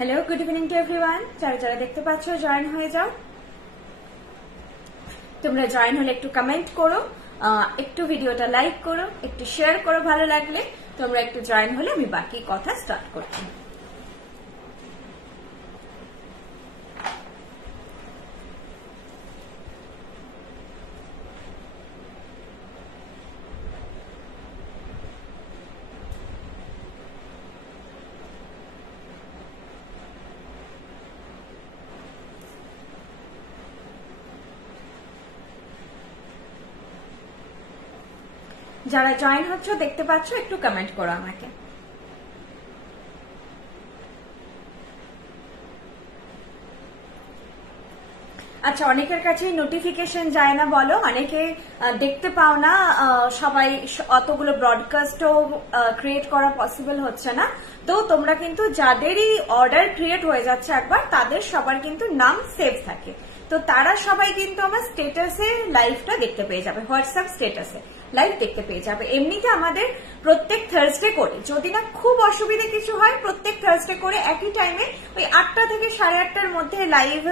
Hello good evening to everyone. যারা যারা দেখতে পাচ্ছ জয়েন হয়ে যাও। তোমরা জয়েন হলে একটু কমেন্ট করো, একটু ভিডিওটা লাইক করো, একটু শেয়ার করো, ভালো লাগলে তোমরা একটু জয়েন হলে আমি বাকি কথা স্টার্ট করছি। যারা জয়েন হচ্ছ দেখতে পাচ্ছ একটু কমেন্ট করো আমাকে। আচ্ছা, অনেকের কাছে নোটিফিকেশন যায় না বলো, অনেকে দেখতে পাও না, সবাই অতগুলো ব্রডকাস্টও ক্রিয়েট করা পসিবল হচ্ছে না। তো তোমরা কিন্তু যাদেরই অর্ডার ক্রিয়েট হয়ে যাচ্ছে একবার, তাদের সবার কিন্তু নাম সেভ থাকে, তো তারা সবাই কিন্তু আমার স্টেটাসে লাইভটা দেখতে পেয়ে যাবে, হোয়াটসঅ্যাপ স্টেটাসে লাইভ দেখতে পেয়ে যাবে। এমনিতে আমাদের প্রত্যেক থার্সডে করে, যদি না খুব অসুবিধা কিছু হয়, প্রত্যেক থার্সডে করে একই টাইমে ওই 8টা থেকে 8:30টার মধ্যে লাইভ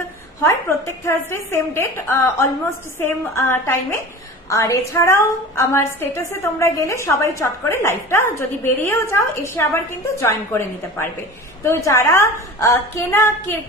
হয় প্রত্যেক Thursday, same date, almost same টাইমে। আর এছাড়াও আমার স্টেটাসে তোমরা গেলে সবাই চট করে লাইভটা যদি বেরিয়েও যাও, এসে আবার কিন্তু জয়েন করে নিতে পারবে। তো যারা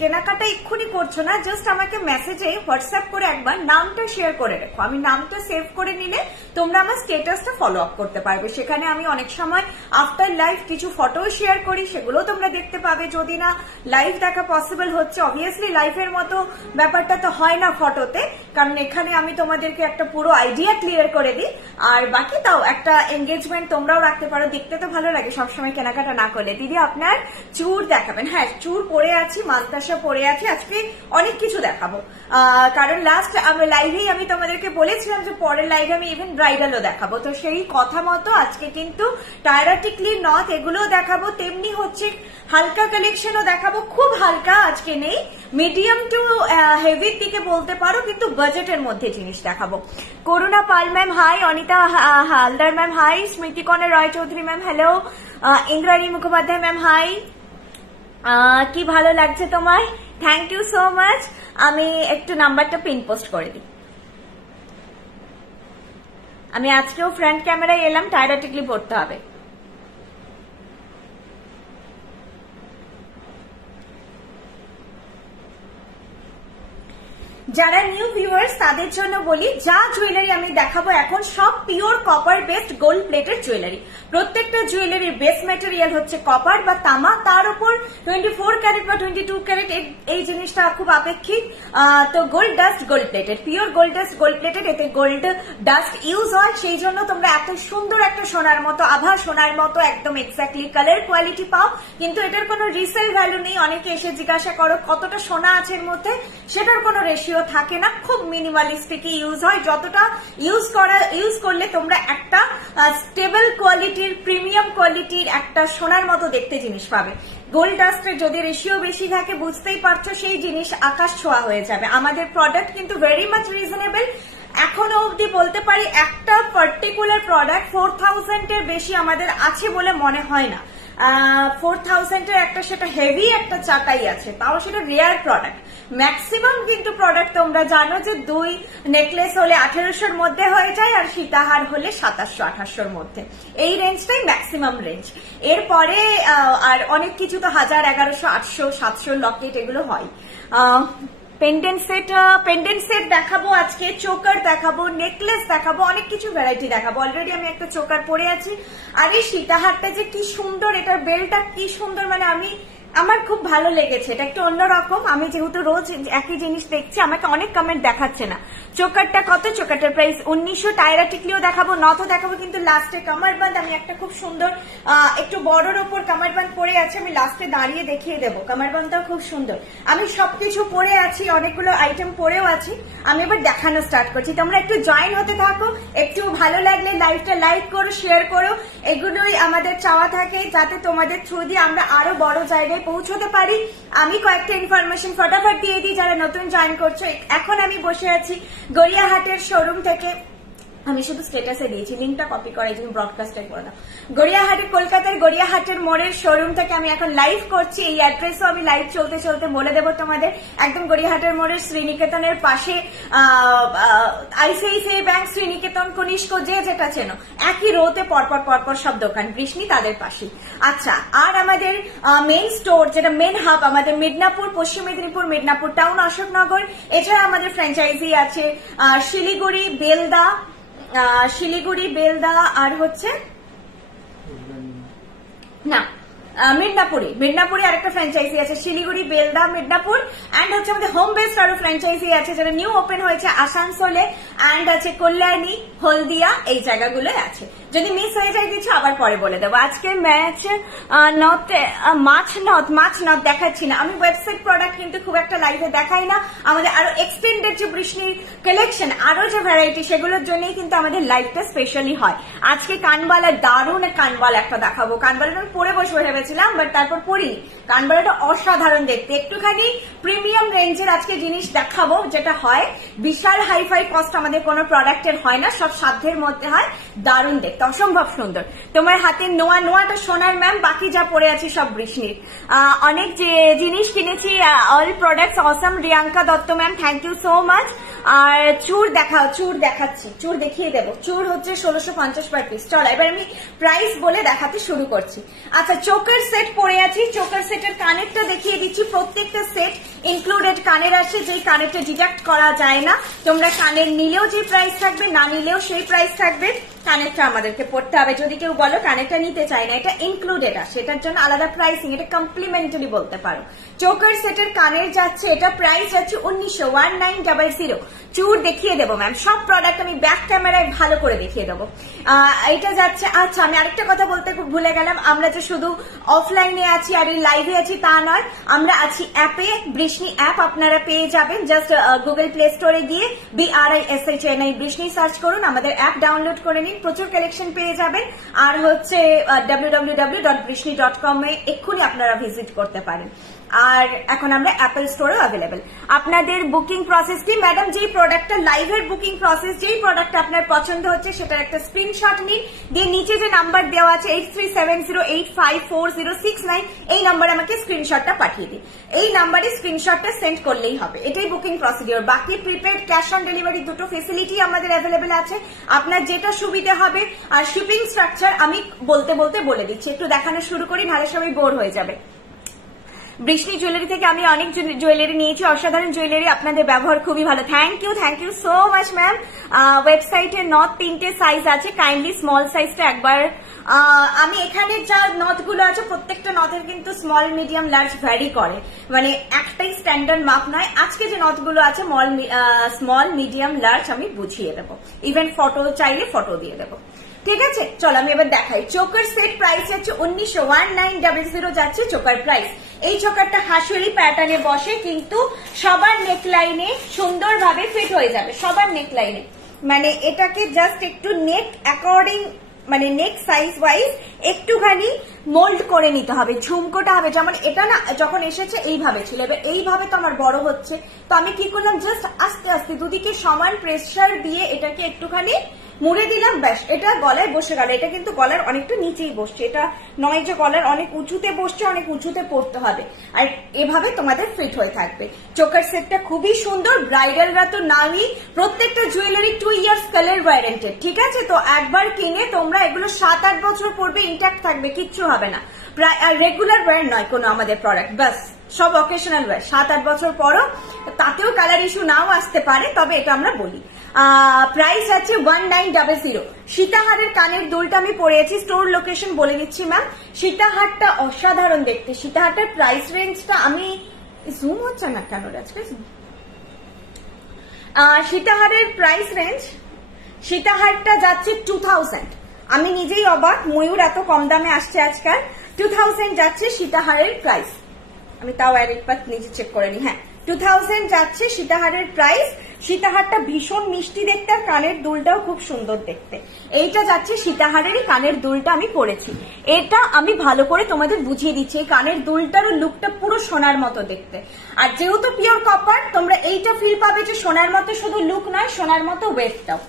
কেনাকাটা এক্ষুনি করছো না, জাস্ট আমাকে মেসেজে হোয়াটসঅ্যাপ করে একবার নামটা শেয়ার করে রেখো, আমি নামটা সেভ করে নিলে তোমরা আমার স্টেটাসটা ফলো আপ করতে পারবে। সেখানে আমি অনেক সময় আফটার লাইভ কিছু ফটো শেয়ার করি, সেগুলো তোমরা দেখতে পাবে। যদি না লাইভ দেখা পসিবল হচ্ছে, অবভিয়াসলি লাইভের মতো ব্যাপারটা তো হয় না ফটোতে, কারণ এখানে আমি তোমাদেরকে একটা পুরো আইডিয়া ক্লিয়ার করে দিই, আর বাকি তাও একটা এঙ্গেজমেন্ট তোমরাও রাখতে পারো, দেখতে তো ভালো লাগে সবসময় কেনাকাটা না করলে। দিদি আপনার চুর দেখাবেন? হ্যাঁ, চুর পরে আছি, মালতাসা পরে আছি, আজকে অনেক কিছু দেখাবো, কারণ লাস্ট লাইভেই আমি তোমাদেরকে বলেছিলাম যে পরের লাইভে আমি ইভেন ব্রাইডালও দেখাবো। তো সেই কথা মতো আজকে কিন্তু টায়ারাটিকলি নথ এগুলোও দেখাবো, তেমনি হচ্ছে হালকা কালেকশনও দেখাবো। খুব হালকা আজকে নেই, মিডিয়াম টু হেভির দিকে বলতে পারো, কিন্তু বাজেটের মধ্যে জিনিস দেখাবো। Karuna Pal ma'am hi, Anita Haldar ma'am hi, Smritikana Roy Chowdhury ma'am hello, Indrani Mukhopadhyay ma'am hi. কি ভালো লাগছে তোমায়, থ্যাংক ইউ সো মাচ। আমি একটু নাম্বারটা পিন পোস্ট করে দিই। আমি আজকেও ফ্রন্ট ক্যামেরায় এলাম, টায়ারাটিকলি পড়তে হবে। যারা নিউ ভিউয়ার্স তাদের জন্য বলি, যা জুয়েলারি আমি দেখাবো এখন সব pure copper based gold plated jewellery. প্রত্যেকটা জুয়েলারির বেস ম্যাটেরিয়াল হচ্ছে কপার বা তামা, তার উপর 24 ক্যারেট বা 22 ক্যারেট এই জিনিসটা খুব আপেক্ষিক। তো gold dust gold plated, pure gold dust gold plated, এতে গোল্ড ডাস্ট ইউজ হয়, সেই জন্য তোমরা এত সুন্দর একটা সোনার মতো, আভা সোনার মতো একদম এক্স্যাক্টলি কালার কোয়ালিটি পাও। কিন্তু এটার কোনো রিসেল ভ্যালু নেই। অনেকে এসে জিজ্ঞাসা করো কতটা সোনা আছে এর মধ্যে, সেটার কোনো রেশিও থাকে না, খুব মিনিমালিস্টিক ইউজ হয়। যতটা ইউজ করলে তোমরা একটা স্টেবল কোয়ালিটির, প্রিমিয়াম কোয়ালিটির একটা সোনার মতো দেখতে জিনিস পাবে। গোল্ড ডাস্টের যদি রেশিও বেশি থাকে, বুঝতেই পারছো সেই জিনিস আকাশ ছোঁয়া হয়ে যাবে। আমাদের প্রোডাক্ট কিন্তু ভেরি মাচ রিজনেবল। এখনো অবধি বলতে পারি একটা পার্টিকুলার প্রোডাক্ট 4000 এর বেশি আমাদের আছে বলে মনে হয় না। 4000 এর একটা, সেটা হেভি একটা চাটাই আছে, তাও সেটা রেয়ার প্রোডাক্ট। ম্যাক্সিমাম কিন্তু প্রোডাক্ট তোমরা জানো যে 2 নেকলেস হলে 1800-র মধ্যে হয়ে যায়, আর সীতাহার হলে 2700-2800-র মধ্যে, এই রেঞ্জটাই ম্যাক্সিমাম রেঞ্জ। এরপরে আর অনেক কিছু তো 1000, 1100, 800, 700 লকেট এগুলো হয়। পেন্ডেন্ট সেট দেখাবো আজকে, চোকার দেখাবো, নেকলেস দেখাবো, অনেক কিছু ভ্যারাইটি দেখাবো। অলরেডি আমি একটা চোকার পরে আছি, আর এই সীতাহারটা যে কি সুন্দর, এটার বেলটা কি সুন্দর, মানে আমার খুব ভালো লেগেছে। এটা একটু অন্যরকম, আমি যেহেতু রোজ একই জিনিস দেখছি, আমাকে অনেক কমেন্ট দেখাচ্ছে না। চোকারটা কত? চোকারটার প্রাইস 1900। টায়ারাটিকলিও দেখাবো, নথও দেখাবো, কিন্তু লাস্টে কামারবান্দ, আমি একটা খুব সুন্দর একটু বড়র ওপর কামারবান্দ পরে আছে, আমি লাস্টে দাঁড়িয়ে দেখিয়ে দেবো। কামারবান্দটাও খুব সুন্দর। আমি সবকিছু পরে আছি, অনেকগুলো আইটেম পরেও আছি, আমি এবার দেখানো স্টার্ট করছি। তোমরা একটু জয়েন হতে থাকো, একটু ভালো লাগলে লাইভটা লাইক করো, শেয়ার করো, এগুলোই আমাদের চাওয়া থাকে, যাতে তোমাদের থ্রু দিয়ে আমরা আরো বড় জায়গায় পৌঁছতে পারি। আমি কয়েকটা ইনফরমেশন ফটাফট দিয়ে দিই যারা নতুন জয়েন করছো। এখন আমি বসে আছি গড়িয়াহাটের শোরুম থেকে, আমি শুধু স্ট্যাটাসে দিয়েছি, লিঙ্কটা কপি করার জন্য ব্রডকাস্টে করে দাও। গড়িয়াহাটে, কলকাতার গড়িয়াহাটের মোড়ের শোরুম থেকে আমি এখন লাইভ করছি। এই অ্যাড্রেসও আমি লাইভ চলতে চলতে বলে দেবো তোমাদের। একদম গড়িয়াহাটের মোড়ের শ্রীনিকেতনের পাশে আইসিআইসিআই ব্যাংক, শ্রীনিকেতন, কনিষ্ক, যে যেটা চেনো, একই রোতে পরপর সব দোকান, বৃষ্ণি তাদের পাশে। আচ্ছা, আর আমাদের মেইন স্টোর যেটা মেন হাব আমাদের মিদনাপুর, পশ্চিম মেদিনীপুর, মিদনাপুর টাউন, অশোকনগর। এছাড়া আমাদের ফ্র্যাঞ্চাইজি আছে শিলিগুড়ি, বেলদা আর হচ্ছে না মিদনাপুরে আরেকটা ফ্র্যাঞ্চাইজি আছে, শিলিগুড়ি, বেলদা, মিদনাপুর। অ্যান্ড হচ্ছে আমাদের হোম বেসড আরো ফ্র্যাঞ্চাইজি আছে যেটা নিউ ওপেন হয়েছে আসানসোলে, অ্যান্ড আছে কল্যাণী, হলদিয়া, এই জায়গাগুলো আছে। যদি মিস হয়ে যায় কিছু আবার পরে বলে দেবো। আজকে ম্যাচ মাছ নথ দেখাচ্ছি না আমি। ওয়েবসাইট প্রোডাক্ট কিন্তু খুব একটা লাইভে দেখাই না। আমাদের আরো এক্সটেন্ডেড যে বৃষ্ণির কালেকশন, আরো যে ভ্যারাইটি, সেগুলোর জন্যই কিন্তু আমাদের লাইভটা স্পেশালি হয়। আজকে কানবালা, দারুণ কানবালা একটা দেখাবো। কানবালাটা আমি পরে বসে ভেবেছিলাম, বাট তারপর পড়ি। কানবালাটা অসাধারণ দেখতে, একটুখানি প্রিমিয়াম রেঞ্জের আজকে জিনিস দেখাবো, যেটা হয় বিশাল হাইফাই কস্ট আমাদের কোনো প্রোডাক্টের হয় না, সব সাধ্যের মধ্যে হয়। দারুণ দেখতে, অসম্ভব সুন্দর। তোমার হাতে নোয়াটা সোনার ম্যাম, বাকি যা পড়ে আছি সব বৃষ্ণির। অনেক যে জিনিস কিনেছি, all products awesome. Rianka Dutta ma'am, thank you so much. আর চুর দেখাচ্ছি, চুর দেখিয়ে দেবো। চুর হচ্ছে 1650 পার পিস। চলো এবার আমি প্রাইস বলে দেখাতে শুরু করছি। আচ্ছা, চোকার সেট পরে আছি। চোকার সেটের কানেরটা দেখিয়ে দিচ্ছি। প্রত্যেকটা সেট ইনক্লুডেড কানের আসে, যেই কানেরটা ডিডাক্ট করা যায় না। তোমরা কানের নিলেও যে প্রাইস থাকবে, না নিলেও সেই প্রাইস থাকবে। কানেরটা আমাদেরকে পড়তে হবে। যদি কেউ বলো কানেরটা নিতে চাই না, এটা ইনক্লুডেড আসে, এটার জন্য আলাদা প্রাইসিং, এটা কমপ্লিমেন্টারি বলতে পারো। চোকার সেটের কানের যাচ্ছে, এটা প্রাইস যাচ্ছে 1900। চুর দেখিয়ে দেবো ম্যাম, সব প্রোডাক্ট আমি ব্যাক ক্যামেরায় ভালো করে দেখিয়ে দেবো। এটা যাচ্ছে। আচ্ছা, আমি আরেকটা কথা বলতে ভুলে গেলাম, আমরা যে শুধু অফলাইনে আছি আর এই লাইভে আছি তা নয়, আমরা আছি অ্যাপে। বৃষ্ণি অ্যাপ আপনারা পেয়ে যাবেন, জাস্ট গুগল প্লে স্টোরে গিয়ে BRISHNI বৃষ্ণি সার্চ করুন, আমাদের অ্যাপ ডাউনলোড করে নিন, প্রচুর কালেকশন পেয়ে যাবেন। আর হচ্ছে www.brishni.com এ এক্ষুনি আপনারা ভিজিট করতে পারেন। আর এখন আমরা অ্যাপল স্টোরেও অ্যাভেলেবেল। আপনাদের বুকিং প্রসেস কি ম্যাডাম? যেই প্রোডাক্টটা লাইভের বুকিং প্রসেস, যেই প্রোডাক্টটা আপনার পছন্দ হচ্ছে সেটার একটা স্ক্রিনশট নিন, দিয়ে নিচে যে নাম্বার দেওয়া আছে 8370854069, এই নাম্বারে আমাকে স্ক্রিনশটটা পাঠিয়ে দিন। এই নাম্বারে স্ক্রিনশটটা সেন্ড করলেই হবে। এটাই বুকিং প্রসিডিওর। বাকি প্রিপেড, ক্যাশ অন ডেলিভারি দুটো ফেসিলিটি আমাদের অ্যাভেলেবেল আছে, আপনার যেটা সুবিধা হবে। আর শিপিং স্ট্রাকচার আমি বলে দিচ্ছি, একটু দেখানো শুরু করি, নাহলে সবাই বোর হয়ে যাবে। বৃষ্ণি জুয়েলারি থেকে আমি অনেক জুয়েলারি নিয়েছি, অসাধারণ জুয়েলারি, আপনাদের ব্যবহার খুবই ভালো। Thank you so much ma'am. ওয়েবসাইটে নথ 3টে সাইজ আছে, কাইন্ডলি স্মল সাইজটা একবার। আমি এখানে যা নথগুলো আছে প্রত্যেকটা নথের কিন্তু স্মল, মিডিয়াম, লার্জ ভ্যারি করে, মানে একটাই স্ট্যান্ডার্ড মাপ নয়। আজকে যে নথগুলো আছে স্মল, মিডিয়াম, লার্জ আমি বুঝিয়ে দেবো, ইভেন ফটো চাইলে ফটো দিয়ে দেবো। ঠিক আছে, চলো আমি এবার দেখাই। চোকার সেট প্রাইস হচ্ছে 1900 যাচ্ছে চোকার প্রাইস। এই চোকারটা হাসুলি প্যাটার্নে বসে, কিন্তু সবার নেকলাইনে সুন্দরভাবে ফিট হয়ে যাবে, সবার নেকলাইনে। মানে এটাকে জাস্ট একটু নেক অ্যাকর্ডিং, মানে নেক সাইজ ওয়াইজ একটুখানি মোল্ড করে নিতে হবে। ঝুমকোটা হবে যেমন, এটা না যখন এসেছে এইভাবে ছিল, এবার এইভাবে তো আমার বড় হচ্ছে, তো আমি কি করলাম, জাস্ট আস্তে আস্তে দুদিকে সমান প্রেসার দিয়ে এটাকে একটুখানি মুড়ে দিলাম, ব্যাস এটা গলায় বসে গেল। এটা কিন্তু গলার অনেকটা নিচেই বসছে, এটা নয় যে গলার অনেক উঁচুতে বসছে, অনেক উঁচুতে পড়তে হবে। আর এভাবে তোমাদের ফিট হয়ে থাকবে। চোকার সেটটা খুবই সুন্দর, ব্রাইডালরা তো নামি। প্রত্যেকটা জুয়েলারি 2 ইয়ার্স কালার ওয়ারেন্টেড, ঠিক আছে? তো একবার কিনে তোমরা এগুলো 7-8 বছর পরবে, ইনট্যাক্ট থাকবে, কিচ্ছু হবে না। প্রায় রেগুলার ওয়্যার নয় কোনো আমাদের প্রোডাক্ট, বাস সব অকেশনাল ওয়্যার। 7-8 বছর পরও তাতেও কালার ইস্যু নাও আসতে পারে, তবে এটা আমরা বলি। প্রাইস আছে 1900। সীতাহারের কানের দুলটা আমি পরেছি, স্টোর লোকেশন বলে দিচ্ছি ম্যাম। সীতাহারটা অসাধারণ দেখতে। সীতাহারটার প্রাইস রেঞ্জটা আমি জুম হচ্ছে না কেন আজকে। সীতাহারের প্রাইস রেঞ্জ, সীতাহারটা যাচ্ছে 2000। আমি নিজেই অবাক, ময়ূর এত কম দামে আসছে আজকাল। 2000 যাচ্ছে সীতাহারের প্রাইস। আমি তাও আরেকবার নিজে চেক করে নি। হ্যাঁ, 2000 যাচ্ছে সীতাহারের প্রাইস। সীতাহারটা ভীষণ মিষ্টি দেখতে, আর কানের দুলটাও খুব সুন্দর দেখতে। এইটা যাচ্ছে সীতাহারেরই কানের দুলটা আমি পরেছি। এটা আমি ভালো করে তোমাদের বুঝিয়ে দিচ্ছি, এই কানের দুলটারও লুকটা পুরো সোনার মতো দেখতে। আর যেহেতু পিওর কপার, তোমরা এইটা ফিল পাবে যে সোনার মতো শুধু লুক নয়, সোনার মতো ওয়েটটাও।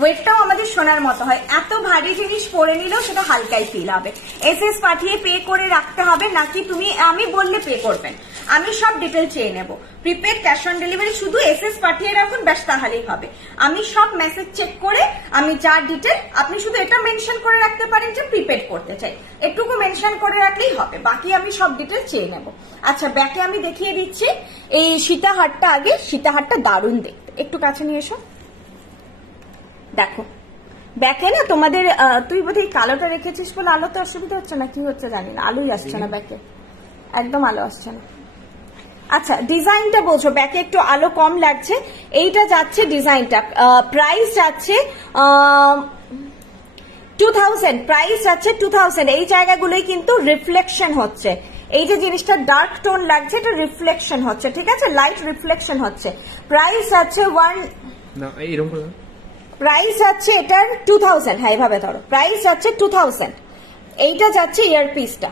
ওয়েটটাও আমাদের সোনার মতো হয়। এত ভারী জিনিস পরে নিলেও সেটা হালকাই ফিল হবে। এসএস পাঠিয়ে পে করে রাখতে হবে নাকি তুমি আমি বললে পে করবেন, আমি সব ডিটেল চেয়ে নেব। প্রিপেড ক্যাশ অন ডেলিভারি শুধু এসএস পাঠিয়ে রাখুন, ব্যাস তাহলেই হবে। আমি সব মেসেজ চেক করে আমি যা ডিটেল, আপনি শুধু এটা মেনশন করে রাখতে পারেন যে প্রিপেড করতে চাই, একটুকু মেনশন করে রাখলেই হবে, বাকি আমি সব ডিটেল চেয়ে নেব। আচ্ছা, ব্যাকে আমি দেখিয়ে দিচ্ছি এই সীতাহারটা। আগে সীতাহারটা দারুণ দেখতে, একটু কাছে নিয়ে এসো। দেখো ব্যাকে না তোমাদের, তুই বোধহয় কালোটা রেখেছিস বলে আলোতে অসুবিধা হচ্ছে না, কি হচ্ছে জানি না, আলোই আসছে না ব্যাকে, একদম আলো আসছে না। আচ্ছা, ডিজাইনটা বলছো, ব্যাকে একটু আলো কম লাগছে। এইটা যাচ্ছে ডিজাইনটা, প্রাইস যাচ্ছে 2000, প্রাইস যাচ্ছে 2000। এই জায়গাগুলোই কিন্তু রিফ্লেকশন হচ্ছে, এই যে জিনিসটা ডার্ক টোন লাগছে এটা রিফ্লেকশন হচ্ছে, ঠিক আছে, লাইট রিফ্লেকশন হচ্ছে। প্রাইস আছে প্রাইস যাচ্ছে এটার 2000, হ্যাঁ এভাবে ধরো, প্রাইস যাচ্ছে 2000। এইটা যাচ্ছে ইয়ারপিসটা,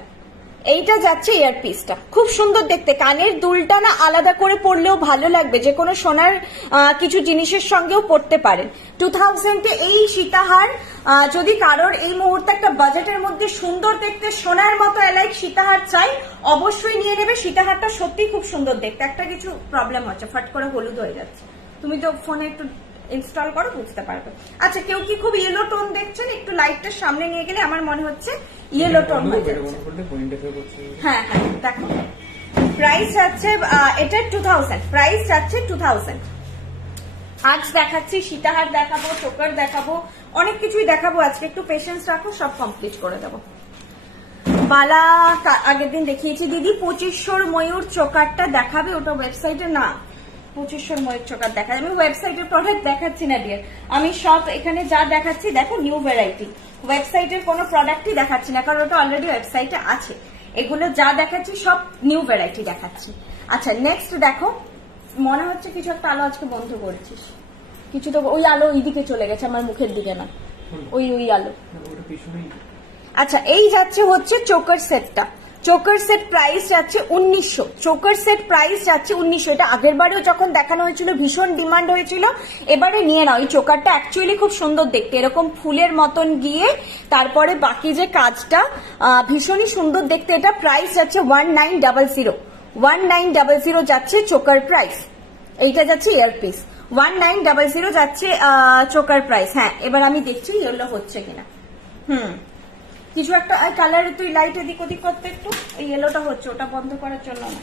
এইটা যাচ্ছে ইয়ারপিসটা, খুব সুন্দর দেখতে। কানের দুলটা না আলাদা করে পরলেও ভালো লাগবে, যে কোনো সোনার কিছু জিনিসের সঙ্গেও পরতে পারেন। 2000-এ এই সীতাহার, যদি কারোর এই মুহূর্তে একটা বাজেটের মধ্যে সুন্দর দেখতে সোনার মতো এলাইক সীতাহার চাই, অবশ্যই নিয়ে নেবে। সীতাহারটা সত্যি খুব সুন্দর দেখতে। একটা কিছু প্রবলেম হচ্ছে, ফট করে হলুদ হয়ে যাচ্ছে, তুমি তো ফোনে একটু ইনস্টল করো, বুঝতে পারবে। আচ্ছা, কেউ কি খুব ইয়েলো টোন দেখছেন? একটু লাইটটা সামনে নিয়ে গেলে আমার মনে হচ্ছে ইয়েলো টোন হয়ে যাচ্ছে। হ্যাঁ হ্যাঁ, দেখো প্রাইস যাচ্ছে এটা 2000, প্রাইস যাচ্ছে 2000। আজ দেখাচ্ছি সীতাহার দেখাবো, চোকার দেখাবো, অনেক কিছুই দেখাবো আজকে, একটু পেশেন্স রাখো, সব কমপ্লিট করে দেবো। বালা আগের দিন দেখিয়েছি দিদি, 2500 ময়ূর চোকারটা দেখাবে, ওটা ওয়েবসাইটে না, 2500 ময়ূর চোকার দেখা যাবে। আমি ওয়েবসাইটের প্রোডাক্ট দেখাচ্ছি না ডিয়ার, আমি সব এখানে যা দেখাচ্ছি দেখো নিউ ভ্যারাইটি, ওয়েবসাইটের কোনো প্রোডাক্টই দেখাচ্ছি না, কারণ ওটা অলরেডি ওয়েবসাইটে আছে। এগুলো যা দেখাচ্ছি সব নিউ ভ্যারাইটি দেখাচ্ছি। আচ্ছা, নেক্সট দেখো, মনে হচ্ছে কিছু একটা আলো আজকে বন্ধ করেছিস, কিছু তো ওই আলো ওইদিকে চলে গেছে, আমার মুখের দিকে না, ওই আলো। আচ্ছা, এই যাচ্ছে হচ্ছে চোকার সেটটা, চোকার সেট প্রাইস যাচ্ছে 1900, চোকার সেট প্রাইস যাচ্ছে 1900। এটা আগের বারেও যখন দেখানো হয়েছিল ভীষণ ডিমান্ড হয়েছিল, এবারে নিয়ে নাও। এই চোকারটা অ্যাকচুয়ালি খুব সুন্দর দেখতে, এরকম ফুলের মতন গিয়ে তারপরে বাকি যে কাজটা ভীষণই সুন্দর দেখতে। এটা প্রাইস যাচ্ছে 1900, 1900 যাচ্ছে চোকার প্রাইস। এইটা যাচ্ছে ইয়ারপিস, 1900 যাচ্ছে চোকার প্রাইস। হ্যাঁ, এবার আমি দেখছি ইয়েলো হচ্ছে কিনা। কিছু একটা কালার, তুই লাইট এদিক ওদিক করতে একটু, এই ইয়েলোটা হচ্ছে, ওটা বন্ধ করার জন্য না।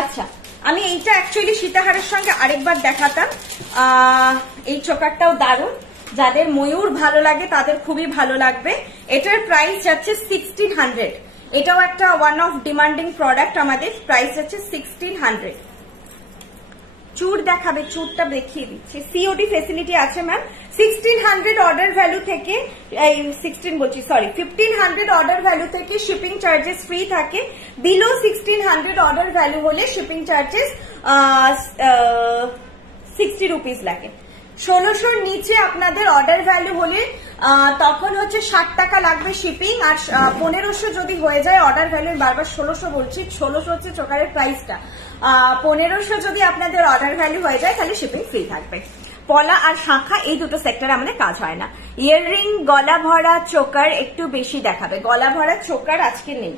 আচ্ছা, আমি এইটা অ্যাকচুয়ালি সীতাহারের সঙ্গে আরেকবার দেখাতাম। এই চোকারটাও দারুণ, যাদের ময়ূর ভালো লাগে তাদের খুবই ভালো লাগবে। এটার প্রাইস যাচ্ছে 1600, এটাও একটা ওয়ান অফ ডিমান্ডিং প্রোডাক্ট আমাদের, প্রাইস যাচ্ছে 1600। চুর দেখাবে, চুরটা দেখিয়ে দিচ্ছি, সিওডি ফেসিলিটি আছে ম্যাম। 1600 অর্ডার ভ্যালু থেকে, 1500 অর্ডার ভ্যালু থেকে শিপিং চার্জেস ফ্রি থাকে। বিলো 1600 অর্ডার ভ্যালু হলে শিপিং চার্জেস 60 রুপিস লাগে। 1600 নিচে আপনাদের অর্ডার ভ্যালু হলে তখন হচ্ছে 60 টাকা লাগবে শিপিং, আর 1500 যদি হয়ে যায় অর্ডার ভ্যালু, বারবার 1600 বলছি, 1600 হচ্ছে চোকারের প্রাইসটা, 1500 যদি আপনাদের অর্ডার ভ্যালু হয়ে যায় তাহলে শিপিং ফ্রি থাকবে। পলা আর শাখা এই দুটো সেক্টরে আমাদের কাজ হয় না। ইয়াররিং, গলা ভরা চোকার একটু বেশি দেখাবে, গলা ভরা চোকার আজকে নেই,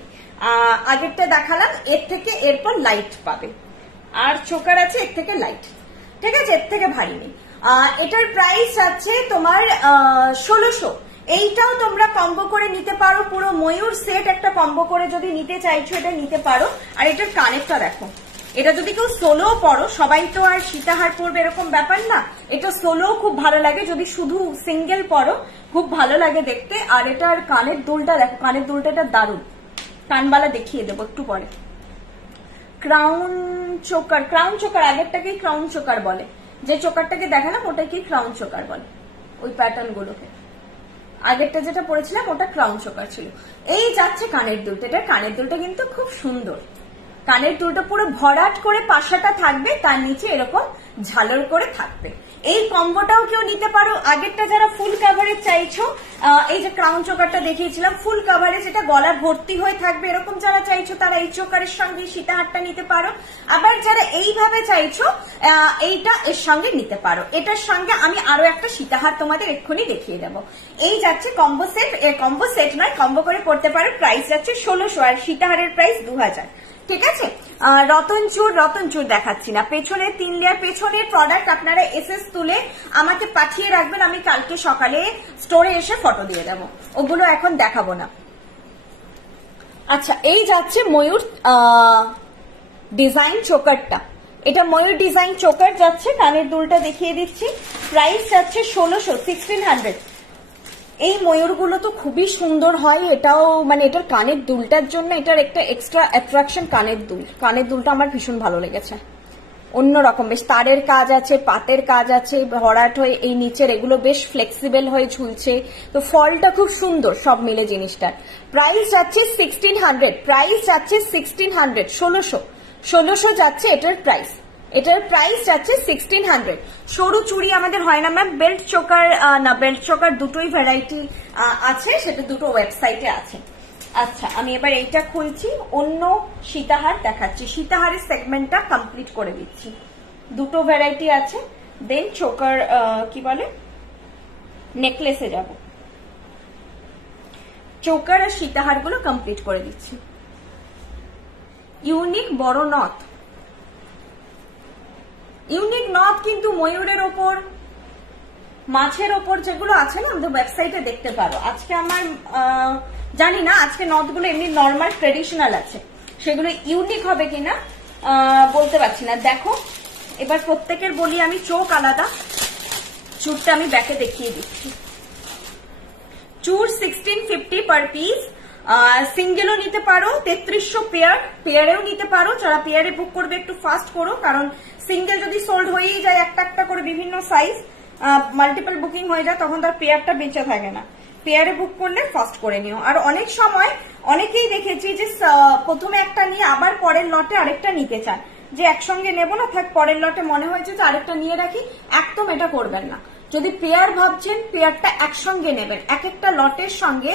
আগেরটা দেখালাম, এর থেকে এরপর লাইট পাবে, আর চোকার আছে এর থেকে লাইট, ঠিক আছে, এর থেকে ভারী নেই। এটার প্রাইস আছে তোমার 1600। এইটাও তোমরা কম্বো করে নিতে পারো, পুরো ময়ূর সেট একটা কম্বো করে যদি নিতে চাইছো এটা নিতে পারো। আর এটার কানেরটা দেখো, এটা যদি কেউ সোলো পরো, সবাই তো আর সীতাহার পরবে এরকম ব্যাপার না, এটা সোলো খুব ভালো লাগে, যদি শুধু সিঙ্গেল পরো খুব ভালো লাগে দেখতে। আর এটার কানের দুলটা দেখো, কানের দুলটা এটা দারুণ, কানবালা দেখিয়ে দেবো একটু পরে। ক্রাউন চোকার, ক্রাউন চোকার আগেরটাকেই ক্রাউন চোকার বলে, যে চোকারটাকে দেখালাম ওটাকে ক্রাউন চোকার বলে, ওই প্যাটার্ন গুলোকে। আগেরটা যেটা পরেছিলাম ওটা ক্রাউন চোকার ছিল। এই যাচ্ছে কানের দুলটা, এটা কানের দুলটা কিন্তু খুব সুন্দর, কানের দুলটা পুরো ভরাট করে পাশাটা থাকবে, তার নিচে এরকম ঝালর করে থাকবে। এই কম্বোটাও কেউ নিতে পারো। আগেরটা যারা ফুল কাভারেজ চাইছো, এই যে ক্রাউন চোকারটা দেখিয়েছিলাম ফুল কাভারেজ, এটা গলা ভর্তি হয়ে থাকবে, এরকম যারা চাইছো তারা এই চোকারের সঙ্গে সীতাহারটা নিতে পারো। আবার যারা এইভাবে চাইছো এইটা এর সঙ্গে নিতে পারো। এটার সঙ্গে আমি আরো একটা সীতাহার তোমাদের এক্ষুনি দেখিয়ে দেবো। এই যাচ্ছে কম্বো সেট, কম্বো সেট নয়, কম্বো করে পড়তে পারো। প্রাইস যাচ্ছে 1600 আর সীতাহারের প্রাইস 2000। ঠিক আছে, রতনচুর দেখাচ্ছি না, পেছনের 3 লেয়ার পেছনের প্রোডাক্ট আপনারা এসএস তুলে আমাকে পাঠিয়ে রাখবেন, আমি কালকে সকালে স্টোরে এসে ফটো দিয়ে দেবো, ওগুলো এখন দেখাবো না। আচ্ছা, এই যাচ্ছে ময়ূর ডিজাইন চোকারটা, এটা ময়ূর ডিজাইন চোকার যাচ্ছে, কানের দুলটা দেখিয়ে দিচ্ছি। প্রাইস যাচ্ছে 1600। এই ময়ূরগুলো তো খুবই সুন্দর হয়, এটাও মানে এটার কানের দুলটার জন্য এটার একটা এক্সট্রা অ্যাট্রাকশন কানের দুলটা আমার ভীষণ ভালো লেগেছে, অন্যরকম, বেশ তারের কাজ আছে, পাতের কাজ আছে, ভরাট হয়ে এই নিচের এগুলো বেশ ফ্লেক্সিবল হয়ে ঝুলছে, তো ফলটা খুব সুন্দর সব মিলে জিনিসটার। প্রাইস যাচ্ছে 1600, প্রাইস যাচ্ছে 1600, 1600 যাচ্ছে এটার প্রাইস, এটার প্রাইস যাচ্ছে 1600। সরু চুড়ি আমাদের হয় না ম্যাম, বেল্ট চোকার না, বেল্ট চোকার দুটোই ভ্যারাইটি আছে, সেটা দুটো ওয়েবসাইটে আছে। আচ্ছা, আমি এবার এইটা খুলছি, অন্য সীতাহার দেখাচ্ছি, সীতাহারের সেগমেন্টটা কমপ্লিট করে দিচ্ছি। দুটো ভ্যারাইটি আছে, দেন চোকার কি বলে নেকলেসে যাব, চোকার আর সীতাহার গুলো কমপ্লিট করে দিচ্ছি। ইউনিক বড় নথ, ইউনিক নথ কিন্তু ময়ূরের ওপর, মাছের ওপর যেগুলো আছে না আমাদের ওয়েবসাইটে দেখতে পারো। আজকে আমার জানি না আজকে নথগুলো এমনি নর্মাল ট্রেডিশনাল আছে, সেগুলো ইউনিক হবে কিনা বলতে পারছি না। দেখো এবার প্রত্যেকের বলি আমি, চোখ আলাদা, চুরটা আমি ব্যাকে দেখিয়ে দিচ্ছি। চুর 1650 পার পিস, সিঙ্গেলও নিতে পারো, 3300 পেয়ারেও নিতে পারো। যারা পেয়ারে বুক করবে একটু ফাস্ট করো, কারণ সিঙ্গেল যদি সোল্ড হয়েই যায় একটা একটা করে বিভিন্ন সাইজ, মাল্টিপল বুকিং হয়ে যায়, তখন তার পেয়ারটা বেঁচে থাকে না। পেয়ারে বুক করলে ফাস্ট করে নিও। আর অনেক সময় অনেকেই দেখেছি যে প্রথমে একটা নিয়ে আবার পরের লটে আরেকটা নিতে চান, যে একসঙ্গে নেবো না, থাক পরের লটে মনে হয়েছে যে আরেকটা নিয়ে রাখি, একদম এটা করবেন না। যদি পেয়ার ভাবছেন, পেয়ারটা একসঙ্গে নেবেন, এক একটা লটের সঙ্গে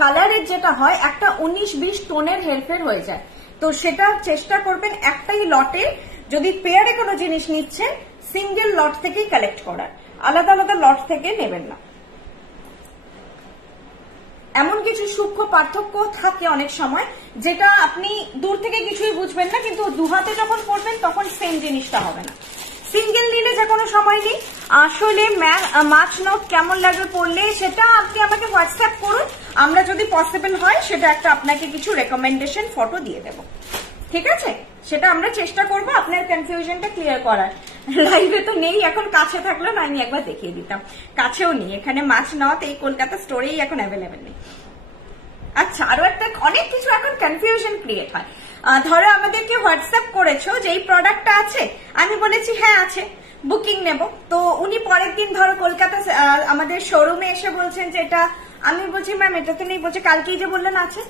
কালারের যেটা হয় একটা 19-20 টোনের হেরফের হয়ে যায়, তো সেটা চেষ্টা করবেন একটাই লটে, যদি পেয়ারে কোনো জিনিস নিচ্ছেন সিঙ্গেল লট থেকেই কালেক্ট করার, আলাদা আলাদা লট থেকে নেবেন না। এমন কিছু সূক্ষ্ম পার্থক্য থাকে অনেক সময়, যেটা আপনি দূর থেকে কিছুই বুঝবেন না, কিন্তু দুহাতে যখন পড়বেন তখন সেম জিনিসটা হবে না। সিঙ্গেল নিলে যে কোনো সময় নেই। আসলে মাছ নথ কেমন লাগবে পড়লে সেটা আপনি আমাকে হোয়াটসঅ্যাপ করুন, আমরা যদি পসিবল হয় সেটা একটা আপনাকে কিছু রেকমেন্ডেশন ফটো দিয়ে দেব, ঠিক আছে? সেটা আমরা চেষ্টা করব আপনার কনফিউশনটা ক্লিয়ার করার। লাইভে তো নেই এখন, কাছে থাকলো না আমি একবার দেখিয়ে দিতাম, কাছেও নেই, এখানে মাছ নথ এই কলকাতা স্টোরেই এখন অ্যাভেলেবেল নেই। আচ্ছা, আরো একটা অনেক কিছু এখন কনফিউশন ক্রিয়েট হয়। ধরো আমাদেরকে হোয়াটসঅ্যাপ করেছো যে এই প্রোডাক্টটা আছে, আমি বলেছি হ্যাঁ আছে, বুকিং নেব, তো উনি পরের দিন ধরো কলকাতা আমাদের শোরুমে এসে বলছেন যে এটা, আমি বলছি ম্যাম এটা তো নেই, বলছে কালকেই যে বললেন আছে।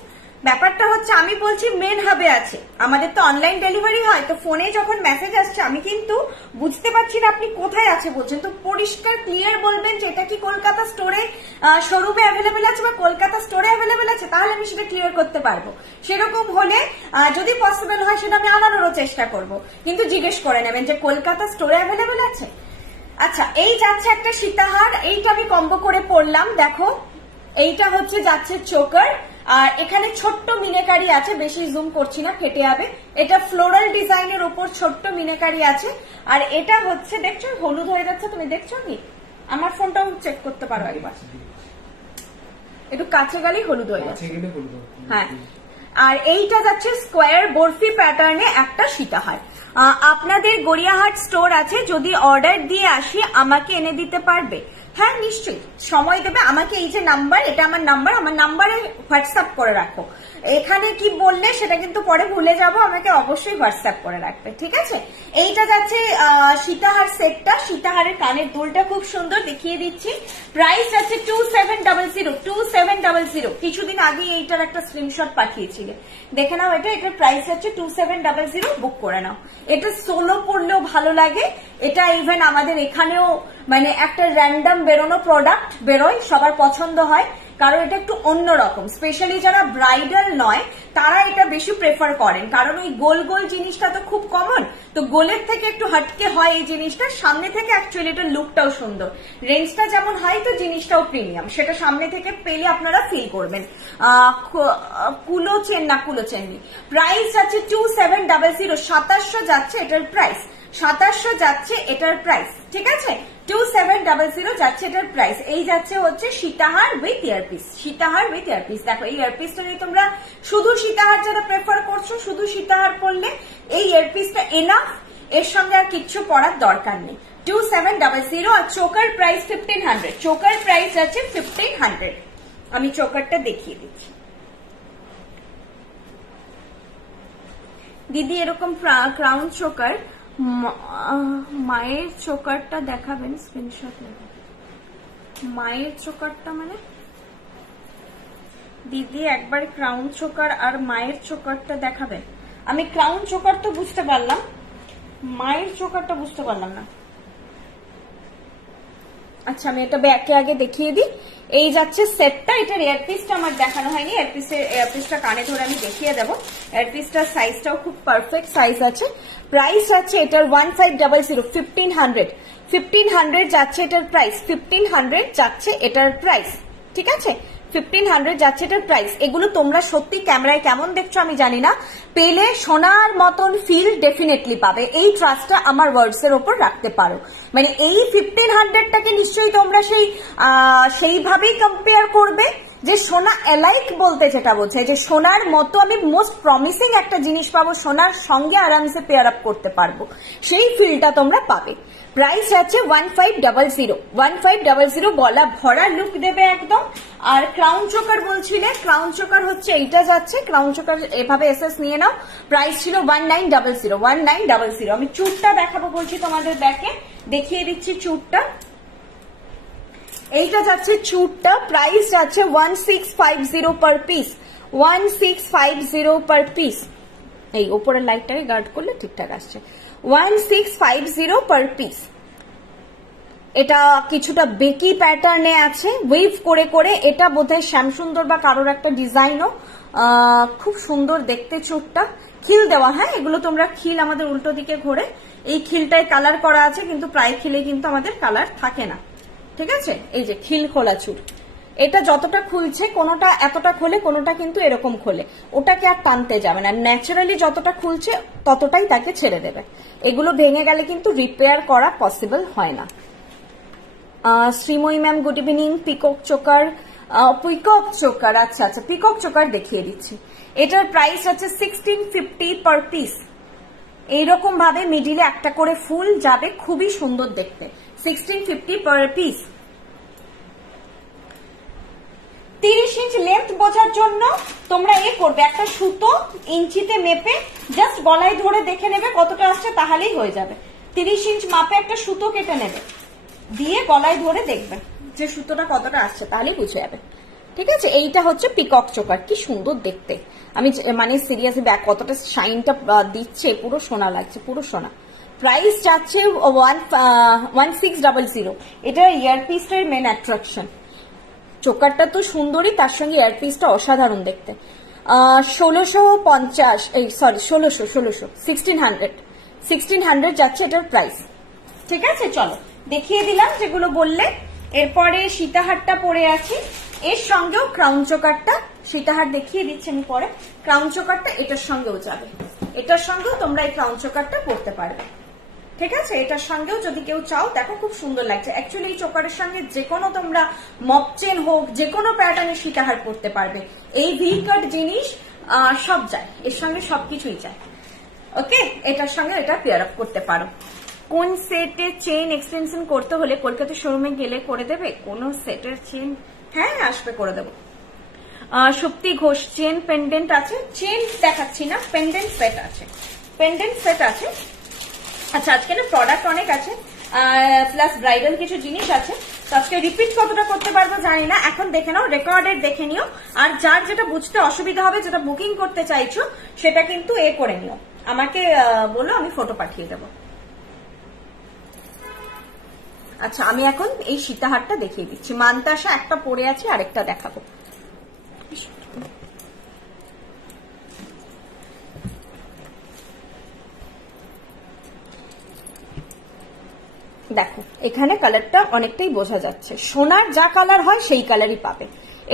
ব্যাপারটা হচ্ছে আমি বলছি মেন হাবে আছে, আমাদের তো অনলাইন ডেলিভারি হয়, তো ফোনে যখন মেসেজ আসছে আমি কিন্তু বুঝতে পারছি না আপনি কোথায় আছে বলছেন, তো পরিষ্কার ক্লিয়ার বলবেন যে এটা কি কলকাতা স্টোরে শোরুমে অ্যাভেলেবেল আছে বা কলকাতা স্টোরে অ্যাভেলেবেল আছে, তাহলে আমি সেটা ক্লিয়ার করতে পারবো। সেরকম হলে যদি পসিবল হয় সেটা আমি আনানোরও চেষ্টা করব, কিন্তু জিজ্ঞেস করে নেবেন যে কলকাতা স্টোরে অ্যাভেলেবেল আছে। আচ্ছা, এই যাচ্ছে একটা সীতাহার, এইটা আমি কম্বো করে পড়লাম, দেখো এইটা হচ্ছে যাচ্ছে চোকার, আর এখানে ছোট্ট মিনেকারি আছে, বেশি জুম করছি না ফেটে যাবে, এটা ফ্লোরাল ডিজাইনের উপর ছোট্ট মিনেকারি আছে। আর এটা হচ্ছে দেখছো হলুদ হয়ে যাচ্ছে, তুমি দেখছো কি? আমার ফোনটাও চেক করতে পারো একবার, একটু কাছে গেলেই হলুদ হয়ে যাচ্ছে। হ্যাঁ, আর এইটা যাচ্ছে স্কোয়ার বরফি প্যাটার্নে একটা সীতাহার। আপনাদের গড়িয়াহাট স্টোর আছে, যদি অর্ডার দিয়ে আসি আমাকে এনে দিতে পারবে? হ্যাঁ নিশ্চয়ই, সময় দেবে আমাকে। এই যে নাম্বার, এটা আমার নাম্বার, আমার নাম্বারে হোয়াটসঅ্যাপ করে রাখো। এখানে কি বললে সেটা কিন্তু পরে ভুলে যাব, আমাকে অবশ্যই হোয়াটসঅ্যাপ করে রাখবে, ঠিক আছে? এইটা যাচ্ছে সীতাহার সেটটা, সীতাহারের কানের দুলটা খুব সুন্দর, দেখিয়ে দিচ্ছি। প্রাইস আছে 2700, 2700, কিছুদিন আগে এইটার একটা স্ক্রিনশট পাঠিয়েছিলে, দেখে নাও। এটার প্রাইস হচ্ছে 2700, বুক করে নাও। এটা সোলো পরলেও ভালো লাগে, এটা ইভেন আমাদের এখানেও মানে একটা র্যান্ডম বেরোনো প্রোডাক্ট বেরোয়, সবার পছন্দ হয়, কারণ এটা একটু অন্যরকম। স্পেশালি যারা ব্রাইডাল নয় তারা এটা বেশি প্রেফার করেন, কারণ ওই গোল গোল জিনিসটা তো খুব কমন, তো গোলের থেকে একটু হটকে হয় এই জিনিসটা। সামনে থেকে অ্যাকচুয়ালি এটার লুকটাও সুন্দর, রেঞ্জটা যেমন হাই তো জিনিসটাও প্রিমিয়াম, সেটা সামনে থেকে পেলে আপনারা ফিল করবেন। কুলো চেন না, কুলো চেন নেই। প্রাইস যাচ্ছে 2700, 2700 যাচ্ছে এটার প্রাইস, 2700 যাচ্ছে এটার প্রাইস, ঠিক আছে? 2700 যাচ্ছে এটার প্রাইস। এই যাচ্ছে হচ্ছে সীতাহার উইথ ইয়ারপিস, সীতাহার উইথ ইয়ারপিস। দেখো এই ইয়ারপিসটা নিয়ে তোমরা শুধু সীতাহার যারা প্রেফার করছো, শুধু সীতাহার পরলে এই ইয়ারপিসটা এনাফ, এর সঙ্গে আর কিচ্ছু পড়ার দরকার নেই। 2700। আর চোকার প্রাইস 1500, চোকার প্রাইস যাচ্ছে 1500। আমি চোকারটা দেখিয়ে দিচ্ছি দিদি, এরকম ক্রাউন চোকার, মায়ের চোকারটা দেখাবেন, স্ক্রিনশট নেবেন। মায়ের চোকারটা মানে দিদি একবার ক্রাউন চোকার আর মায়ের চোকারটা দেখাবেন। আমি ক্রাউন চোকার তো বুঝতে পারলাম, মায়ের চোকারটা বুঝতে পারলাম না। আচ্ছা আমি এটা ব্যাকে আগে দেখিয়ে দিই। এই যাচ্ছে সেটটা, এটার এয়ারপিসটা আমার দেখানো হয়নি, এয়ারপিসটা কানে ধরে আমি দেখিয়ে দেবো। এয়ারপিসটার সাইজটাও খুব পারফেক্ট সাইজ আছে। প্রাইস যাচ্ছে এটার 1500, 1500 যাচ্ছে এটার প্রাইস, 1500 যাচ্ছে এটার প্রাইস, ঠিক আছে? 1500 যাচ্ছে এটার প্রাইস। এগুলো তোমরা সত্যি ক্যামেরায় কেমন দেখছো আমি জানি না, পেলে সোনার মতন ফিল ডেফিনেটলি পাবে। এই ট্রাস্টটা আমার ওয়ার্ডস এর ওপর রাখতে পারো। মানে এই 1500টাকে নিশ্চয়ই তোমরা সেইভাবেই কম্পেয়ার করবে যে সোনা এলাইক বলতে যেটা বোঝায়, যে সোনার মতো আমি মোস্ট প্রমিসিং একটা জিনিস পাবো, সোনার সঙ্গে আরামসে পেয়ার আপ করতে পারবো, সেই ফিলটা তোমরা পাবে। প্রাইস আছে 1500, 1500, গলা ভরা লুক দেবে একদম। আর ক্রাউন চোকার বলছিলে, ক্রাউন চোকার হচ্ছে এইটা যাচ্ছে, ক্রাউন চোকার এভাবে এসএস নিয়ে নাও। প্রাইস ছিল 1900, 1900। আমি চুটটা দেখাবো বলছি তোমাদের, ব্যাকে দেখিয়ে দিচ্ছি চুটটা। এইটা যাচ্ছে চুটটা, প্রাইস যাচ্ছে 1650 পার পিস, 1650 পার পিস। এই উপরের লাইটটাকে গার্ড করলে ঠিকঠাক আসছে। 1650 পার পিস। এটা কিছুটা বেকি প্যাটার্নে আছে, ওয়েভ করে করে। এটা বোধহয় শ্যামসুন্দর বা কারোর একটা ডিজাইনও, খুব সুন্দর দেখতে চুটটা। খিল দেওয়া, হ্যাঁ এগুলো তোমরা খিল আমাদের উল্টো দিকে ঘোরে, এই খিলটায় কালার করা আছে, কিন্তু প্রায় খিলে কিন্তু আমাদের কালার থাকে না, ঠিক আছে? এই যে খিল খোলা চুর, এটা যতটা খুলছে কোনোটা এতটা খোলে, কোনোটা কিন্তু এরকম খোলে, ওটাকে আর টানতে যাবে না। ন্যাচারালি যতটা খুলছে ততটাই তাকে ছেড়ে দেবে। এগুলো ভেঙে গেলে কিন্তু রিপেয়ার করা পসিবল হয় না। Srimoyee ma'am good evening. Peacock choker, peacock choker, আচ্ছা আচ্ছা পিকক চোকার দেখিয়ে দিচ্ছি। এটার প্রাইস আছে 1650 পার পিস। এইরকম ভাবে মিডিলে একটা করে ফুল যাবে, খুবই সুন্দর দেখতে। 1650 পার পিস। 30 ইঞ্চ লেন্থ বোঝার জন্য তোমরা করবে, একটা সুতো ইঞ্চিতে মেপে জাস্ট গলায় ধরে দেখে নেবে কতটা আসছে, তাহলেই হয়ে যাবে। 30 ইঞ্চ মাপে একটা সুতো কেটে নেবে, দিয়ে গলায় ধরে দেখবে যে সুতোটা কতটা আসছে, তাহলেই বুঝে যাবে, ঠিক আছে? এইটা হচ্ছে পিকক চোকার, কি সুন্দর দেখতে। আমি মানে সিরিয়াসলি ব্যাক কতটা শাইনটা দিচ্ছে, পুরো সোনা লাগছে, পুরো সোনা। প্রাইস যাচ্ছে 1600। এটা ইয়ারপিসটার মেন অ্যাট্রাকশন। চোকারটা তো সুন্দরই, তার সঙ্গে ইয়ারপিসটা অসাধারণ দেখতে। 1650, এই সরি 1600 যাচ্ছে এটার প্রাইস, ঠিক আছে? চলো দেখিয়ে দিলাম যেগুলো বললে। এরপরে সীতাহারটা পরে আছি, এর সঙ্গেও ক্রাউন চোকারটা, সীতাহার দেখিয়ে দিচ্ছি আমি পরে। ক্রাউন চোকারটা এটার সঙ্গেও যাবে, এটার সঙ্গেও তোমরা এই ক্রাউন চোকারটা পরতে পারবে, ঠিক আছে? এটার সঙ্গেও যদি কেউ চাও, দেখো খুব সুন্দর লাগছে। অ্যাকচুয়ালি এই চোকারের সঙ্গে যে কোনো তোমরা মপ চেন হোক, যে কোনো প্যাটার্নের সীতাহার পরতে পারবে। এই ভি কাট জিনিস সব যায়, এর সঙ্গে সবকিছুই যায়। ওকে, এটার সঙ্গে এটা পেয়ার আপ করতে পারো। কোন সেটের চেন এক্সটেনশন করতে হলে কলকাতা শোরুমে গেলে করে দেবে? কোন সেটের চেন? হ্যাঁ আসবে, করে দেবো। শক্তি ঘোষ, চেন পেন্ডেন্ট আছে, চেন দেখাচ্ছি না, পেন্ডেন্ট সেট আছে, পেন্ডেন্ট সেট আছে। আচ্ছা আজকে না প্রোডাক্ট অনেক আছে, প্লাস ব্রাইডাল কিছু জিনিস আছে, তো আজকে রিপিট কতটা করতে পারবো জানি না, এখন দেখে নাও, রেকর্ডেড দেখে নিও। আর যার যেটা বুঝতে অসুবিধা হবে, যেটা বুকিং করতে চাইছো, সেটা কিন্তু করে নিও, আমাকে বলো, আমি ফটো পাঠিয়ে দেবো। আচ্ছা, আমি এখন এই সীতাহারটা দেখিয়ে দিচ্ছি। মান্তাসা একটা পরে আছে, আরেকটা দেখাবো। দেখো এখানে কালারটা অনেকটাই বোঝা যাচ্ছে, সোনার যা কালার হয় সেই কালারই পাবে।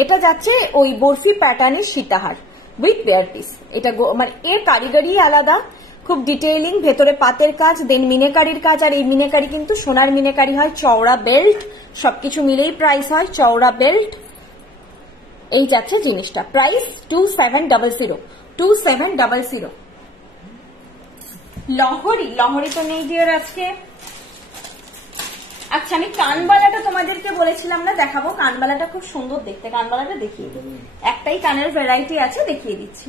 এটা যাচ্ছে ওই বরফি প্যাটার্নের সীতাহার উইথ পেয়ার পিস। এটা মানে এর কারিগরি আলাদা, খুব ডিটেইলিং, ভেতরে পাতের কাজ, দেন মিনেকারির কাজ। আর এই মিনেকারি কিন্তু সোনার মিনেকারি হয়, চওড়া বেল্ট, সবকিছু মিলেই প্রাইস হয়, চওড়া বেল্ট। এই যাচ্ছে জিনিসটা, প্রাইস 2700। লহরি তো নেই ডিয়ার আজকে। আচ্ছা, আমি কানবালাটা তোমাদেরকে বলেছিলাম না দেখাবো, কানবালাটা খুব সুন্দর দেখতে, কানবালাটা দেখিয়ে দিই। একটাই কানের ভ্যারাইটি আছে, দেখিয়ে দিচ্ছি।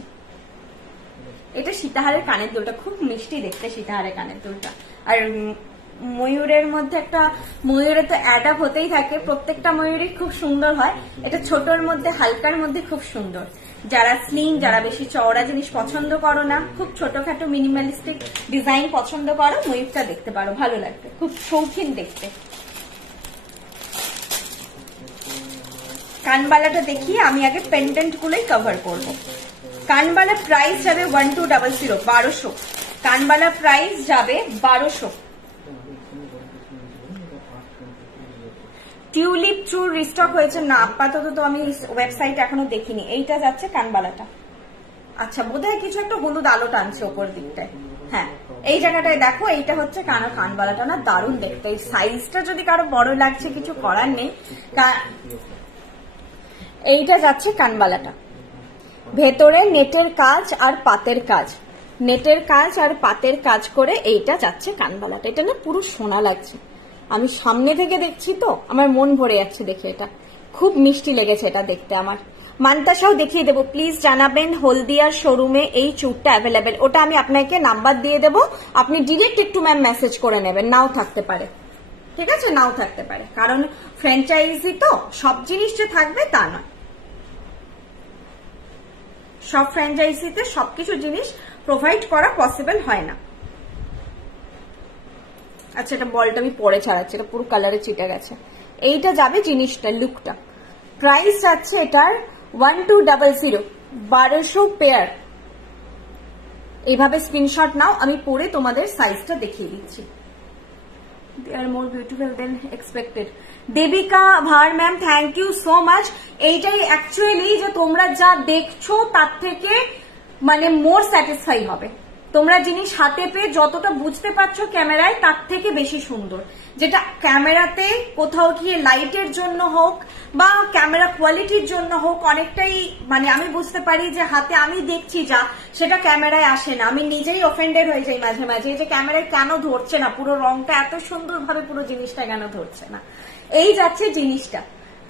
এটা সীতাহারের কানের দুলটা, খুব মিষ্টি দেখতে সীতাহারের কানের দুলটা। আর ময়ূরের মধ্যে একটা, ময়ূরে তো অ্যাডাপ হতেই থাকে, প্রত্যেকটা ময়ূরই খুব সুন্দর হয়। এটা ছোটর মধ্যে, হালকার মধ্যে খুব সুন্দর। যারা স্লিম, যারা বেশি চওড়া জিনিস পছন্দ করো না, খুব ছোটখাটো মিনিমালিস্টিক ডিজাইন পছন্দ করো, ময়ূরটা দেখতে পারো, ভালো লাগবে, খুব শৌখিন দেখতে। কানবালাটা দেখিয়ে আমি আগে পেন্ডেন্ট গুলোই কভার করবো। কানবালা প্রাইস যাবে 1200। কানবালা প্রাইস যাবে 1200। টিউলিপ চুর রিস্টক হয়েছে না, আপাতত তো আমি ওয়েবসাইটে এখনো দেখিনি। এইটা যাচ্ছে কানবালাটা। আচ্ছা, বোধহয় কিছু একটা হলুদ আলো টানছে ওপর দিকটায়। হ্যাঁ, এই জায়গাটায় দেখো, এইটা হচ্ছে কানবালাটা না, দারুণ দেখতে। এই সাইজটা যদি কারো বড় লাগছে, কিছু করার নেই। এইটা যাচ্ছে কানবালাটা, ভেতরে নেটের কাজ আর পাতের কাজ, নেটের কাজ আর পাতের কাজ করে এইটা যাচ্ছে কানবালাটা। এটা না পুরো সোনা লাগছে, আমি সামনে থেকে দেখছি তো আমার মন ভরে যাচ্ছে দেখে। এটা খুব মিষ্টি লেগেছে এটা দেখতে আমার। মান্তাসাও দেখিয়ে দেবো, প্লিজ জানাবেন হলদিয়ার শোরুমে এই চুরটা অ্যাভেলেবেল। ওটা আমি আপনাকে নাম্বার দিয়ে দেবো, আপনি ডিরেক্ট একটু ম্যাম মেসেজ করে নেবেন, নাও থাকতে পারে, ঠিক আছে, নাও থাকতে পারে, কারণ ফ্র্যাঞ্চাইজি তো, সব জিনিস যে থাকবে তা নয়। সব ফ্র্যাঞ্চাইজিতে সবকিছু জিনিস প্রোভাইড করা পসিবল হয় না। আচ্ছা, এটা বলটা আমি পরে ছাড়াচ্ছি, এটা পুরো কালারে চিটে গেছে। এইটা যাবে জিনিসটা, লুকটা। প্রাইস যাচ্ছে এটার 1200, 1200 পেয়ার। এইভাবে স্ক্রিনশট নাও, আমি পরে তোমাদের সাইজটা দেখিয়ে দিচ্ছি। They are more beautiful than expected. Devika Bhar ma'am, thank you so much. এইটাই অ্যাকচুয়ালি যে তোমরা যা দেখছো তার থেকে মানে মোর স্যাটিসফাই হবে। তোমরা জিনিস হাতে পেয়ে যতটা বুঝতে পারছো ক্যামেরায়, তার থেকে বেশি সুন্দর। যেটা ক্যামেরাতে কোথাও গিয়ে লাইটের জন্য হোক বা ক্যামেরা কোয়ালিটির জন্য হোক, অনেকটাই মানে আমি বুঝতে পারি যে হাতে আমি দেখছি যা, সেটা ক্যামেরায় আসে না। আমি নিজেই অফেন্ডেড হয়ে যাই মাঝে মাঝে যে ক্যামেরায় কেন ধরছে না, পুরো রংটা এত সুন্দরভাবে পুরো জিনিসটা কেন ধরছে না। এই যাচ্ছে জিনিসটা,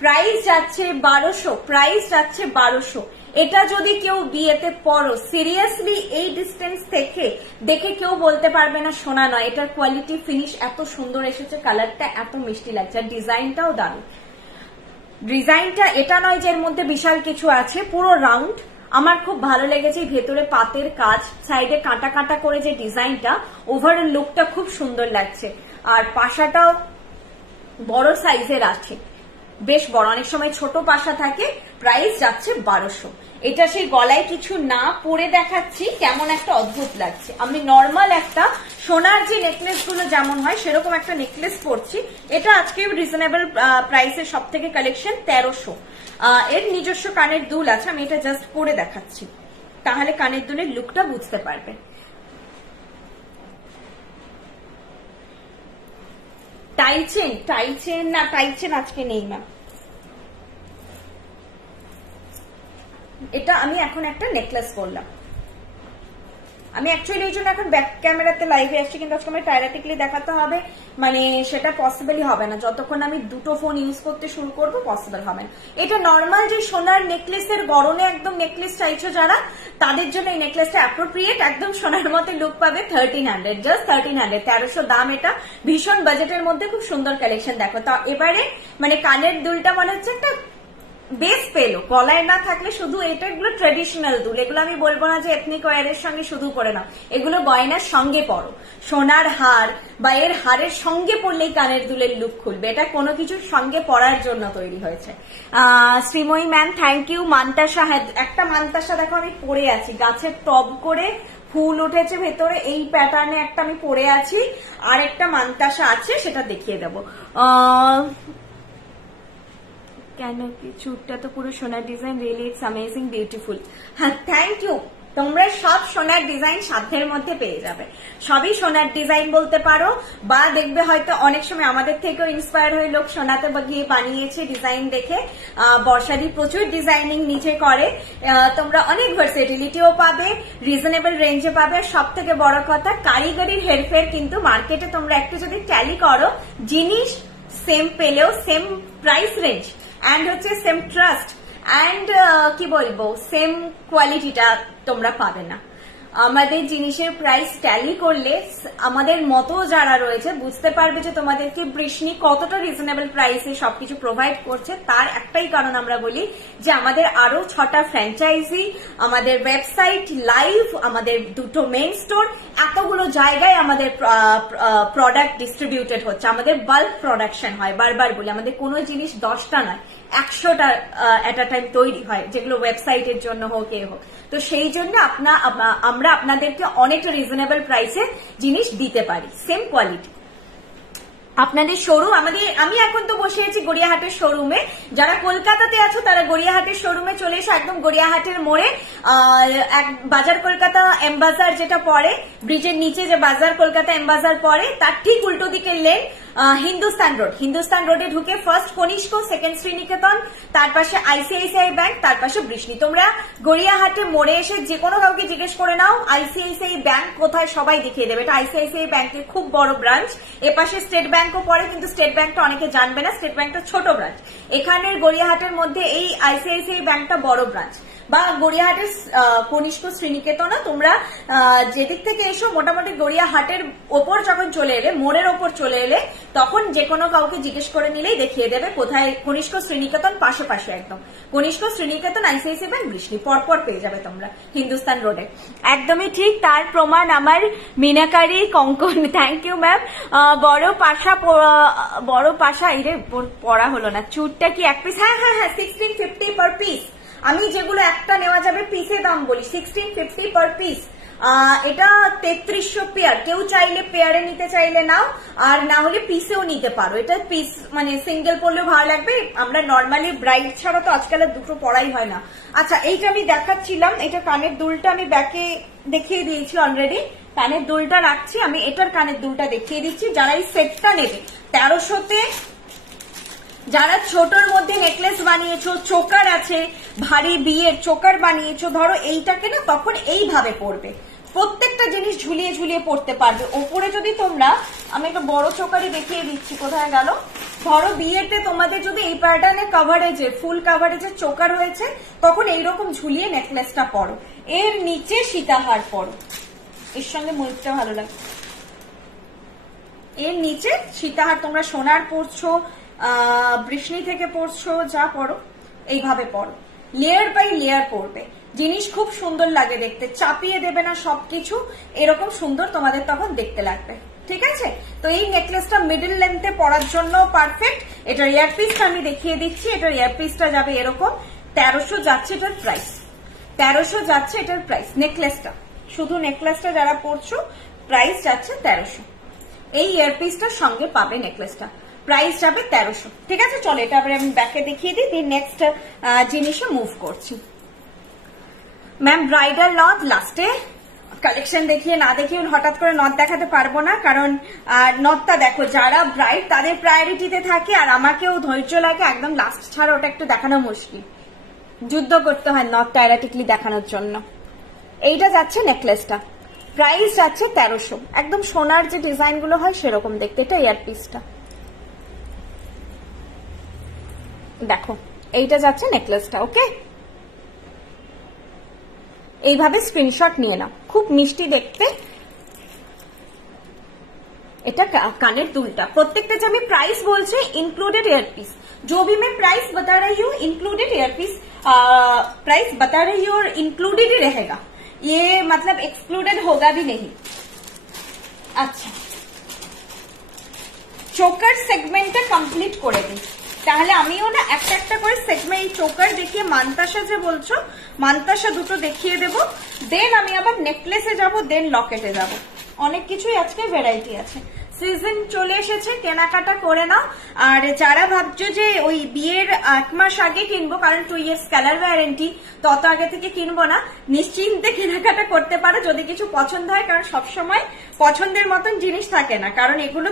প্রাইস যাচ্ছে 1200, প্রাইস যাচ্ছে 1200। এটা যদি কেউ বিয়েতে পরো, সিরিয়াসলি এই ডিস্টেন্স থেকে দেখে কেউ বলতে পারবে না সোনা নয়। এটার কোয়ালিটি, ফিনিশ এত সুন্দর এসেছে, কালারটা এত মিষ্টি লাগছে, আর ডিজাইনটাও দারুণ। ডিজাইনটা এটা নয় যে এর মধ্যে বিশাল কিছু আছে, পুরো রাউন্ড। আমার খুব ভালো লেগেছে, ভেতরে পাতের কাজ, সাইডে কাঁটা কাঁটা করে যে ডিজাইনটা, ওভারঅল লুকটা খুব সুন্দর লাগছে। আর পাশাটাও বড় সাইজের আছে, বেশ বড়, অনেক সময় ছোট পাশা থাকে। প্রাইস যাচ্ছে 1200। এটা সেই গলায় কিছু না পরে দেখাচ্ছি, কেমন একটা অদ্ভুত লাগছে। আমি নর্মাল একটা সোনার যে নেকলেস গুলো যেমন হয় সেরকম একটা নেকলেস পরছি। এটা আজকে রিজনেবল প্রাইসের সব থেকে কালেকশন 1300। এর নিজস্ব কানের দুল আছে, আমি এটা জাস্ট পরে দেখাচ্ছি, তাহলে কানের দুলের লুকটা বুঝতে পারবে। টাইচেন না, টাইচেন আজকে নেই ম্যাম। এটা আমি এখন একটা নেকলেস করলাম। আমি অ্যাকচুয়ালি এই জন্য এখন ব্যাক ক্যামেরাতে লাইভে আসছি, কিন্তু আজকে আমার টাইরাটিকলি দেখাতে হবে, মানে সেটা পসিবলই হবে না যতক্ষণ আমি দুটো ফোন ইউজ করতে শুরু করবো, পসিবল হবে না। এটা নর্মাল যে সোনার নেকলেসের গরনে একদম নেকলেস চাইছো যারা, তাদের জন্য এই নেকলেসটা অ্যাপ্রোপ্রিয়েট, একদম সোনার মতো লুক পাবে। 1300, জাস্ট 1300, 1300 দাম। এটা ভীষণ বাজেটের মধ্যে খুব সুন্দর কালেকশন। দেখো তো এবারে মানে কানের দুলটা মনে হচ্ছে একটা বেস পেলো, গলায় না থাকলে শুধু এটা, এগুলো ট্রেডিশনাল দুল, এগুলো আমি বলবো না যে এথনিক ওয়্যারের সঙ্গে শুধু পরে নাও, এগুলো গয়নার সঙ্গে পরো, সোনার হার বা এর হারের সঙ্গে পরলেই কানের দুলের লুক খুলবে। এটা কোনো কিছুর সঙ্গে পরার জন্য তৈরি হয়েছে। Srimoyee ma'am thank you. Mantasa, হ্যাঁ একটা মান্তাসা দেখো আমি পরে আছি, গাছের টব করে ফুল উঠেছে ভেতরে, এই প্যাটার্নে একটা আমি পরে আছি, আর একটা মান্তাসা আছে সেটা দেখিয়ে দেবো। কেন কি চুটটা তো পুরো সোনার design, really it's amazing beautiful. হ্যাঁ থ্যাংক ইউ। তোমরা সব সোনার ডিজাইন সাধ্যের মধ্যে পেয়ে যাবে, সবই সোনার ডিজাইন বলতে পারো, বা দেখবে হয়তো অনেক সময় আমাদের থেকেও ইন্সপায়ার হয়ে লোক সোনাতে গিয়ে বানিয়েছে ডিজাইন দেখে। বর্ষাদি প্রচুর ডিজাইনিং নিচে করে, তোমরা অনেক ভার্সেটিলিটিও পাবে, রিজনেবল রেঞ্জে পাবে। সব থেকে বড় কথা কারিগরির হেরফের কিন্তু মার্কেটে তোমরা একটু যদি ট্যালি করো, জিনিস সেম পেলেও সেম প্রাইস রেঞ্জ অ্যান্ড হচ্ছে সেম ট্রাস্ট অ্যান্ড কি বলবো সেম কোয়ালিটিটা তোমরা পাবে না। আমাদের জিনিসের প্রাইস ট্যালি করলে আমাদের মতো যারা রয়েছে বুঝতে পারবে যে তোমাদেরকে বৃষ্ণি কতটা রিজনেবল প্রাইসে সবকিছু প্রোভাইড করছে। তার একটাই কারণ আমরা বলি যে আমাদের আরো 6টা ফ্র্যাঞ্চাইজি, আমাদের ওয়েবসাইট, লাইভ, আমাদের 2টো মেইন স্টোর, এতগুলো জায়গায় আমাদের প্রোডাক্ট ডিস্ট্রিবিউটেড হচ্ছে, আমাদের বাল্ক প্রোডাকশন হয়। বারবার বলি আমাদের কোনো জিনিস 10টা নয় 100টা এট আ টাইম তৈরি হয়, যেগুলো ওয়েবসাইটের জন্য হোক এ হোক। তো সেই জন্য আমরা আপনাদেরকে অনেকটা রিজনেবল প্রাইসে জিনিস দিতে পারি, সেম কোয়ালিটি। আপনাদের শোরুম আমি এখন তো বসে আছি গড়িয়াহাটের শোরুমে। যারা কলকাতাতে আছো তারা গড়িয়াহাটের শোরুমে চলে এসো, একদম গড়িয়াহাটের মোড়ে বাজার কলকাতা এমবাজার যেটা পড়ে, ব্রিজের নিচে যে বাজার কলকাতা এমবাজার পড়ে, তার ঠিক উল্টো দিকে লেন হিন্দুস্তান রোডে ঢুকে ফার্স্ট কনিষ্ক, সেকেন্ড শ্রীনিকেতন, তার পাশে আইসিআইসিআই ব্যাংক, তার পাশে বৃষ্ণি। তোমরা গড়িয়াহাটে মোড়ে এসে যে কোনো কাউকে জিজ্ঞেস করে নাও আইসিআইসিআই ব্যাংক কোথায়, সবাই দেখিয়ে দেবে। এটা আইসিআইসিআই ব্যাংকের খুব বড় ব্রাঞ্চ। এপাশে স্টেট ব্যাংকও পড়ে, কিন্তু স্টেট ব্যাংকটা অনেকে জানবে না, স্টেট ব্যাংকটা ছোট ব্রাঞ্চ। এখানের গড়িয়াহাটের মধ্যে এই আইসিআইসিআই ব্যাংকটা বড় ব্রাঞ্চ। বা গড়িয়াহাটের কনিষ্ক শ্রীনিকেতনও তোমরা যেদিক থেকে এসো, মোটামুটি গড়িয়াহাটের ওপর যখন চলে এলে, মোড়ের ওপর চলে এলে, তখন যে কোনো কাউকে জিজ্ঞেস করে নিলেই দেখিয়ে দেবে কোথায়। কনিষ্ক শ্রীনিকেতন পাশে একদম, কনিষ্ক শ্রীনিকেতন আইসিআইসিআই ব্যাংক বৃষ্ণি পরপর পেয়ে যাবে তোমরা হিন্দুস্তান রোডে। একদমই ঠিক, তার প্রমাণ আমার মিনাকারি কঙ্কন। Thank you ma'am. বড় পাশা এই রে পড়া হলো না, চুটটা কি এক পিস? হ্যাঁ 1650 পার পিস। আমি যেগুলো একটা নেওয়া যাবে পিসে দাম বলি, 1650 পার পিস। এটা 3300 পেয়ার, কেউ চাইলে পেয়ারে নিতে চাইলে নাও, আর না হলে পিসেও নিতে পারো। এটা পিস মানে সিঙ্গেল পরলেও ভালো লাগবে। আমরা নর্মালি ব্রাইড ছাড়া তো আজকাল দুটো পরাই হয় না। আচ্ছা এইটা আমি দেখাচ্ছিলাম, এটা কানের দুলটা আমি ব্যাকে দেখিয়ে দিয়েছি অলরেডি, কানের দুলটা রাখছি আমি, এটার কানের দুলটা দেখিয়ে দিচ্ছি। যারা এই সেটটা নেবে 1300-তে, যারা ছোটর মধ্যে নেকলেস বানিয়েছো, চোকার আছে, ভারী বিয়ের চোকার বানিয়েছো, ধরো এইটাকে না তখন এইভাবে পরবে, প্রত্যেকটা জিনিস ঝুলিয়ে ঝুলিয়ে পড়তে পারবে। ওপরে যদি তোমরা, আমি একটা বড় চোকারই দেখিয়ে দিচ্ছি, কোথায় গেল, ধরো বিয়েতে তোমাদের যদি এই প্যাটার্নে কভারেজে, ফুল কভারেজে চোকার হয়েছে, তখন এইরকম ঝুলিয়ে নেকলেসটা পরো, এর নিচে সীতাহার পরো, এর সঙ্গে ময়ূরটা ভালো লাগে, এর নিচে সীতাহার। তোমরা সোনার পরছো, বৃষ্ণি থেকে পড়ছো, যা পড়ো এইভাবে পড়ো, লেয়ার বাই লেয়ার পড়বে, জিনিস খুব সুন্দর লাগে দেখতে, চাপিয়ে দেবে না সবকিছু, এরকম সুন্দর তোমাদের তখন দেখতে লাগবে। ঠিক আছে, তো এই নেকলেসটা মিডল লেন্থে পরার জন্য পারফেক্ট। এটার ইয়ারপিসটা আমি দেখিয়ে দিচ্ছি, এটার ইয়ারপিসটা যাবে এরকম, 1300 যাচ্ছে এটার প্রাইস, 1300 যাচ্ছে এটার প্রাইস। নেকলেসটা, শুধু নেকলেসটা যারা পরছো প্রাইস যাচ্ছে 1300। এই ইয়ারপিসটার সঙ্গে পাবে নেকলেসটা, প্রাইস যাবে 1300। ঠিক আছে, চলো এটা আবার আমি ব্যাকে দেখিয়ে দিই, নেক্সট জিনিসে মুভ করছি। ম্যাম ব্রাইডাল নথ লাস্টে, কালেকশন দেখিয়ে না দেখিয়ে হঠাৎ করে নথ দেখাতে পারবো না, কারণ নথটা দেখো যারা ব্রাইড তাদের প্রায়োরিটিতে থাকে, আর আমাকেও ধৈর্য লাগে, একদম লাস্ট ছাড়া ওটা একটু দেখানো মুশকিল, যুদ্ধ করতে হয় নথ টাইরাটিকলি দেখানোর জন্য। এইটা যাচ্ছে নেকলেসটা, প্রাইস যাচ্ছে 1300, একদম সোনার যে ডিজাইন গুলো হয় সেরকম দেখতে। এটা ইয়ারপিসটা দেখো, এইটা যাচ্ছে নেকলেসটা। ওকে, এইভাবে স্ক্রিনশট নিয়ে নাও, খুব মিষ্টি দেখতে। এটা কানের দুলটা, প্রত্যেকটা যে আমি প্রাইস বলছি इंक्लूडेड ईयरपीस, जो भी मैं प्राइस बता रही हूँ इंक्लूडेड ईयरपीस प्राइस बता रही हूँ और इंक्लूडेड ही रहेगा, ये मतलब एक्सक्लूडेड होगा भी नहीं। अच्छा, চোকার সেগমেন্টটা কমপ্লিট করে দিই, তাহলে আমিও না একটা একটা করে সেগমেন্ট, এই চোকার দেখিয়ে মান্তাসা যে বলছো, মান্তাসা দুটো দেখিয়ে দেব, দেন আমি আবার নেকলেসে যাব, দেন লকেটে যাব। অনেক কিছুই আজকে ভ্যারাইটি আছে। সিজন চলে এসেছে, কেনাকাটা করে নাও। আর যারা ভাবছো যে ওই বিয়ের 1 মাস আগে কিনবো, কারণ 2 ইয়ার্স কালার ওয়ারেন্টি, তত আগে থেকে কিনবো না, নিশ্চিন্তে কেনাকাটা করতে পারো যদি কিছু পছন্দ হয়, কারণ সবসময় পছন্দের মতন জিনিস থাকে না, কারণ এগুলো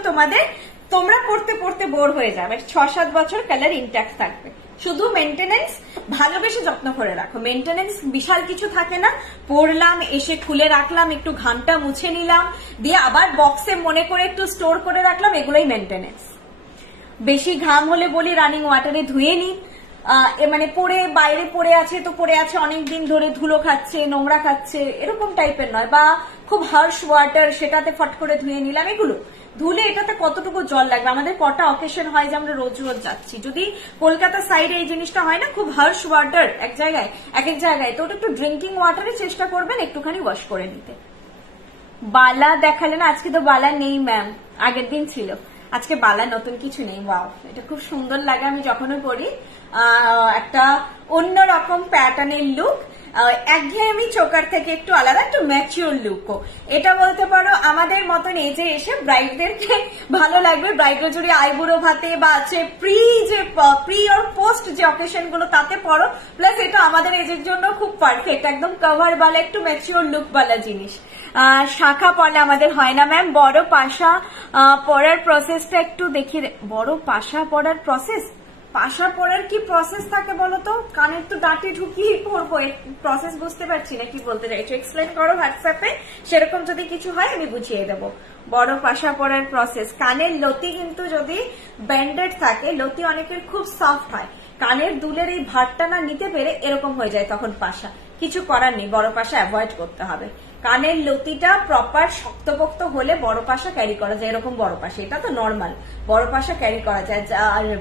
তোমরা পড়তে পড়তে বোর হয়ে যাবে। 6-7 বছর কালার ইনট্যাক্ট থাকবে। শুধু মেনটেনেন্স ভালোবেসে যত্ন করে রাখো, মেনটেনেন্স বিশাল কিছু থাকে না, পরলাম, এসে খুলে রাখলাম, একটু ঘামটা মুছে নিলাম, দিয়ে আবার বক্সে মনে করে একটু স্টোর করে রাখলাম, এগুলোই মেনটেনেন্স। বেশি ঘাম হলে বলি রানিং ওয়াটারে ধুয়ে নিন, মানে পরে বাইরে পড়ে আছে তো পড়ে আছে অনেকদিন ধরে, ধুলো খাচ্ছে, নোংরা খাচ্ছে, এরকম টাইপের নয়, বা খুব হার্শ ওয়াটার, সেটাতে ফট করে ধুয়ে নিলাম, এগুলো ধুলে এটাতে কতটুকু জল লাগবে। আমাদের কটা অকেশন হয় যে আমরা রোজ রোজ যাচ্ছি, যদি কলকাতা সাইডে এই জিনিসটা হয় না, খুব হার্শ ওয়াটার এক জায়গায় এক এক জায়গায়, তো ওটা একটু ড্রিঙ্কিং ওয়াটারে চেষ্টা করবেন একটুখানি ওয়াশ করে নিতে। বালা দেখালেন, আজকে তো বালা নেই ম্যাম, আগের দিন ছিল, আজকে বালা নতুন কিছু নেই। ওয়াও, এটা খুব সুন্দর লাগে, আমি যখনও পরি একটা অন্যরকম প্যাটার্নের লুক, একঘেয়েমি চোকার থেকে একটু আলাদা, একটু ম্যাচিওর লুকও এটা বলতে পারো। আমাদের মতন এজে এসে ব্রাইডদেরকে ভালো লাগবে, ব্রাইডাল জুড়ে আইবুড়ো ভাতে বা আছে প্রি আর পোস্ট যে অকেশন গুলো তাতে পড়ো, প্লাস এটা আমাদের এজের জন্য খুব পারফেক্ট, একদম কভার বালা, একটু ম্যাচিওর লুক বালা জিনিস। শাখা পলা আমাদের হয় না ম্যাম। বড় পাশা পড়ার প্রসেসটা একটু দেখিয়ে, বড় পাশা পড়ার প্রসেস, পাশা পড়ার কি প্রসেস থাকে বলো তো? কানের তো দাঁটি ঢুকিয়ে পড়বো, প্রসেস বুঝতে পারছি না কি বলতে চাইছো, এক্সপ্লেন করো হোয়াটসঅ্যাপে, সেরকম যদি কিছু হয় আমি বুঝিয়ে দেবো। বড় পাশা পড়ার প্রসেস, কানের লতি কিন্তু যদি ব্যান্ডেড থাকে, লতি অনেকের খুব সফট হয়, কানের দুলের এই ভারটা না নিতে পেরে এরকম হয়ে যায়, তখন পাশা, কিছু করার নেই, বড় পাশা অ্যাভয়েড করতে হবে। কানের লতিটা প্রপার শক্তপোক্ত হলে বড় পাশা ক্যারি করা যায়, এরকম বড় পাশা, এটা তো নর্মাল, বড় পাশা ক্যারি করা যায়।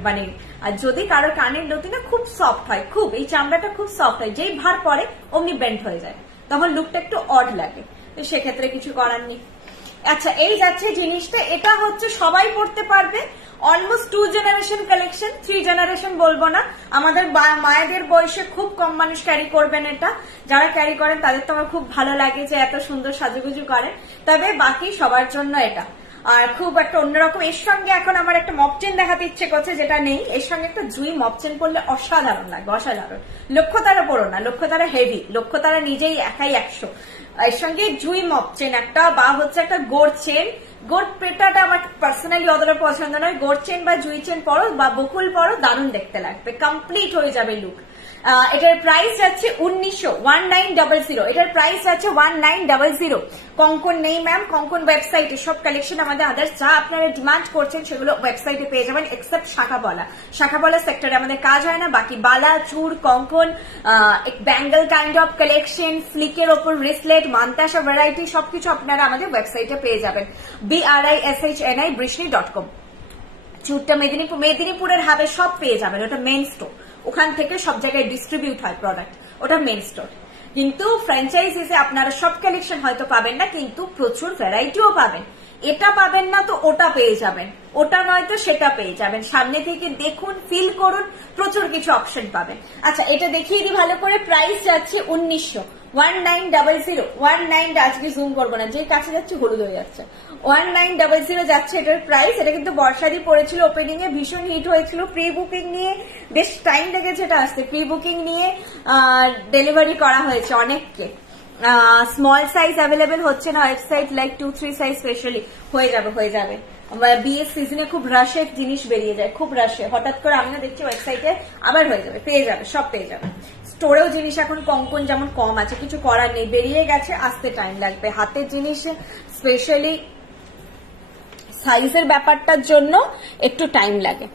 মানে আর যদি কারোর কানের লতি না খুব সফট হয়, খুব এই চামড়াটা খুব সফট হয়, যেই ভার পরে অমনি বেন্ড হয়ে যায়, তখন লুকটা একটু অড লাগে, তো সেক্ষেত্রে কিছু করার নেই। আচ্ছা, এই যাচ্ছে জিনিসটা, এটা হচ্ছে সবাই পড়তে পারবে, অলমোস্ট 2 জেনারেশন কালেকশন, 3 জেনারেশন বলবো না, আমাদের মায়েদের বয়সে খুব কম মানুষ ক্যারি করবেন এটা, যারা ক্যারি করেন তাদের তো আমার খুব ভালো লাগে যে এত সুন্দর সাজুগুজু করেন, তবে বাকি সবার জন্য এটা। আর খুব একটা অন্যরকম, এর সঙ্গে এখন আমার একটা মপচেন দেখাতে ইচ্ছে করছে, যেটা নেই, এর সঙ্গে একটা জুই মপচেন পরলে অসাধারণ লাগবে, অসাধারণ। লক্ষ্যতারা পড়ো না, লক্ষ্যতারা হেভি, লক্ষ্যতারা নিজেই একাই 100, এর সঙ্গে জুই মপচেন একটা, বা হচ্ছে একটা গোড় চেন, গোড় পেটাটা আমার পার্সোনালি অতটা পছন্দ নয়, গোড় চেন বা জুই চেন পরো বা বকুল পরো, দারুণ দেখতে লাগবে, কমপ্লিট হয়ে যাবে লুক। এটার প্রাইস যাচ্ছে 1900, এটার প্রাইস আছে 1900। কঙ্কন নেই ম্যাম, কঙ্কন ওয়েবসাইটে সব কালেকশন আমাদের আদার্স যা আপনারা ডিমান্ড করছেন সেগুলো ওয়েবসাইটে পেয়ে যাবেন, এক্সেপ্ট শাখাবলা। শাখাবলা সেক্টরে আমাদের কাজ হয় না, বাকি বালা, চুর, কঙ্কন, ব্যাঙ্গল কাইন্ড অফ কালেকশন, ফ্লিকের ওপর রিসলেট, মান্তাসা ভ্যারাইটি, সবকিছু আপনারা আমাদের ওয়েবসাইটে পেয়ে যাবেন, BRISHNI চুরটা মেদিনীপুরের হাবে সব পেয়ে যাবেন, ওটা মেইন স্টোর, ওখান থেকে সব জায়গায় ডিস্ট্রিবিউট হয় প্রোডাক্ট, ওটা মেইন স্টোর। কিন্তু ফ্র্যাঞ্চাইজিসে আপনারা সব কালেকশন হয়তো পাবেন না, কিন্তু প্রচুর ভ্যারাইটিও পাবেন, এটা পাবেন না তো ওটা পেয়ে যাবেন, ওটা নয় তো সেটা পেয়ে যাবেন, সামনে থেকে দেখুন, ফিল করুন, প্রচুর কিছু অপশন পাবেন। আচ্ছা, এটা দেখিয়ে দিই ভালো করে, প্রাইস যাচ্ছে 1900, আজকে জুম করবো না, যে কাছে যাচ্ছে হলুদ হয়ে যাচ্ছে, 1900 যাচ্ছে এটার প্রাইস। এটা কিন্তু বর্ষাদি পড়েছিল, ওপেনিং এ ভীষণ হিট হয়েছিল, প্রি বুকিং নিয়ে বেশ টাইম লেগেছে এটা আসতে, প্রি বুকিং নিয়ে ডেলিভারি করা হয়েছে অনেককে, স্মল সাইজ অ্যাভেলেবেল হচ্ছে না ওয়েবসাইট, লাইক 2-3 সাইজ স্পেশালি হয়ে যাবে। বিয়ের সিজনে খুব রাশের জিনিস বেরিয়ে যায়, খুব রাশে, হঠাৎ করে আমিও দেখছি ওয়েবসাইটে আবার হয়ে যাবে, পেয়ে যাবে, সব পেয়ে যাবে। স্টোরেও জিনিস এখন কঙ্কন যেমন কম আছে, কিছু করার নেই, বেরিয়ে গেছে, আসতে টাইম লাগবে। হাতের জিনিস স্পেশালি সাইজের ব্যাপারটার জন্য একটু টাইম লাগে।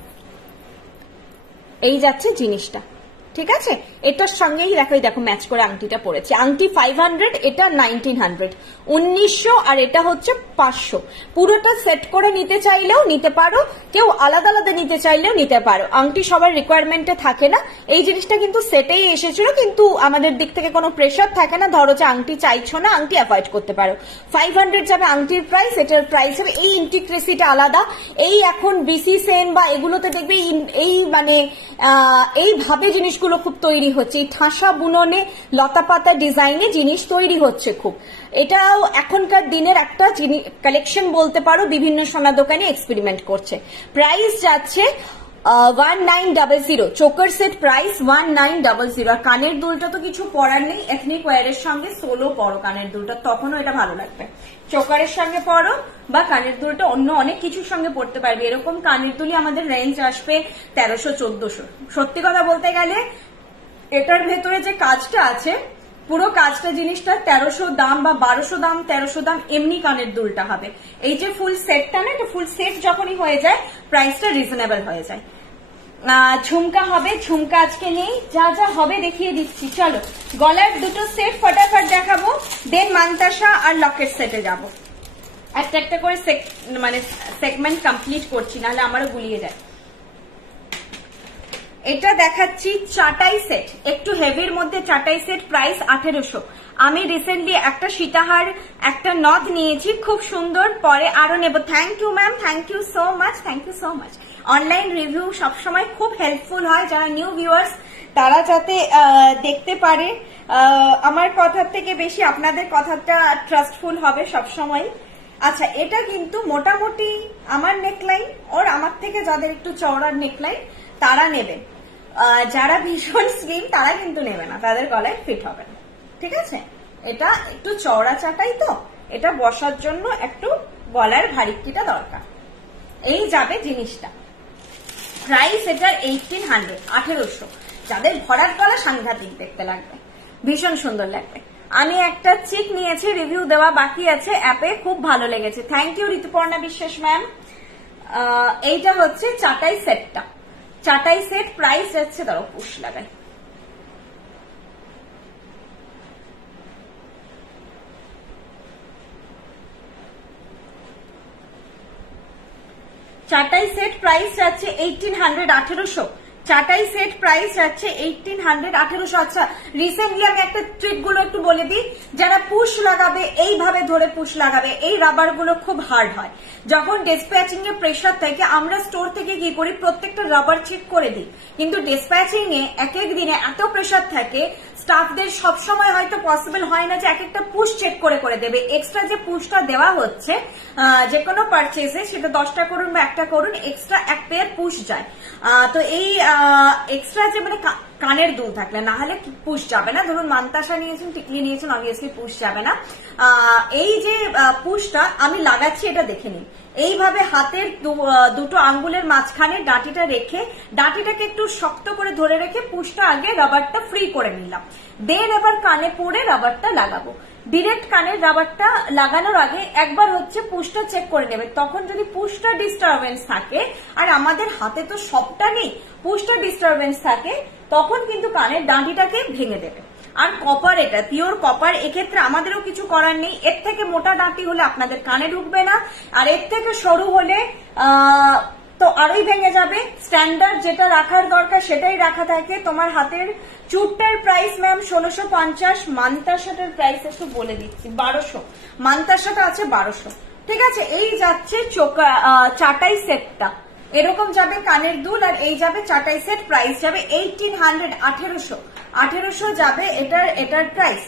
এই যাচ্ছে জিনিসটা, ঠিক আছে। এটার সঙ্গেই দেখো ম্যাচ করে আংটিটা পড়েছে। আংটি 500, এটা 1900, 1900, আর এটা হচ্ছে 500। পুরোটা সেট করে নিতে চাইলেও নিতে পারো, কেউ আলাদা আলাদা নিতে চাইলেও নিতে পারো। আংটি সবার রিকোয়ারমেন্টে থাকে না। এই জিনিসটা কিন্তু সেটেই এসেছিল, কিন্তু আমাদের দিক থেকে কোনো প্রেশার থাকে না। ধরো যে আংটি চাইছো না, আংটি অ্যাভয়েড করতে পারো। 500 যাবে আংটির প্রাইস, এটার প্রাইস হবে। এই ইন্টিগ্রেসিটা আলাদা। এই এখন বিসি সেন বা এগুলোতে দেখবে এই মানে এইভাবে জিনিসগুলো খুব তৈরি হচ্ছে, এই ঠাসা বুননে লতা পাতা ডিজাইনে জিনিস তৈরি হচ্ছে খুব। এটাও এখনকার দিনের একটা কালেকশন বলতে পারো, বিভিন্ন সোনা দোকানে এক্সপেরিমেন্ট করছে। প্রাইস যাচ্ছে 1900, চোকার সেট প্রাইস 1900। আর কানের দুলটা তো কিছু পরার নেই, এথনিক ওয়্যারের সঙ্গে সোলো পরো কানের দুলটা, তখনও এটা ভালো লাগবে। চোকারের সঙ্গে পরো বা কানের দুলটা অন্য অনেক কিছুর সঙ্গে পড়তে পারবে। এরকম কানের দুলই আমাদের রেঞ্জ আসবে 1300-1400। সত্যি কথা বলতে গেলে এটার ভেতরে যে কাজটা আছে, পুরো কাজটা জিনিসটা 1300 দাম বা 1200 দাম, 1300 দাম, এমনি কানের দুলটা হবে। এই যে ফুল সেটটা না, এটা ফুল সেট যখনই হয়ে যায় প্রাইসটা রিজনেবল হয়ে যায়। ঝুমকা হবে, ঝুমকা আজকে নেই, যা যা হবে দেখিয়ে দিচ্ছি। চলো গলার দুটো সেট ফটাফট দেখাবো, দেন মান্তাসা আর লকেট সেটে যাবো। একটা একটা করে মানে সেগমেন্ট কমপ্লিট করছি, নাহলে আমারও গুলিয়ে যায়। এটা দেখাচ্ছি চাটাই সেট, একটু হেভির মধ্যে চাটাই সেট, প্রাইস 1800। আমি রিসেন্টলি একটা সীতাহার, একটা নথ নিয়েছি, খুব সুন্দর, পরে আরো নেব। Thank you ma'am, thank you so much, thank you so much. Online review সবসময় খুব হেল্পফুল হয়, যারা নিউ ভিউয়ার্স তারা যাতে দেখতে পারে। আমার কথার থেকে বেশি আপনাদের কথাটা ট্রাস্টফুল হবে সবসময়। আচ্ছা, এটা কিন্তু মোটামুটি আমার নেকলাইন, ওর আমার থেকে যাদের একটু চওড়ার নেকলাইন তারা নেবে, যারা ভীষণ স্লিম তারা কিন্তু নেবে না, তাদের গলায় ফিট হবে না, ঠিক আছে। এটা একটু চওড়া চাটাই, তো এটা বসার জন্য একটু গলার ভারিক্কিটা দরকার। এই যাবে জিনিসটা। প্রাইস এটার 1800। যাদের ভরাট গলা সাংঘাতিক দেখতে লাগবে, ভীষণ সুন্দর লাগবে। আমি একটা চিক নিয়েছি, রিভিউ দেওয়া বাকি আছে, অ্যাপে খুব ভালো লেগেছে। থ্যাংক ইউ ঋতুপর্ণা বিশ্বাস ম্যাম। এইটা হচ্ছে চাটাই সেটটা, চাটাই সেট প্রাইস যাচ্ছে, ধরো পুশ লাগাই, চাটাই সেট প্রাইস যাচ্ছে 1800, 1800। চাটাই সেট প্রাইস যাচ্ছে 1800, 1800। আচ্ছা, রিসেন্টলি আমি একটা ট্রিক গুলো একটু বলে দিই। যারা পুশ লাগাবে, এইভাবে ধরে পুশ লাগাবে, এই রাবার গুলো খুব হার্ড হয়। যখন ডিসপ্যাচিং এ প্রেসার থাকে, আমরা স্টোর থেকে কি করি, প্রত্যেকটা রাবার চেক করে দিই, কিন্তু ডিসপ্যাচিং এ এক এক দিনে এত প্রেসার থাকে, স্টাফদের সবসময় হয়তো পসিবল হয় না যে এক একটা পুশ চেক করে করে দেবে। এক্সট্রা যে পুশটা দেওয়া হচ্ছে যে কোনো পারচেজে, সেটা 10টা করুন বা একটা করুন, এক্সট্রা এক পেয়ার পুশ যায়। তো এই এক্সট্রা যে মানে কানের দুল থাকলে, না হলে পুশ যাবে না। ধরুন মান্তাসা নিয়েছেন, টিকলি নিয়েছেন, অবভিয়াসলি পুশ যাবে না। এই যে পুশটা আমি লাগাচ্ছি, এটা দেখে নিন। এইভাবে হাতের দুটো আঙ্গুলের মাঝখানে ডাঁটিটা রেখে, ডাঁটিটাকে একটু শক্ত করে ধরে রেখে পুশটা আগে রাবারটা ফ্রি করে নিলাম, দেন এবার কানে পরে রাবারটা লাগাবো। ডিরেক্ট কানের রাবারটা লাগানোর আগে একবার হচ্ছে পুশটা চেক করে নেবে। তখন যদি পুশটা ডিস্টারবেন্স থাকে, আর আমাদের হাতে তো সবটা নেই, পুশটা ডিস্টারবেন্স থাকে, তখন কিন্তু কানের ডাঁটিটাকে ভেঙে দেবে। আর কপার, এটা পিওর কপার, এক্ষেত্রে আমাদেরও কিছু করার নেই। এর থেকে মোটা ডাঁটি হলে আপনাদের কানে ঢুকবে না, আর এর থেকে সরু হলে তো আরোই ভেঙে যাবে। স্ট্যান্ডার্ড যেটা রাখার দরকার সেটাই রাখা থাকে। তোমার হাতের চুটটার প্রাইস ম্যাম 1650, মান্তাসাটার প্রাইস একটু বলে দিচ্ছি 1200, মান্তাসাটা আছে 1200, ঠিক আছে। এই যাচ্ছে চাটাই সেটটা, এরকম যাবে কানের দুল, আর এই যাবে চাটাই সেট, প্রাইস যাবে 1800, 1800 যাবে এটার প্রাইস।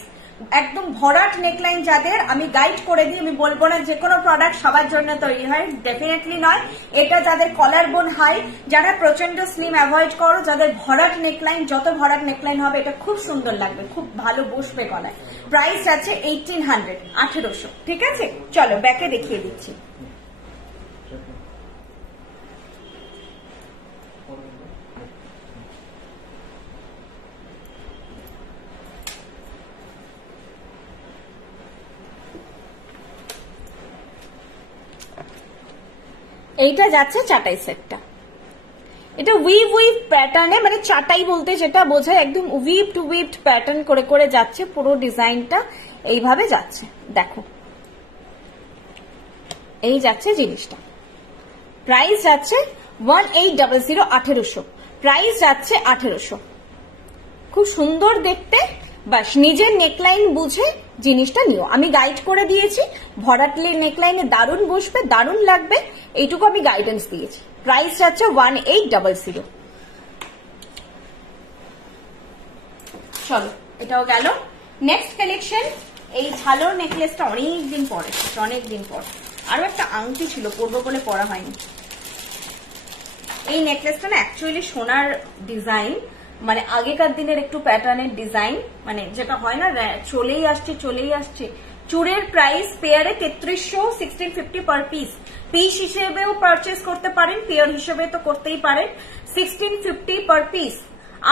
একদম ভরাট নেকলাইন যাদের, আমি গাইড করে দিই, আমি বলবো না যে কোনো প্রোডাক্ট সবার জন্য তৈরি হয়, ডেফিনেটলি নয়। এটা যাদের কলার বোন হাই, যারা প্রচন্ড স্লিম অ্যাভয়েড করো, যাদের ভরাট নেকলাইন, যত ভরাট নেকলাইন হবে এটা খুব সুন্দর লাগবে, খুব ভালো বসবে গলায়। প্রাইস আছে 1800, 1800, ঠিক আছে। চলো ব্যাকে দেখিয়ে দিচ্ছি। এইটা যাচ্ছে চাটাই সেটটা। এটা উইভ প্যাটার্নে, মানে চাটাই বলতে যেটা বোঝায় একদম উইভ টু উইভ প্যাটার্ন করে করে যাচ্ছে, পুরো ডিজাইনটা এইভাবে যাচ্ছে। দেখো এই যাচ্ছে জিনিসটা। প্রাইস যাচ্ছে 1800, 1800 প্রাইস যাচ্ছে 1800। খুব সুন্দর দেখতে, বাস নিজের নেকলাইন বুঝে জিনিসটা নিও। আমি গাইড করে দিয়েছি, ভরাটলি নেকলাইনে দারুণ বসবে, দারুণ লাগবে, এইটুকু আমি গাইডেন্স দিয়েছি। প্রাইস যাচ্ছে 1800। চলো এটাও গেল। নেক্সট কালেকশন, এই ঝালোর নেকলেসটা অনেকদিন পরে, অনেকদিন পর। আরো একটা আংটি ছিল, পরবো বলে পরা হয়নি। এই নেকলেসটা না অ্যাকচুয়ালি সোনার ডিজাইন, মানে আগেকার দিনের একটু প্যাটার্নের ডিজাইন, মানে যেটা হয় না চলেই আসছে। চুড়ের প্রাইস পেয়ারে 3300, 1650 পার পিস। পিস হিসেবেও পারচেস করতে পারেন, পেয়ার হিসেবে তো করতেই পারেন। 1650 পার পিস।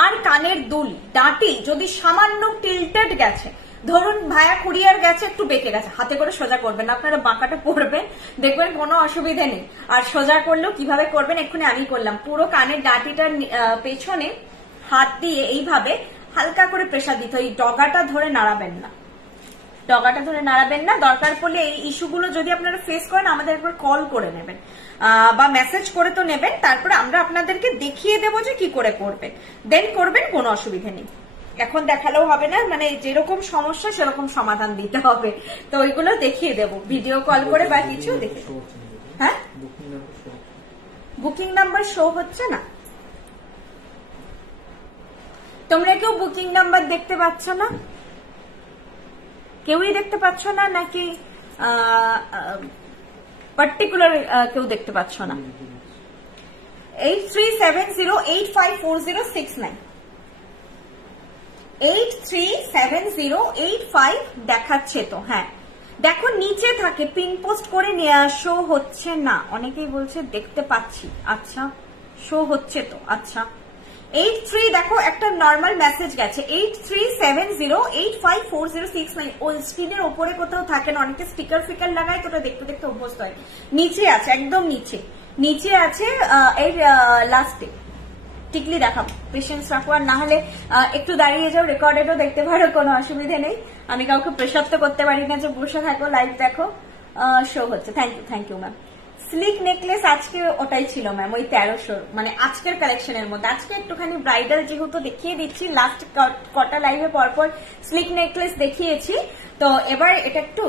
আর কানের দুল ডাঁটি যদি সামান্য টিল্টেড গেছে, ধরুন ভায়া কুরিয়ার গেছে একটু বেঁকে গেছে, হাতে করে সোজা করবেন না, আপনারা বাঁকাটা পড়বেন, দেখবেন কোনো অসুবিধা নেই। আর সোজা করলেও কিভাবে করবেন এক্ষুনি আমি করলাম। পুরো কানের ডাঁটিটার পেছনে হাত দিয়ে এইভাবে হালকা করে প্রেসার দিতে, ওই ডগাটা ধরে নাড়াবেন না, ডগাটা ধরে নাড়াবেন না। দরকার পড়লে এই ইস্যুগুলো যদি আপনারা ফেস করেন আমাদের একবার কল করে নেবেন বা মেসেজ করে তো নেবেন, তারপরে আমরা আপনাদেরকে দেখিয়ে দেবো যে কি করে করবেন, দেন করবেন, কোনো অসুবিধা নেই। এখন দেখালেও হবে না, মানে যেরকম সমস্যা সেরকম সমাধান দিতে হবে, তো ওইগুলো দেখিয়ে দেবো ভিডিও কল করে বা কিছু দেখে। হ্যাঁ, বুকিং নাম্বার শো হচ্ছে না? তোমরা কেউ বুকিং নাম্বার দেখতে পাচ্ছ না? কেউই দেখতে পাচ্ছ না নাকি পার্টিকুলার কেউ দেখতে পাচ্ছ না? 8370854069, 837085 দেখাচ্ছে তো? হ্যাঁ দেখো নিচে থাকে, পিন পোস্ট করে নিয়ে শো হচ্ছে না, অনেকেই বলছে দেখতে পাচ্ছি। আচ্ছা শো হচ্ছে তো, আচ্ছা 83 দেখো একটা নর্মাল মেসেজ গেছে, 8370854069। ওই স্ক্রিনের ওপরে কোথাও থাকে না, অনেকে স্টিকার ফিকার লাগায়, তো ওটা দেখতে দেখতে অভ্যস্ত হয়। নিচে আছে, একদম নিচে আছে, এর লাস্টে টিকলি দেখাবো, পেশেন্স রাখো। আর না হলে একটু দাঁড়িয়ে যাও, রেকর্ডেডও দেখতে পারো, কোনো অসুবিধা নেই। আমি কাউকে প্রেশার তো করতে পারি না যে বসে থাকো, লাইভ দেখো। শো হচ্ছে, thank you ma'am. Sleek necklace আজকে ওটাই ছিল ম্যাম, ওই 1300, মানে আজকের কালেকশনের মধ্যে। আজকে একটুখানি ব্রাইডাল যেহেতু দেখিয়ে দিচ্ছি, লাস্ট কটা লাইভে পরপর স্লিক নেকলেস দেখিয়েছি, তো এবার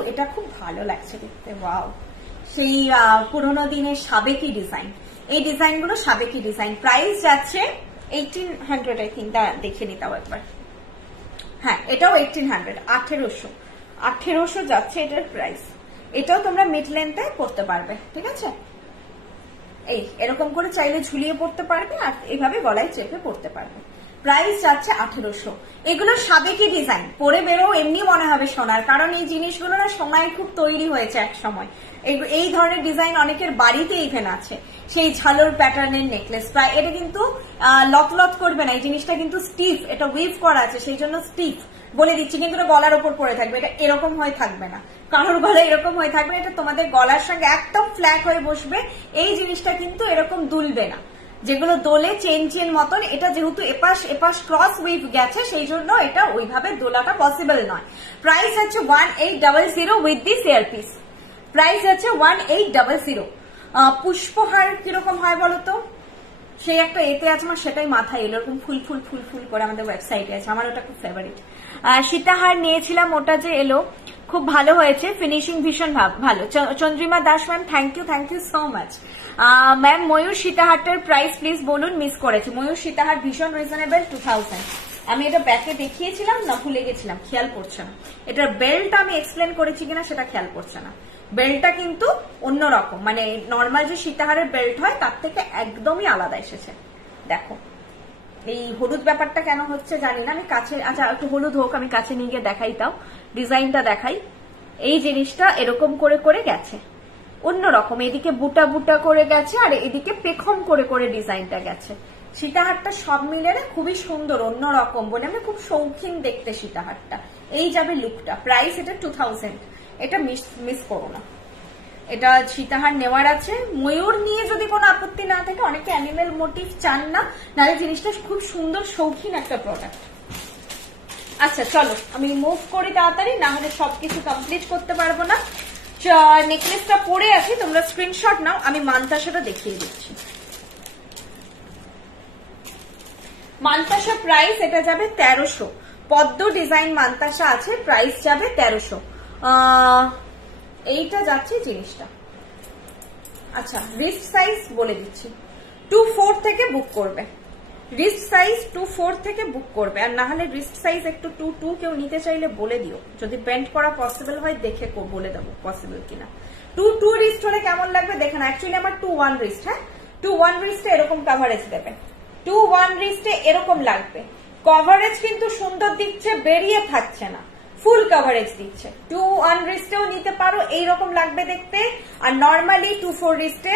এটা খুব ভালো লাগছে দেখতে। ওয়াও, সেই পুরোনো দিনের সাবেকি ডিজাইন, এই ডিজাইনগুলো সাবেকি ডিজাইন। প্রাইস যাচ্ছে 1800 আই থিঙ্ক, দেখে নিতাম একবার। হ্যাঁ এটাও 1800, 1800 যাচ্ছে এটার প্রাইস। এটাও তোমরা মিড লেন্থে পড়তে পারবে, ঠিক আছে? এই এরকম করে চাইলে ঝুলিয়ে পড়তে পারবে, আর এইভাবে গলায় চেপে পড়তে পারবে। প্রাইস যাচ্ছে 1800। এগুলো সাবেকি ডিজাইন, পরে বেরো এমনি মনে হবে সোনার, কারণ এই জিনিসগুলো না সময় খুব তৈরি হয়েছে এক সময়। এই ধরনের ডিজাইন অনেকের বাড়িতে ইভেন আছে। সেই ঝালোর প্যাটার্নের নেকলেস, প্রায় এটা কিন্তু লট করবে না, এই জিনিসটা কিন্তু স্টিফ, এটা উইভ করা আছে সেই জন্য স্টিফ বলে দিচ্ছি, কিন্তু এটা গলার ওপর পড়ে থাকবে, এটা এরকম হয়ে থাকবে না, কারোর গলা এরকম হয়ে থাকবে, এটা তোমাদের গলার সঙ্গে একদম ফ্ল্যাট হয়ে বসবে। এই জিনিসটা কিন্তু এরকম দুলবে না, যেগুলো দোলে চেন মতন, এটা যেহেতু এপাশ ক্রস উইভ গেছে সেই জন্য এটা ওইভাবে দোলাটা পসিবল নয়। প্রাইস হচ্ছে 1800 উইথ দিস ইয়ারপিস। প্রাইস আছে 1800। পুষ্পহার কিরকম হয় বলতো? সেই একটা এতে আছে, আমার সেটাই মাথায় এলো, এরকম ফুল করে আমাদের ওয়েবসাইটে আছে, আমার ওটা খুব ফেভারিট। সীতাহার নিয়েছিলাম, ওটা যে এলো খুব ভালো হয়েছে, ফিনিশিং ভীষণ ভালো। Chandrima Das ma'am thank you so much. Ma'am ময়ূর সীতাহারটার প্রাইস প্লিজ বলুন, মিস করেছি। ময়ূর সীতাহার ভীষণ রিজনেবল, 2000। আমি এটা ব্যাকে দেখিয়েছিলাম না, ভুলে গেছিলাম, খেয়াল পড়ছে না। এটার বেল্ট আমি এক্সপ্লেন করেছি কিনা সেটা খেয়াল পড়ছে না। বেল্টটা কিন্তু অন্যরকম, মানে নর্মাল যে সীতাহারের বেল্ট হয় তার থেকে একদমই আলাদা এসেছে। দেখো এই হলুদ ব্যাপারটা কেন হচ্ছে জানি না, আমি কাছে, আচ্ছা একটু হলুদ হোক, আমি কাছে নিয়ে গিয়ে দেখাই, তাও ডিজাইনটা দেখাই। এই জিনিসটা এরকম করে গেছে, অন্যরকম, এদিকে বুটা করে গেছে, আর এদিকে পেখম করে ডিজাইনটা গেছে। সীতাহারটা সব মিলে না খুবই সুন্দর, অন্যরকম বলে আমি খুব শৌখিন দেখতে সীতাহারটা। এই যাবে লুকটা। প্রাইস এটা 2000, এটা মিস করো না। এটা সীতাহার নেওয়ার আছে। ময়ূর নিয়ে যদি কোনো আপত্তি না থাকে, অনেকে অ্যানিমেল মোটিভ চান না, নাহলে জিনিসটা খুব সুন্দর শৌখিন একটা প্রোডাক্ট। আচ্ছা চলো আমি মুভ করি তাড়াতাড়ি, না হলে সবকিছু কমপ্লিট করতে পারবো না। নেকলেসটা পরে আছি, তোমরা স্ক্রিনশট নাও, আমি মানতাসাটা দেখিয়ে দিচ্ছি। মানতাসা প্রাইস এটা যাবে 1300, পদ্ম ডিজাইন মানতাসা আছে, প্রাইস যাবে 1300। এইটা যাচ্ছে জিনিসটা। আচ্ছা রিস্ট সাইজ বলে দিচ্ছি, 2-4 থেকে বুক করবে, রিস্ট সাইজ 2-4 থেকে বুক করবে। আর না হলে রিস্ট সাইজ একটু 2-2 কেউ নিতে চাইলে বলে দিও, যদি বেন্ড করা পসিবল হয় দেখে বলে দেবো পসিবল কিনা। 2-2 রিস্ট হলে কেমন লাগবে দেখে না, অ্যাকচুয়ালি আমার 2-1 রিস্ট, হ্যাঁ 2-1 রিস্টে এরকম কাভারেজ দেবে, 2-1 রিস্টে এরকম লাগবে। কভারেজ কিন্তু সুন্দর দিচ্ছে, বেরিয়ে থাকছে না, ফুল কভারেজ দিচ্ছে। 2-1 রিস্টেও নিতে পারো, এইরকম লাগবে দেখতে। আর নর্মালি 2-4 রিস্টে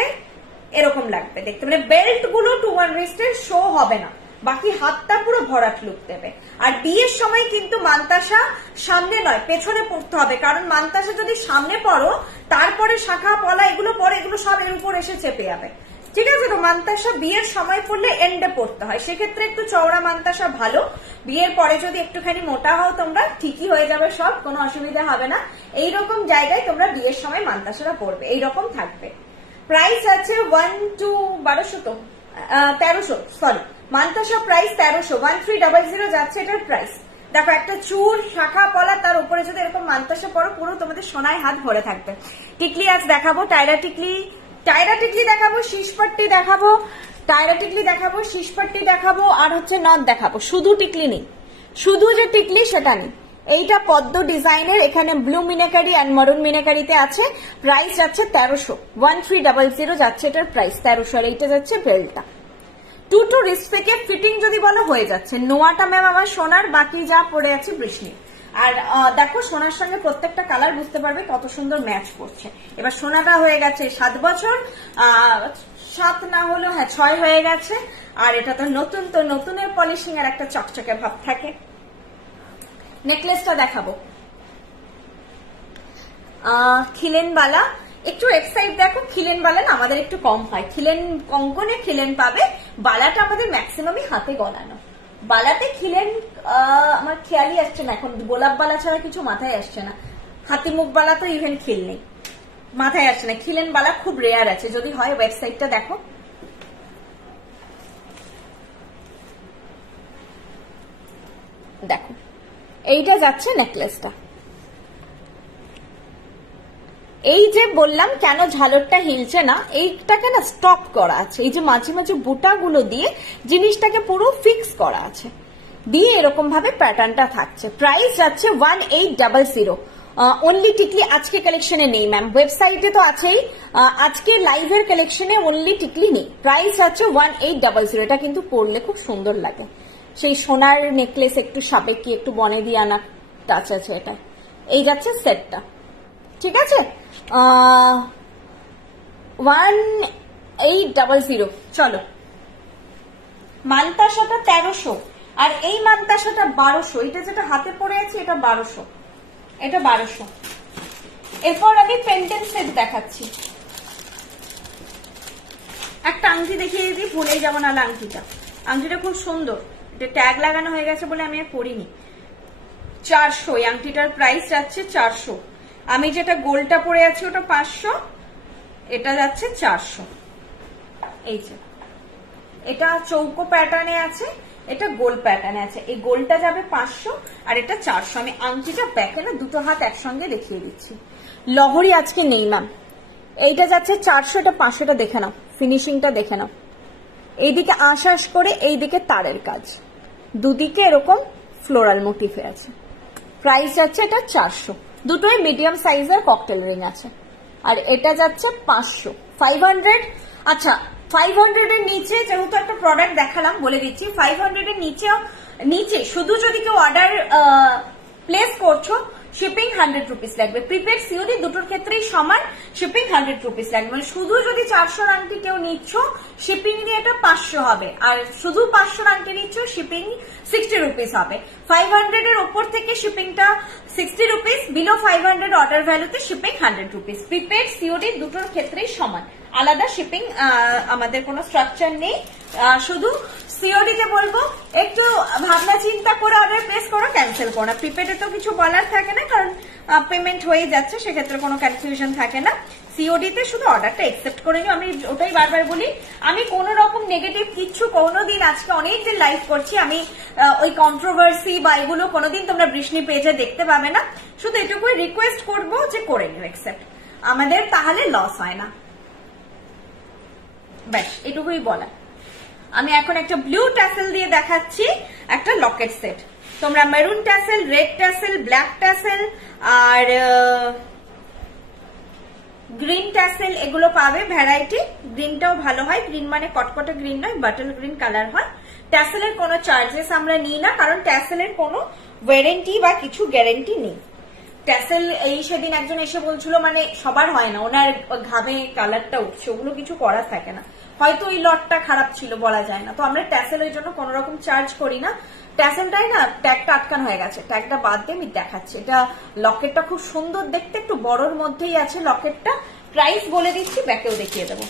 এরকম লাগবে দেখতে, মানে বেল্ট গুলো 2-1 রিস্টের শো হবে না, বাকি হাতটা পুরো ভরাট লুক দেবে। আর বিয়ের সময় কিন্তু মানতাসা সামনে নয় পেছনে পড়তে হবে, কারণ মানতাসা যদি সামনে পড়ো তারপরে শাখা পলা এগুলো পরে, এগুলো সব এর উপর এসে চেপে যাবে, ঠিক আছে? তো মানতাসা বিয়ের সময় পড়লে এন্ডে পড়তে হয়, সেক্ষেত্রে একটু চওড়া মানতাসা ভালো। বিয়ের পরে যদি একটুখানি মোটা হও তোমরা, ঠিকই হয়ে যাবে সব, কোনো অসুবিধা হবে না। এইরকম জায়গায় তোমরা বিয়ের সময় মানতাসাটা পড়বে, এইরকম থাকবে। প্রাইস আছে 1200 তো 1300, সরি মানতাসা প্রাইস 1300, 1300 যাচ্ছে এটার প্রাইস। দেখো একটা চুর শাখা পলা, তার উপরে যদি এরকম মানতাসা পড়ো, পুরো তোমাদের সোনায় হাত ভরে থাকবে। টিকলি আজ দেখাবো, টায়রা টিকলি দেখাবো, শীষপট্টি দেখাবো, টায়রা টিকলি দেখাবো, শীষপট্টি দেখাবো, আর হচ্ছে নথ দেখাবো। শুধু টিকলি নেই, শুধু যে টিকলি সেটা নেই। এইটা পদ্ম ডিজাইনের, এখানে ব্লু মিনাকারি অ্যান্ড মারুন মিনাকারিতে আছে, প্রাইস যাচ্ছে 1300, 1300 যাচ্ছে এটার প্রাইস 1300। আর এইটা যাচ্ছে বেল্টটা। 2-2 রিস্ট থেকে ফিটিং যদি বলো হয়ে যাচ্ছে। নোয়াটা ম্যাম আমার সোনার, বাকি যা পড়ে আছে বৃষ্ণি। আর দেখো সোনার সঙ্গে প্রত্যেকটা কালার বুঝতে পারবে কত সুন্দর ম্যাচ করছে। এবার সোনাটা হয়ে গেছে 7 বছর, 7 না হলো হ্যাঁ 6 হয়ে গেছে। আর এটা তো নতুন, তো নতুনের পলিশিং আর একটা চকচকে ভাব থাকে। নেকলেসটা দেখাবো, খিলেন বালা, একটু ওয়েবসাইট দেখো। খিলেন বালা না আমাদের একটু কম হয়, খিলেন কঙ্কনে খিলেন পাবে, বালাটা আমাদের ম্যাক্সিমামই হাতে গলানো। বালাতে খিলেন আমার খেয়ালই আসছে না এখন, গোলাপ বালা ছাড়া কিছু মাথায় আসছে না। হাতি মুখ বালা তো ইভেন খিল নেই, মাথায় আসছে না। খিলেন বালা খুব রেয়ার আছে, যদি হয় ওয়েবসাইটটা দেখো। দেখো এইটা যাচ্ছে নেকলেসটা। এই যে বললাম কেন ঝালরটা হিলছে না, এইটাকে না স্টপ করা আছে, এই যে মাঝে মাঝে বুটাগুলো দিয়ে জিনিসটাকে পুরো ফিক্স করা আছে, দিয়ে এরকম ভাবে প্যাটার্নটা থাকছে। প্রাইস যাচ্ছে 1800। অনলি টিকলি আজকে কালেকশনে নেই ম্যাম, ওয়েবসাইটে তো আছেই, আজকে লাইভের কালেকশনে অনলি টিকলি নেই। প্রাইস যাচ্ছে 1800। এটা কিন্তু পরলে খুব সুন্দর লাগে, সেই সোনার নেকলেস একটু সাবেকি, একটু বনে দিয়ে আনা টাচ আছে এটা। এই যাচ্ছে সেটটা, ঠিক আছে? 1800। চলো মানতাসাটা 1300 আর এই মানতাসাটা 1200। এটা যেটা হাতে পড়ে আছে এটা 1200, এটা 1200। এরপর আমি পেন্ডেন্ট সেট দেখাচ্ছি। একটা আংটি দেখিয়ে দিই, ভুলেই যাবো না আংটিটা। আংটিটা খুব সুন্দর, এটা ট্যাগ লাগানো হয়ে গেছে বলে আমি আর পরিনি। 400 এই আংটিটার প্রাইস যাচ্ছে 400। আমি যেটা গোলটা পরে আছি ওটা 500, এটা যাচ্ছে 400। এই যে এটা চৌকো প্যাটার্নে আছে, এটা গোল প্যাটার্নে আছে। এই গোলটা যাবে 500 আর এটা 400। আমি আংটিটা ব্যাকে না দুটো হাত একসঙ্গে দেখিয়ে দিচ্ছি। লহরি আজকে নেই ম্যাম। এইটা যাচ্ছে 400, এটা 500টা দেখে নাও, ফিনিশিংটা দেখে নাও। এইদিকে আশ করে, এইদিকে তারের কাজ, দুদিকে এরকম ফ্লোরাল মোটিফে আছে। প্রাইস যাচ্ছে এটা 400। দুটোই মিডিয়াম সাইজের ককটেল রিং আছে। আর এটা যাচ্ছে 500, 500। আচ্ছা 500 এর নিচে যেহেতু একটা প্রোডাক্ট দেখালাম বলে দিচ্ছি, 500 এর নিচে শুধু যদি কেউ অর্ডার প্লেস করছো শিপিং 100 রুপিস লাগবে। প্রিপেড সিওডি দুটোর ক্ষেত্রেই সমান, শিপিং 100 রুপিস লাগবে। মানে শুধু যদি 400 আংটি কেউ নিচ্ছ শিপিং দিয়ে এটা 500 হবে, আর শুধু 500 আংটি নিচ্ছ শিপিং 60 রুপিস হবে। 500 এর ওপর থেকে শিপিংটা 60 রুপিস, বিলো 500 অর্ডার ভ্যালুতে শিপিং 100 রুপিস। প্রিপেড সিওডি দুটোর ক্ষেত্রেই সমান, আলাদা শিপিং আমাদের কোনো স্ট্রাকচার নেই। শুধু সিওডি তে বলবো একটু ভাবনা চিন্তা করে অর্ডার প্লেস করো, ক্যান্সেল করো না। প্রিপেডে তো কিছু বলার থাকে না, কারণ পেমেন্ট হয়ে যাচ্ছে, সেক্ষেত্রে কোনো কনফিউশন থাকে না। সিওডি তে শুধু অর্ডারটা একসেপ্ট করে নিও। আমি ওটাই বারবার বলি, আমি কোন রকম নেগেটিভ কিছু কোনোদিন, আজকে অনেকদিন লাইভ করছি, আমি ওই কন্ট্রোভার্সি বা এগুলো কোনোদিন তোমরা বৃষ্ণি পেজে দেখতে পাবে না। শুধু এটুকুই রিকোয়েস্ট করবো যে করে নিও একসেপ্ট, আমাদের তাহলে লস হয় না, ব্যাস এটুকুই বলা। আমি এখন একটা ব্লু ট্যাসেল দিয়ে দেখাচ্ছি একটা লকেট সেট। তোমরা maroon tassel, red tassel, black tassel আর গ্রিন ট্যাসেল এগুলো পাবে ভ্যারাইটি। গ্রিনটাও ভালো হয়, গ্রিন মানে কটকটে গ্রিন নয়, বাটল গ্রিন কালার হয়। ট্যাসেলের কোনো চার্জেস আমরা নিই না, কারণ ট্যাসেলের কোনো ওয়ারেন্টি বা কিছু গ্যারেন্টি নেই। ট্যাসেল এই সেদিন একজন এসে বলছিল, মানে সবার হয় না, ওনার ঘামে কালারটা উঠছে, ওগুলো কিছু করার থাকে না, হয়তো ওই লটটা খারাপ ছিল, বলা যায় না। তো আমরা ট্যাসেলের জন্য কোন রকম চার্জ করি না। ট্যাসেলটাই না ট্যাগটা আটকানো হয়ে গেছে, ট্যাগটা বাদ দিয়ে আমি দেখাচ্ছি। এটা লকেটটা খুব সুন্দর দেখতে, একটু বড়র মধ্যেই আছে লকেটটা। প্রাইস বলে দিচ্ছি, ব্যাকেও দেখিয়ে দেবো।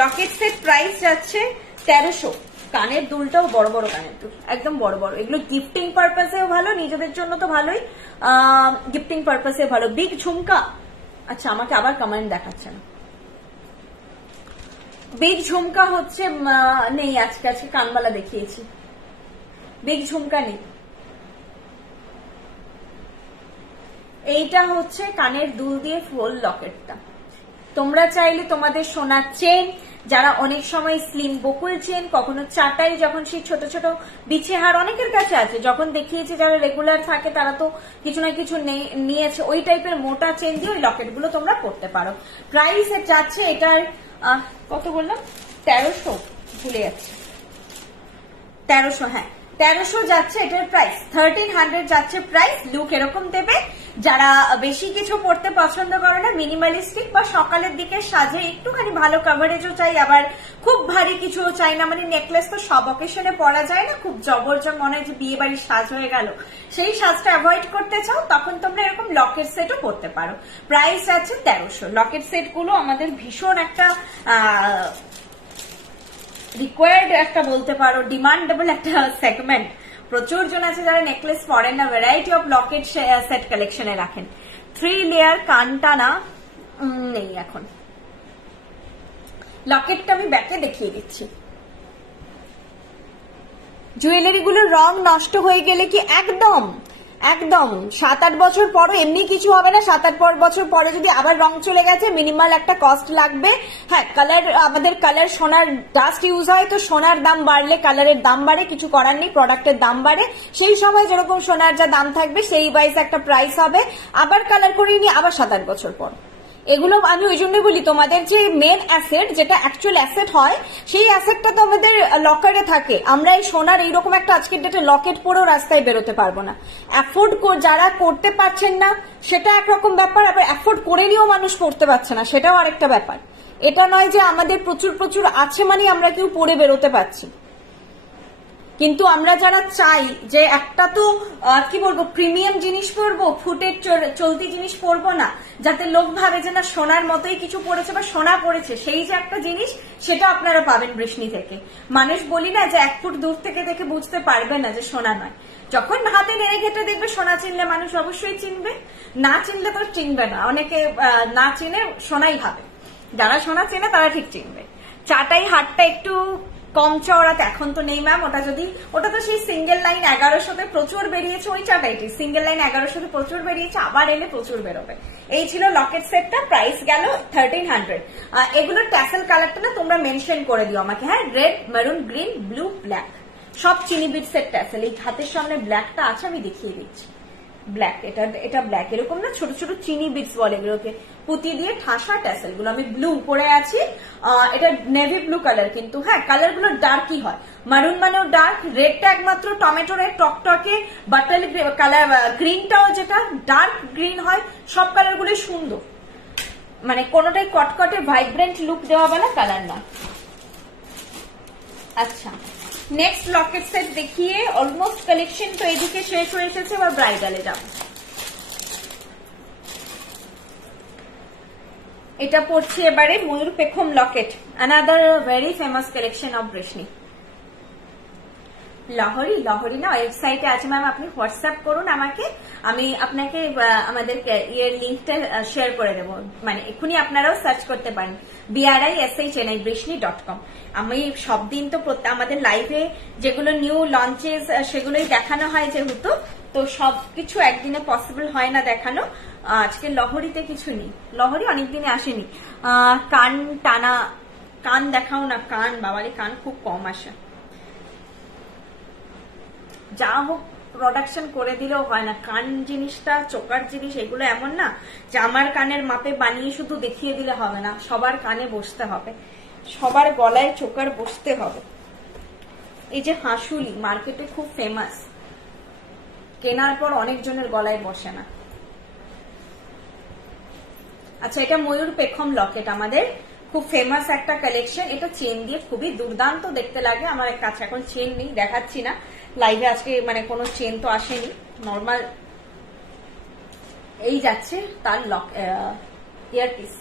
লকেট সেট প্রাইস যাচ্ছে 1300। কানের দুলটাও বড় বড় কানের দুল, একদম বড় বড়। এগুলো গিফটিং পারপাসেও ভালো, নিজেদের জন্য তো ভালোই, গিফটিং পারপাসে ভালো। বিগ ঝুমকা, আচ্ছা আমাকে আবার কমেন্ট দেখাচ্ছে না। বিগ ঝুমকা হচ্ছে নেই, আজকে কানবালা দেখিয়েছি, বিগ ঝুমকা নেই। এইটা হচ্ছে কানের দুল দিয়ে ফুল লকেটটা। তোমরা চাইলে তোমাদের সোনার চেন, যারা অনেক সময় স্লিম বকুল চেন, কখনো চাটাই, যখন সেই ছোট ছোট বিছে হার অনেকের কাছে আছে, যখন দেখিয়েছে যারা রেগুলার থাকে তারা তো কিছু না কিছু নিয়েছে, ওই টাইপের মোটা চেন দিয়ে ওই লকেটগুলো তোমরা পড়তে পারো। প্রাইস যাচ্ছে এটার কত বললাম, 1300, ভুলে যাচ্ছে, 1300, হ্যাঁ 1300 যাচ্ছে এটার প্রাইস। 1300 যাচ্ছে প্রাইস। লুক এরকম দেবে, যারা বেশি কিছু পড়তে পছন্দ করে না, মিনিমালিস্টিক বা সকালের দিকে সাজে একটুখানি ভালো কভারেজও চাই, আবার খুব ভারী কিছুও চাই না, মানে নেকলেস তো সব অকেশনে পরা যায় না, খুব জবরজং মনে হয় যে বিয়ে বাড়ির সাজ হয়ে গেল, সেই সাজটা অ্যাভয়েড করতে চাও, তখন তোমরা এরকম লকেট সেটও পড়তে পারো। প্রাইস যাচ্ছে 1300। লকেট সেট গুলো আমাদের ভীষণ একটা রিকোয়ার্ড একটা বলতে পারো, ডিমান্ডেবল একটা সেগমেন্ট। প্রচুর জন আছে যারা নেকলেস পরেন না, ভ্যারাইটি অফ লকেট সেট কালেকশনে রাখেন। 3 লেয়ার কানটানা নেই এখন। লকেটটা আমি ব্যাকে দেখিয়ে দিচ্ছি। জুয়েলারি গুলোর রং নষ্ট হয়ে গেলে কি একদম 7-8 বছর পরে এমনি কিছু হবে না। 7-8 বছর পরে যদি আবার রং চলে গেছে, মিনিমাল একটা কস্ট লাগবে। হ্যাঁ, কালার, আমাদের কালার সোনার ডাস্ট ইউজ হয়, তো সোনার দাম বাড়লে কালারের দাম বাড়ে, কিছু করার নেই, প্রোডাক্টের দাম বাড়ে। সেই সময় যেরকম সোনার যা দাম থাকবে সেই ওয়াইজ একটা প্রাইস হবে। আবার কালার করিয়ে নিয়ে আবার 7-8 বছর পর। এগুলো আমি ওই জন্য বলি, তোমাদের যে মেন অ্যাসেট, যেটা অ্যাকচুয়াল অ্যাসেট হয়, সেই অ্যাসেটটা তো আমাদের লকারে থাকে। আমরা এই সোনার এইরকম একটা আজকের ডেটে লকেট পরেও রাস্তায় বেরোতে পারবো না। অ্যাফোর্ড যারা করতে পারছেন না সেটা একরকম ব্যাপার, আবার অ্যাফোর্ড করে নিয়েও মানুষ করতে পারছে না, সেটাও আরেকটা ব্যাপার। এটা নয় যে আমাদের প্রচুর প্রচুর আছে মানে আমরা কেউ পরে বেরোতে পারছি। কিন্তু আমরা যারা চাই যে একটা তো কি বলবো, প্রিমিয়াম জিনিস পরবো, ফুটের চলতি জিনিস পরবো না, যাতে লোক ভাবে যে না সোনার মতোই কিছু পড়েছে বা সোনা পড়েছে, সেই যে একটা জিনিস, সেটা আপনারা পাবেন বৃষ্ণি থেকে। মানুষ বলি না যে 1 ফুট দূর থেকে দেখে বুঝতে পারবে না যে সোনা নয়, যখন হাতে নেড়ে ঘেটে দেখবে সোনা চিনলে মানুষ অবশ্যই চিনবে, না চিনলে তো চিনবে না। অনেকে না চিনে সোনাই ভাবে, যারা সোনা চেনে তারা ঠিক চিনবে। চাটাই হাটটা একটু কম চওড়া এখন তো নেই ম্যাম, ওটা তো সেই সিঙ্গেল লাইন 1100-তে প্রচুর বেরিয়েছে, ওই চাটাইটি সিঙ্গেল লাইন 1100-তে প্রচুর বেরিয়েছে, আবার এলে প্রচুর বেরোবে। এই ছিল লকেট সেটটা, প্রাইস গেল 1300। এগুলোর ট্যাসেল কালারটা না তোমরা মেনশন করে দিও আমাকে, হ্যাঁ, red, maroon, green, blue, black, সব চিনি বিটসের ট্যাসেল। এই হাতের সামনে ব্ল্যাকটা আছে, আমি দেখিয়ে দিচ্ছি। ব্ল্যাক, এটা ব্ল্যাক, এরকম না ছোট ছোট চিনি বিটস বলে এগুলোকে, পুঁতি দিয়ে ঠাসা ট্যাসেল গুলো। আমি ব্লু পরে আছি, এটা নেভি ব্লু কালার, কিন্তু হ্যাঁ কালার গুলো ডার্কই হয়। মারুন মানেও ডার্ক, রেডটা একমাত্র টমেটো রেড, টকটকে বাটার কালার, গ্রিনটাও যেটা ডার্ক গ্রিন হয়, সব কালার গুলো সুন্দর, মানে কোনোটাই কটকটে ভাইব্রেন্ট লুক দেওয়া বলা কালার না। আচ্ছা, নেক্সট লকেট সেট দেখিয়ে অলমোস্ট কালেকশন তো এদিকে শেষ হয়ে এসেছে, এবার ব্রাইডালে যাব। এটা পড়ছি এবারে ময়ূর পেখম locket, another very famous collection of Brishni. Lahari না ওয়েবসাইটে আছে ম্যাম, আপনি হোয়াটসঅ্যাপ করুন আমাকে, আমি আপনাকে আমাদের ইয়ের লিঙ্কটা শেয়ার করে দেবো, মানে এক্ষুনি আপনারাও সার্চ করতে পারেন BRISHNI.com। আমি সব দিন তো আমাদের লাইভে যেগুলো নিউ লঞ্চেস সেগুলোই দেখানো হয় যেহেতু, তো সবকিছু একদিনে পসিবল হয় না দেখানো। আজকে লহরিতে কিছু নেই, লহরি অনেকদিনে আসেনি। কান টানা, কান দেখাও না, কান বাবারে কান খুব কম আসে, যা হোক প্রোডাকশন করে দিলেও হয় না। কান জিনিসটা চোকার জিনিস, এগুলো এমন না যে আমার কানের মাপে বানিয়ে শুধু দেখিয়ে দিলে হবে না, সবার কানে বসতে হবে, সবার গলায় চোকার বসতে হবে। এই যে হাঁসুলি মার্কেটে খুব ফেমাস, কেনার পর অনেকজনের গলায় বসে না। আচ্ছা, এটা ময়ূর পেখম লকেট, আমাদের খুব ফেমাস একটা কালেকশন। এটা চেন দিয়ে খুবই দুর্দান্ত দেখতে লাগে। আমার কাছে এখন চেন নেই, দেখাচ্ছি না লাইভে আজকে, মানে কোনো চেন তো আসেনি, নর্মাল এই যাচ্ছে তার লক ইয়ারপিস।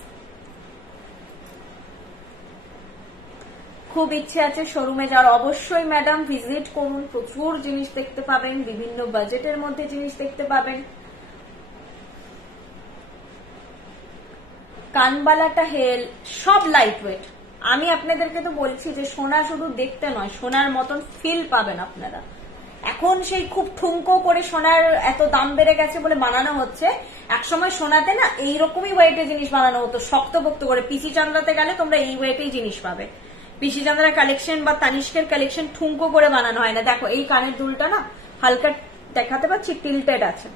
খুব ইচ্ছে আছে শোরুমে যাওয়ার, অবশ্যই ম্যাডাম ভিজিট করুন, প্রচুর জিনিস দেখতে পাবেন, বিভিন্ন বাজেটের মধ্যে জিনিস দেখতে পাবেন। কানবালাটা হেল, সব লাইট ওয়েট। আমি আপনাদেরকে তো বলছি যে সোনা শুধু দেখতে নয়, সোনার মতন ফিল পাবেন আপনারা। এখন সেই খুব ঠুমকো করে সোনার এত দাম বেড়ে গেছে বলে বানানো হচ্ছে, একসময় সোনাতে না এইরকমই ওয়েটের জিনিস বানানো হতো, শক্তপোক্ত করে। পিসি চান্দ্রাতে গেলে তোমরা এই ওয়েটেই জিনিস পাবে। পিসি চান্দ্রার কালেকশন বা তানিষ্কের কালেকশন ঠুমকো করে বানানো হয় না। দেখো এই কানের দুলটা না হালকা দেখাতে পাচ্ছি, টিল্টেড আছে,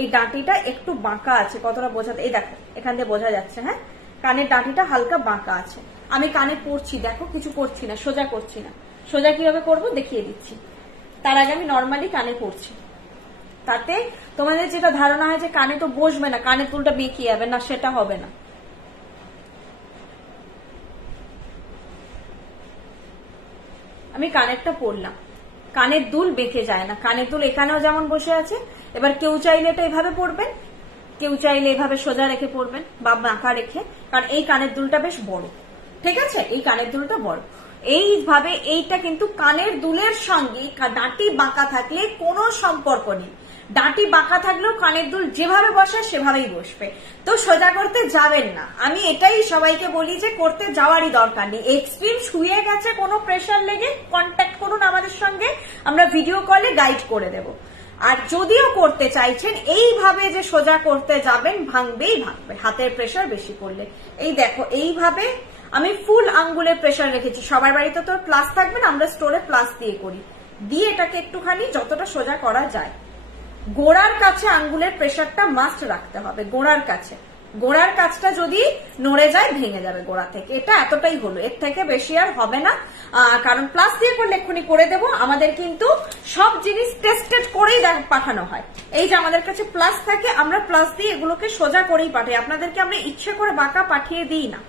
এই ডাঁটিটা একটু বাঁকা আছে, কতটা বোঝাতে, এই দেখো এখান দিয়ে বোঝা যাচ্ছে। হ্যাঁ, কানের ডাঁটিটা হালকা বাঁকা আছে। আমি কানে পড়ছি, দেখো কিছু করছি না, সোজা করছি না। সোজা কিভাবে করবো দেখিয়ে দিচ্ছি, তার আগে আমি নর্মালি কানে পড়ছি। তাতে তোমাদের যেটা ধারণা হয় যে কানে তো বসবে না, কানের দুলটা বেঁকে যাবে, না সেটা হবে না। আমি কানেরটা পড়লাম, কানের দুল বেঁকে যায় না, কানের দুল এখানেও যেমন বসে আছে। এবার কেউ চাইলে এটা এভাবে পড়বেন, কেউ চাইলে এভাবে সোজা রেখে পড়বেন বা বাঁকা রেখে, কারণ এই কানের দুলটা বেশ বড়, ঠিক আছে, এই কানের দুলটা বড়। এইভাবে এইটা কিন্তু কানের দুলের সঙ্গে ডাঁটি বাঁকা থাকলে কোনো সম্পর্ক নেই। ডাঁটি বাঁকা থাকলেও কানের দুল যেভাবে বসে সেভাবেই বসবে, তো সোজা করতে যাবেন না। আমি এটাই সবাইকে বলি যে করতে যাওয়ারই দরকার নেই। এক্সট্রিম শুয়ে গেছে, কোনো প্রেশার লেগে কন্ট্যাক্ট করুন আমাদের সঙ্গে, আমরা ভিডিও কলে গাইড করে দেব। আর যদিও করতে চাইছেন এইভাবে যে সোজা করতে যাবেন, ভাঙবেই ভাঙবে, হাতের প্রেশার বেশি করলে। এই দেখো এইভাবে আমি ফুল আঙ্গুলের প্রেশার রেখেছি। সবার বাড়িতে তো প্লাস থাকবে না, আমরা স্টোরে প্লাস দিয়ে করি, দিয়ে এটাকে একটুখানি যতটা সোজা করা যায়, গোড়ার কাছে আঙ্গুলের প্রেশারটা মাস্ট রাখতে হবে, গোড়ার কাছে। গোড়ার কাছটা যদি নড়ে যায় ভেঙে যাবে গোড়া থেকে। এটা এতটাই হলো, এর থেকে বেশি আর হবে না, কারণ প্লাস দিয়ে করলে এক্ষুনি করে দেবো। আমাদের কিন্তু সব জিনিস টেস্টেড করেই পাঠানো হয়। এই যে আমাদের কাছে প্লাস থাকে, আমরা প্লাস দিয়ে এগুলোকে সোজা করেই পাঠাই। আপনাদেরকে আমরা ইচ্ছে করে বাঁকা পাঠিয়ে দিই না,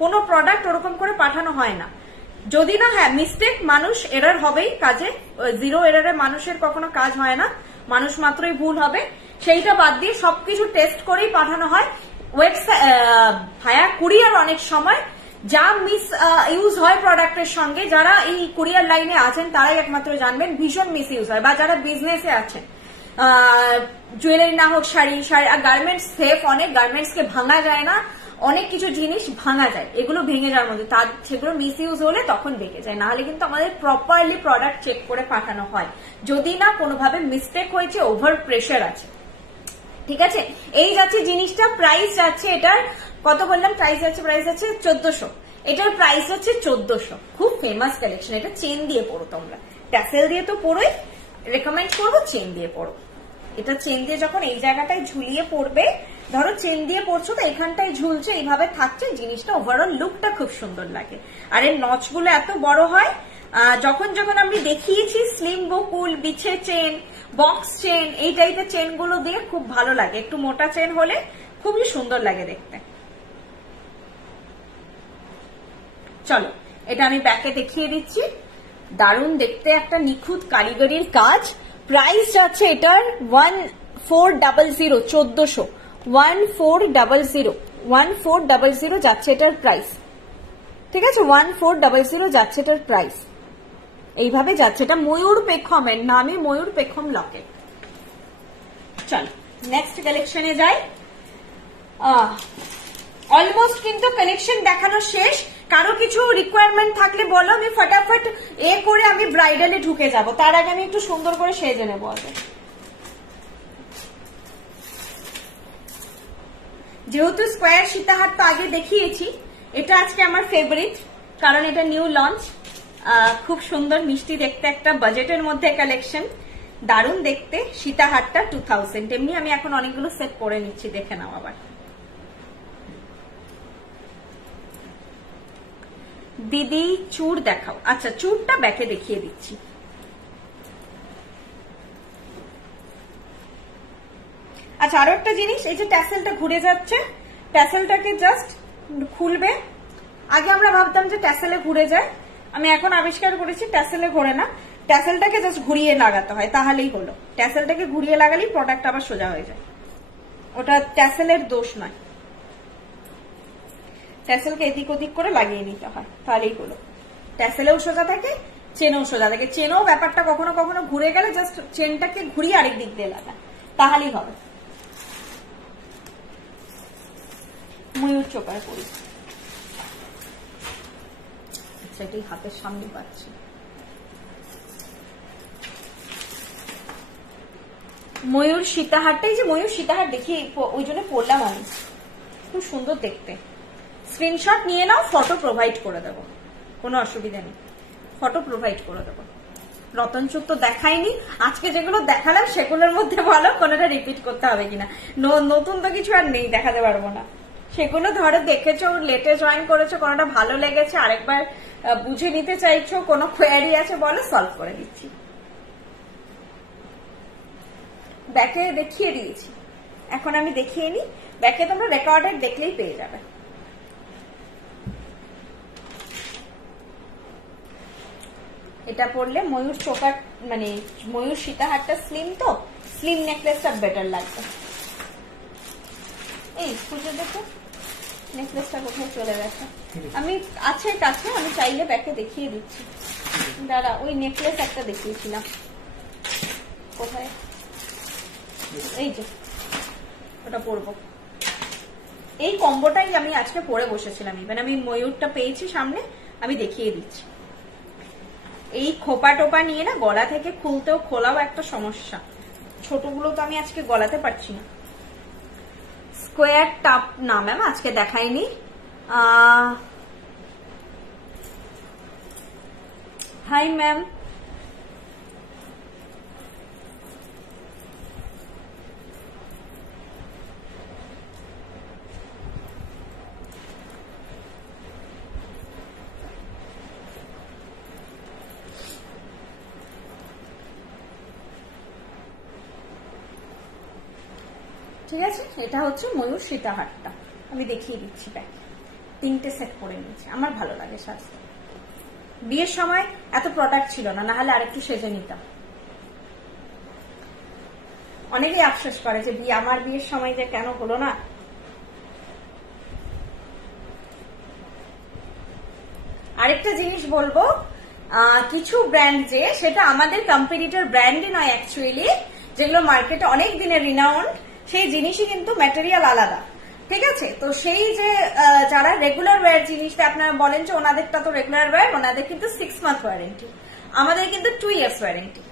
কোনো প্রোডাক্ট ওরকম করে পাঠানো হয় না। যদি না, হ্যাঁ মিস্টেক, মানুষ এরর হবেই কাজে, জিরো এররে মানুষের কখনো কাজ হয় না, মানুষ মাত্রই ভুল হবে। সেইটা বাদ দিয়ে সবকিছু টেস্ট করেই পাঠানো হয়। ভায়া কুরিয়ার অনেক সময় যা মিস ইউজ হয় প্রোডাক্টের সঙ্গে, যারা এই কুরিয়ার লাইনে আছেন তারাই একমাত্র জানবেন, ভীষণ মিস ইউজ হয়। বা যারা বিজনেসে আছেন, জুয়েলারি না হোক, শাড়ি, আর গার্মেন্টস সেফ অনেক, গার্মেন্টসকে ভাঙা যায় না, অনেক কিছু জিনিস ভাঙা যায়, এগুলো ভেঙে যাওয়ার মধ্যে, তার সেগুলো মিস ইউজ হলে তখন বেঁকে যায়। নাহলে কিন্তু আমাদের প্রপারলি প্রোডাক্ট চেক করে পাঠানো হয়, যদি না কোনোভাবে মিস্টেক হয়েছে, ওভার প্রেশার আছে, ঠিক আছে। এই যাচ্ছে জিনিসটা, প্রাইস যাচ্ছে এটার কত বললাম, প্রাইস যাচ্ছে 1400, এটার প্রাইস হচ্ছে 1400। খুব ফেমাস কালেকশন, এটা চেন দিয়ে পড়ো তোমরা, ট্যাসেল দিয়ে তো পড়োই, রেকমেন্ড করবো চেন দিয়ে পড়ো। এটা চেন দিয়ে যখন এই জায়গাটায় ঝুলিয়ে পড়বে, ধরো চেন দিয়ে পড়ছো তো এখানটায় ঝুলছে, এইভাবে থাকছে, জিনিসটা ওভারঅল লুকটা খুব সুন্দর লাগে। আর এর নচগুলো এত বড় হয়, যখন যখন আমি দেখিয়েছি স্লিম বকুল, বিছে চেন, বক্স চেন, এই টাইপের চেন গুলো দিয়ে খুব ভালো লাগে, একটু মোটা চেন হলে খুবই সুন্দর লাগে দেখতে। চলো এটা আমি ব্যাকে দেখিয়ে দিচ্ছি, দারুণ দেখতে, একটা নিখুঁত কারিগরির কাজ। প্রাইস যাচ্ছে এটার 1400, 1400, 1400 যাচ্ছে এটার প্রাইস। ঠিক আছে, 1400 যাচ্ছে এটার প্রাইস, এইভাবে যাচ্ছে। এটা ময়ূর পেখমের নামে, ময়ূর পেখম লকেট। চলো নেক্সট কালেকশনে যাই। অলমোস্ট কিন্তু কালেকশন দেখানো শেষ। কারো কিছু রিকোয়ারমেন্ট থাকলে বলো, আমি ফটাফট করে আমি ব্রাইডালে ঢুকে যাব। তার আগে আমি একটু সুন্দর করে সেজে নেবো আগে। যেহেতু স্কোয়ার সীতাহার তো আগে দেখিয়েছি, এটা আজকে আমার ফেভারিট, কারণ এটা নিউ লঞ্চ। খুব সুন্দর মিষ্টি দেখতে একটা বাজেটের মধ্যে কালেকশন, দারুণ দেখতে। সীতাহারটা 2000। এমনি আমি এখন অনেকগুলো সেট করে নিচ্ছি, দেখে নাও আবার। দিদি চুড় দেখাও। আচ্ছা চুড়টা ব্যাকে দেখিয়ে দিচ্ছি। আচ্ছা আরো একটা জিনিস, এই যে ট্যাসেলটা ঘুরে যাচ্ছে, ট্যাসেলটাকে জাস্ট খুলবে। আগে আমরা ভাবতাম যে ট্যাসেলে ঘুরে যায়, আমি এখন আবিষ্কার করেছি ট্যাসেলে ঘোরে না, ট্যাসেলটাকে জাস্ট ঘুরিয়ে লাগাতে হয়, তাহলেই হলো। ট্যাসেলটাকে ঘুরিয়ে লাগালেই প্রোডাক্ট আবার সোজা হয়ে যায়, ওটা ট্যাসেলের দোষ নয়। ট্যাসেলকে এদিক ওদিক করে লাগিয়ে নিতে হয়, তাহলেই হলো। ট্যাসেলেও সোজা থাকে, চেনও সোজা থাকে। চেনও ব্যাপারটা কখনো কখনো ঘুরে গেলে জাস্ট চেনটাকে ঘুরিয়ে আরেক দিক দিয়ে লাগায়, তাহলেই হবে। ময়ূর চোপার করি, সেটাই হাতের সামনে পাচ্ছি। ময়ূর সীতাহারটাই, যে ময়ূর সীতাহার দেখি ওই জন্য পড়লাম আমি, খুব সুন্দর দেখতে। স্ক্রিনশট নিয়ে নাও, ফটো প্রোভাইড করে দেবো, কোনো অসুবিধা নেই, ফটো প্রোভাইড করে দেবো। রতনচুর তো দেখাইনি, আজকে যেগুলো দেখালাম সেগুলোর মধ্যে বলো কোনোটা রিপিট করতে হবে কিনা। নতুন তো কিছু আর নেই, দেখাতে পারবো না। সেগুলো ধরো দেখেছো, লেটে জয়েন করেছো, কোনোটা ভালো লেগেছে, আরেকবার বুঝে নিতে চাইছো, কোনো কোয়ারি আছে বলো, সলভ করে দিচ্ছি। ব্যাকে দেখিয়ে দিয়েছি, এখন আমি দেখিয়ে নিই। ব্যাকে তোমরা রেকর্ডেড দেখলেই পেয়ে যাবে। এটা পরলে ময়ূর চোকার, মানে ময়ূর সীতাহারটা স্লিম, তো স্লিম নেকলেসটা বেটার লাগবে। এই খুঁজে দেখো নেকলেসটা কোথায় চলে গেছে। আমি আছে কাছে, আমি চাইলে ব্যাকে দেখিয়ে দিচ্ছি। দাঁড়া, ওই নেকলেস একটা দেখিয়েছিলাম, কোথায়? এই যে ওটা পরবো। এই কম্বোটাই আমি আজকে পরে বসেছিলাম। ইভেন আমি ময়ূরটা পেয়েছি সামনে, আমি দেখিয়ে দিচ্ছি। এই খোপা টোপা নিয়ে না গলা থেকে খুলতেও খোলাও একটা সমস্যা, ছোটগুলো তো আমি আজকে গলাতে পারছি না। স্কোয়ার টাপ না ম্যাম আজকে দেখাইনি। হাই ম্যাম, ঠিক আছে। এটা হচ্ছে ময়ূর সীতাহারটা, আমি দেখিয়ে দিচ্ছি। ব্যাগ 3টে সেট করে নিয়েছি, আমার ভালো লাগে সাজতে। বিয়ের সময় এত প্রোডাক্ট ছিল না, নাহলে আরেকটু সেজে নিতাম। অনেকেই আফসোস করে যে আমার বিয়ের সময় যে কেন হলো না। আরেকটা জিনিস বলবো, কিছু ব্র্যান্ড যে, সেটা আমাদের কম্পিটিটর ব্র্যান্ডই নয় অ্যাকচুয়ালি, যেগুলো মার্কেটে অনেক দিনের রিনাউন্ড, সেই জিনিসই কিন্তু ম্যাটেরিয়াল আলাদা। ঠিক আছে, তো সেই যে যারা রেগুলার ওয়্যার জিনিসটা আপনারা বলেন যে ওনাদেরটা তো রেগুলার ওয়্যার, ওনাদের কিন্তু 6 মান্থ ওয়ারেন্টি, আমাদের কিন্তু 2 ইয়ার্স ওয়ারেন্টি,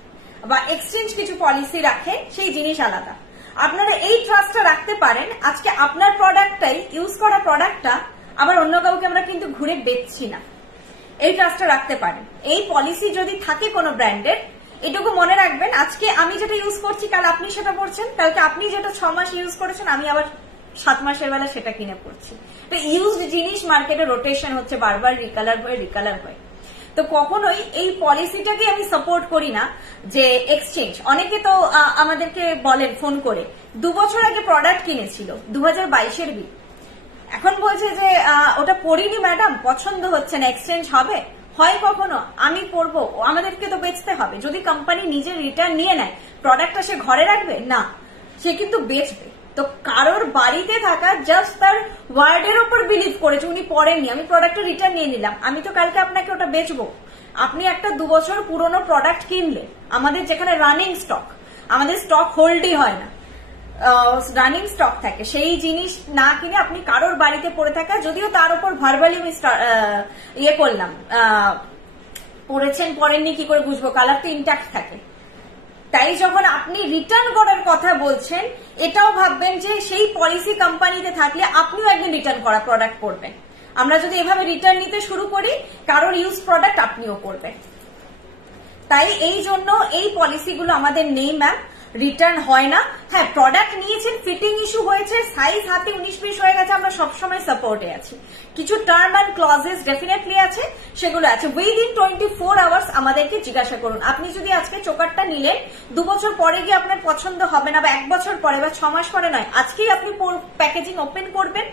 বা এক্সচেঞ্জ কিছু পলিসি রাখেন, সেই জিনিস আলাদা। আপনারা এই ট্রাস্টটা রাখতে পারেন। আজকে আপনার প্রোডাক্টটাই, ইউজ করা প্রোডাক্টটা আবার অন্য কাউকে আমরা কিন্তু ঘুরে বেচছি না, এই ট্রাস্টটা রাখতে পারেন। এই পলিসি যদি থাকে কোনো ব্র্যান্ডের, এটুকু মনে রাখবেন, আজকে আমি যেটা ইউজ করছি কাল আপনি সেটা পড়ছেন, কালকে আপনি যেটা 6 মাস ইউজ করেছেন আমি আবার 7 মাসের বেলা সেটা কিনে পড়ছি। তো ইউজড জিনিস মার্কেটে রোটেশন হচ্ছে, বারবার রিকালার হয়ে। তো কখনোই এই পলিসিটাকে আমি সাপোর্ট করি না যে এক্সচেঞ্জ। অনেকে তো আমাদেরকে বলেন ফোন করে 2 বছর আগে প্রোডাক্ট কিনেছিল 2022-এর বিল, এখন বলছে যে ওটা পড়িনি ম্যাডাম, পছন্দ হচ্ছে না, এক্সচেঞ্জ হবে? হয় কখনো? আমি পড়বো, আমাদেরকে তো বেচতে হবে। যদি কোম্পানি নিজের রিটার্ন নিয়ে নেয়, প্রোডাক্টটা সে ঘরে রাখবে না, সে কিন্তু বেচবে। তো কারোর বাড়িতে থাকা জাস্ট তার ওয়ার্ডের উপর বিলিভ করেছে, উনি পড়েননি, আমি প্রোডাক্টটা রিটার্ন নিয়ে নিলাম, আমি তো কালকে আপনাকে ওটা বেচবো। আপনি একটা 2 বছর পুরনো প্রোডাক্ট কিনলে, আমাদের যেখানে রানিং স্টক, আমাদের স্টক হোল্ডই হয় না, রানিং স্টক থাকে, সেই জিনিস না কিনে আপনি কারোর বাড়িতে পড়ে থাকা, যদিও তার উপর ভার্বালি আমি ইয়ে করলাম, পড়েছেন পড়েননি কি করে বুঝবো, কালার তো ইনট্যাক্ট থাকে। তাই যখন আপনি রিটার্ন করার কথা বলছেন, এটাও ভাববেন যে সেই পলিসি কোম্পানিতে থাকলে আপনিও একদিন রিটার্ন করা প্রোডাক্ট করবেন। আমরা যদি এভাবে রিটার্ন নিতে শুরু করি, কারোর ইউজ প্রোডাক্ট আপনিও করবেন। তাই এই জন্য এই পলিসিগুলো আমাদের নেই ম্যাম, রিটার্ন হয় না। হ্যাঁ, প্রোডাক্ট নিয়েছেন, ফিটিং ইস্যু হয়েছে, সাইজ হাতে 19-20 হয়ে গেছে, আমরা সবসময় সাপোর্টে আছি। কিছু টার্ম অ্যান্ড ক্লজেস ডেফিনেটলি আছে, সেগুলো আছে। উইদিন 24 আওয়ার্স আমাদেরকে জিজ্ঞাসা করুন। আপনি যদি আজকে চোকারটা নিলেন, 2 বছর পরে গিয়ে আপনার পছন্দ হবে না, বা 1 বছর পরে বা 6 মাস পরে নয়, আজকেই আপনি প্যাকেজিং ওপেন করবেন,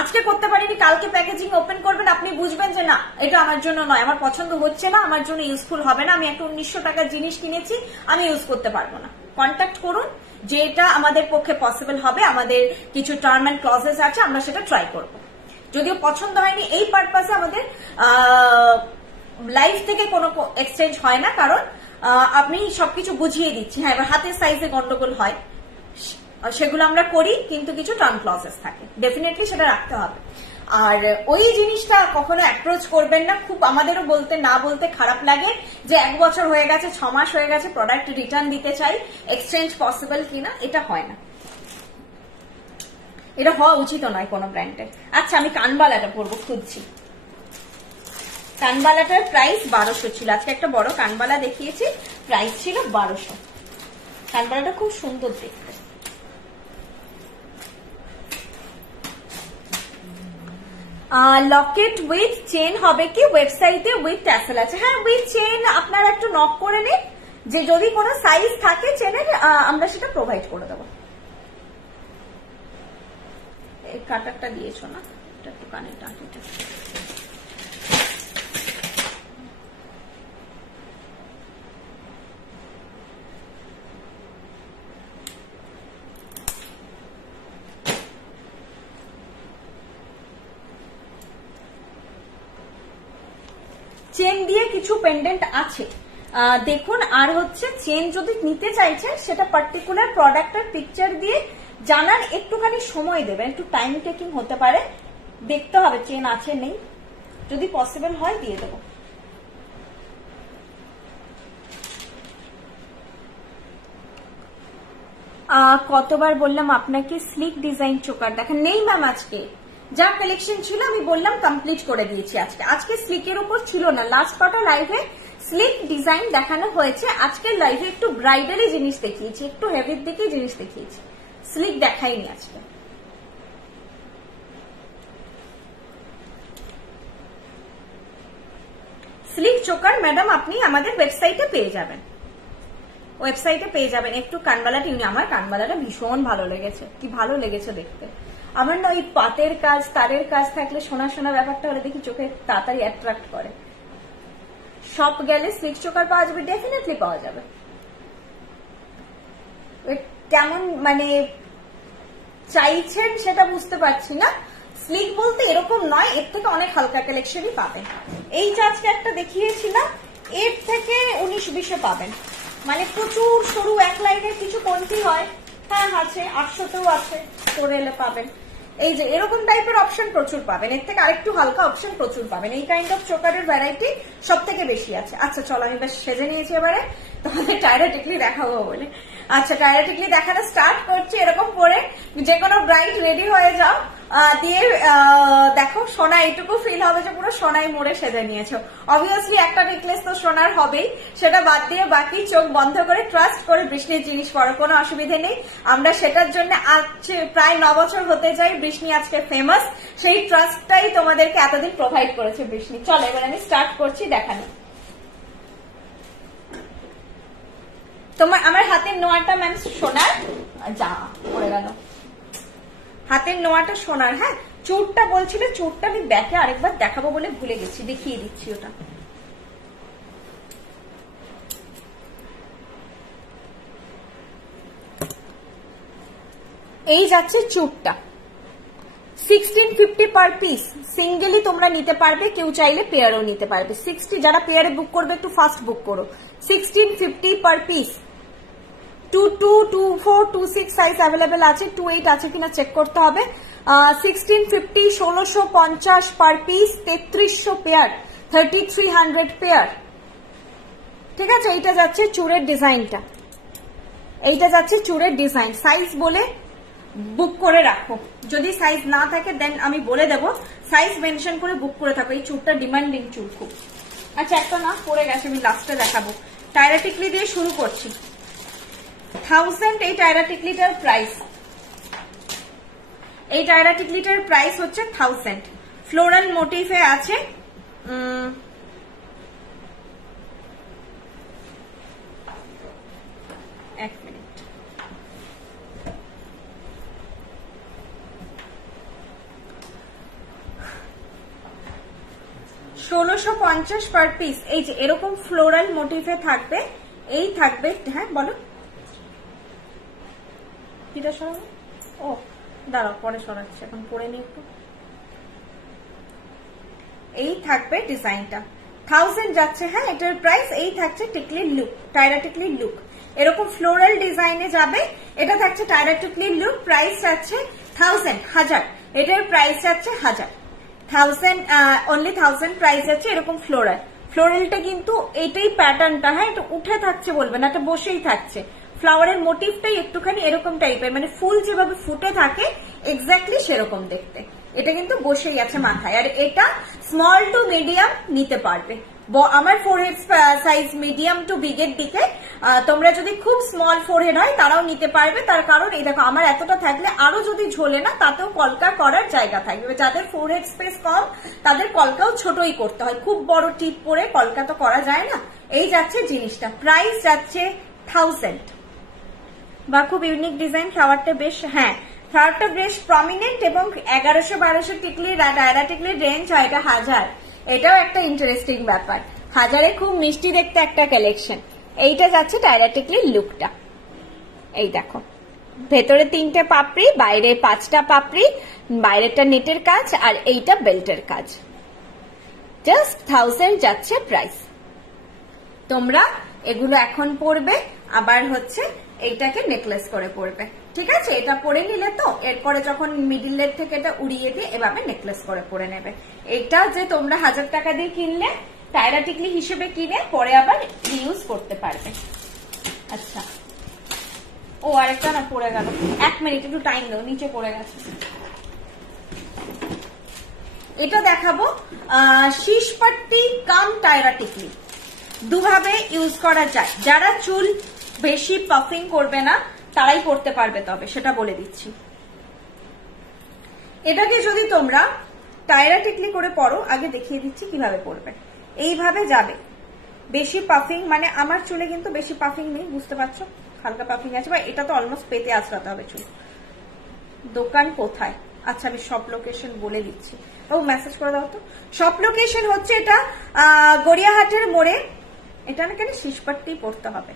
আজকে করতে পারিনি কালকে প্যাকেজিং ওপেন করবেন, আপনি বুঝবেন যে না, এটা আমার জন্য নয়, আমার পছন্দ হচ্ছে না, আমার জন্য ইউজফুল হবে না, আমি একটা 1900 টাকার জিনিস কিনেছি, আমি ইউজ করতে পারবো না। কন্ট্যাক্ট করুন, যেটা আমাদের পক্ষে পসিবল হবে, আমাদের কিছু টার্ম অ্যান্ড ক্লজেস আছে, আমরা সেটা ট্রাই করব। যদিও পছন্দ হয়নি, এই পারপাসে আমাদের লাইফ থেকে কোনো এক্সচেঞ্জ হয় না, কারণ আপনি সবকিছু বুঝিয়ে দিচ্ছি। হ্যাঁ, এবার হাতের সাইজে গন্ডগোল হয়, সেগুলো আমরা করি, কিন্তু কিছু টার্ম ক্লজেস থাকে, ডেফিনেটলি সেটা রাখতে হবে। আর ওই জিনিসটা কখনো অ্যাপ্রোচ করবেন না। খুব আমাদেরও বলতে না বলতে খারাপ লাগে যে 1 বছর হয়ে গেছে, 6 মাস হয়ে গেছে, প্রোডাক্ট রিটার্ন দিতে চাই, এক্সচেঞ্জ পসিবল কিনা, এটা হয় না, এটা হওয়া উচিত নয় কোনো ব্র্যান্ডের। আচ্ছা, আমি কানবালাটা পরবো খুঁজছি। কানবালাটার প্রাইস 1200 ছিল, আজকে একটা বড় কানবালা দেখিয়েছি, প্রাইস ছিল 1200। কানবালাটা খুব সুন্দর দেখতে। লকেট উইথ চেন হবে কি? ওয়েবসাইটে উইথ ট্যাসেল আছে। হ্যাঁ, উইথ চেন আপনারা একটু নক করে নিন, যে যদি কোনো সাইজ থাকে চেনের, আমরা সেটা প্রোভাইড করে দেবো। এই কাটারটা দিয়েছো না, এটা একটু কানের টাকিটা। চেন দিয়ে কিছু পেন্ডেন্ট আছে দেখুন। আর হচ্ছে চেন যদি নিতে চাইছেন, সেটা পার্টিকুলার প্রোডাক্টের পিকচার দিয়ে জানার একটুখানি সময় দেবেন, একটু টাইম টেকিং হতে পারে, দেখতে হবে চেন আছে নেই, যদি পসিবল হয় দিয়ে দেবো। কতবার বললাম আপনাকে স্লিক ডিজাইন চোকার দেখেন? নেই ম্যাম, আজকে যা কালেকশন ছিল আমি বললাম কমপ্লিট করে দিয়েছি। আজকে স্লিকের উপর ছিল না, লাস্ট কটা লাইভে স্লিক ডিজাইন দেখানো হয়েছে, আজকের লাইভে একটু ব্রাইডালি জিনিস দেখিয়েছি, একটু হেভির দিকে জিনিস দেখিয়েছি, স্লিক দেখাইনি আজকে। স্লিক চোকার ম্যাডাম আপনি আমাদের ওয়েবসাইটে পেয়ে যাবেন, একটু কানবালাটা ইউনি, আমার কানবালাটা ভীষণ ভালো লেগেছে, কি ভালো লেগেছে দেখতে। আমার না ওই পাতের কাজ, তারের কাজ থাকলে সোনা সোনা ব্যাপারটা হলে দেখি চোখে তাড়াতাড়ি অ্যাট্রাক্ট করে। শপ গেলে স্লিক চোকার পাওয়া যাবে, ডেফিনেটলি পাওয়া যাবে। কেমন মানে চাইছেন সেটা বুঝতে পারছি না। স্লিক বলতে এরকম নয়, এর থেকে অনেক হালকা কালেকশনই পাবেন। এই যে আজকে একটা দেখিয়েছিলাম, এর থেকে 19-20 পাবেন, মানে প্রচুর সরু এক লাইনের কিছু কোনটি হয়, হ্যাঁ আছে, 800তেও আছে, করে এলে পাবেন। এই যে এরকম টাইপের অপশন প্রচুর পাবেন, এর থেকে আরেকটু হালকা অপশন প্রচুর পাবেন। এই কাইন্ড অফ চোকারের ভ্যারাইটি সব থেকে বেশি আছে। আচ্ছা চলো, আমি বেশ সেজে নিয়েছি, এবারে তোমাদের টায়ারে টেকলি দেখাবো বলে। আচ্ছা টায়রা টিকলি দেখানো স্টার্ট করছি। এরকম করে যে কোনো ব্রাইড রেডি হয়ে যাও, দিয়ে দেখো সোনা এইটুকু ফিল হবে যে পুরো সোনায় মোড়ে সেজে নিয়েছো। অবভিয়াসলি একটা নেকলেস তো সোনার হবেই, সেটা বাদ দিয়ে বাকি চোখ বন্ধ করে ট্রাস্ট করে বৃষ্ণির জিনিস পরো, কোনো অসুবিধে নেই। আমরা সেটার জন্য আজ প্রায় 9 বছর হতে যাই, বৃষ্ণি আজকে ফেমাস, সেই ট্রাস্টটাই তোমাদেরকে এতদিন প্রোভাইড করেছে বৃষ্ণি। চলো এবার আমি স্টার্ট করছি দেখানো। তোমার আমার হাতের নোয়াটা ম্যাম সোনার, যা পড়ে গেল, হাতের নোয়াটা সোনার। হ্যাঁ চোরটা বলছিল, চোরটা আমি ব্যাকে আরেকবার দেখাবো বলে ভুলে গেছি, দেখিয়ে দিচ্ছি ওটা। এই যাচ্ছে চোরটা 1650 পার পিস, সিঙ্গেলি তোমরা নিতে পারবে, কেউ চাইলে পেয়ারও নিতে পারবে। 60 যারা পেয়ারে বুক করবে একটু ফাস্ট বুক করো। 1650 পার পিস। 22, 24, 26 সাইজ অ্যাভেলেবেল আছে, 28 আছে কিনা চেক করতে হবে। 1650, 1650 পার পিস, 3300 পেয়ার, 3300 পেয়ার। ঠিক আছে, এইটা যাচ্ছে চুড়ের ডিজাইনটা, এইটা যাচ্ছে চুড়ের ডিজাইন। সাইজ বলে বুক করে রাখো, যদি সাইজ না থাকে দেন আমি বলে দেব, সাইজ মেনশন করে বুক করে থাকো। এই চুড়টা ডিমান্ডিং চুড় খুব। আচ্ছা একটা না পড়ে গেছে, আমি লাস্টে দেখাবো। টায়রা টিকলি দিয়ে শুরু করছি। 1000 এই টায়রা টিকলিটার প্রাইস, এই টায়রা টিকলিটার প্রাইস হচ্ছে 1000। ফ্লোরাল মোটিভে আছে, এক মিনিট, 1650 পার পিস। এই যে এরকম ফ্লোরাল মোটিভে থাকবে, এই থাকবে। হ্যাঁ বলো কিটা সরাবো? ও দাঁড়াও পরে সরাচ্ছি, এখন পরে নি একটু। এই থাকবে ডিজাইনটা, 1000 যাচ্ছে। হ্যাঁ এটার প্রাইস। এই থাকছে টিকলির লুক, টায়রা টিকলির লুক, এরকম ফ্লোরাল ডিজাইনে যাবে। এটা থাকছে টায়রা টিকলির লুক, প্রাইস যাচ্ছে 1000। এটার প্রাইস যাচ্ছে 1000, অনলি 1000 প্রাইস যাচ্ছে। এরকম ফ্লোরাল, ফ্লোরালটা কিন্তু এইটাই প্যাটার্নটা। হ্যাঁ এটা উঠে থাকছে বলবে না, এটা বসেই থাকছে। ফ্লাওয়ারের মোটিভটাই একটুখানি এরকম টাইপের, মানে ফুল যেভাবে ফুটে থাকে এক্স্যাক্টলি সেরকম দেখতে। এটা কিন্তু বসেই আছে মাথায়। আর এটা স্মল টু মিডিয়াম নিতে পারবে। আমার ফোরহেড সাইজ মিডিয়াম টু বিগের দিকে, তোমরা যদি খুব স্মল ফোরহেড হয় তারাও নিতে পারবে। তার কারণ এই দেখো আমার এতটা থাকলে আরো যদি ঝোলে না তাতেও কলকা করার জায়গা থাকবে। যাদের ফোরহেড স্পেস কম তাদের কলকাও ছোটই করতে হয়, খুব বড় টিপ পরে কলকা তো করা যায় না। এই যাচ্ছে জিনিসটা, প্রাইস যাচ্ছে 1000। বা খুব ইউনিক ডিজাইন, ফ্লাওয়ারটা বেশ, হ্যাঁ ফ্লাওয়ারটা বেশ প্রমিনেন্ট, এবং 1100-1200 টিকলির টায়রা টিকলির রেঞ্জ হয়, এটা 1000। এটাও একটা ইন্টারেস্টিং ব্যাপার, 1000-এ খুব মিষ্টি দেখতে একটা কালেকশন। এইটা যাচ্ছে টায়রা টিকলির লুকটা। এই দেখো ভেতরে 3টে পাপড়ি, বাইরে 5টা পাপড়ি, বাইরেটা নেটের কাজ, আর এইটা বেল্টের কাজ। জাস্ট 1000 যাচ্ছে প্রাইস। তোমরা এগুলো এখন পরবে, আবার হচ্ছে এইটাকে নেকলেস করে পরবে। ঠিক আছে, এটা পরে নিলে তো এরপরে যখন মিডিলের থেকে এটা উড়িয়ে দিয়ে এভাবে নেকলেস করে পরে নেবে। এটা যে তোমরা 1000 টাকা দিয়ে কিনলে টায়রা টিকলি হিসেবে কিনে পরে আবার ইউজ করতে পারবে। আচ্ছা ও আরেকটা না পড়ে গেল, 1 মিনিট একটু টাইম দাও, নিচে পড়ে গেছে। এটা দেখাবো শীষপাট্টি কাম টায়রা টিকলি, দুভাবে ইউজ করা যায়। যারা চুল বেশি পাফিং করবে না তারাই পড়তে পারবে, তবে সেটা বলে দিচ্ছি। এটাকে যদি তোমরা টায়রা টিকলি করে পরো, আগে দেখিয়ে দিচ্ছি কিভাবে পরবে। এইভাবে যাবে, বেশি পাফিং মানে আমার চুলে কিন্তু বেশি পাফিং নেই, বুঝতে পারছো, হালকা পাফিং আছে, বা এটা তো অলমোস্ট পেতে আঁচড়াতে হবে চুল। দোকান কোথায়? আচ্ছা আমি সব লোকেশন বলে দিচ্ছি, ও মেসেজ করে দাও তো। সব লোকেশন হচ্ছে এটা গড়িয়াহাটের মোড়ে। এটা না কেন শীষপাট্টি পরতে হবে,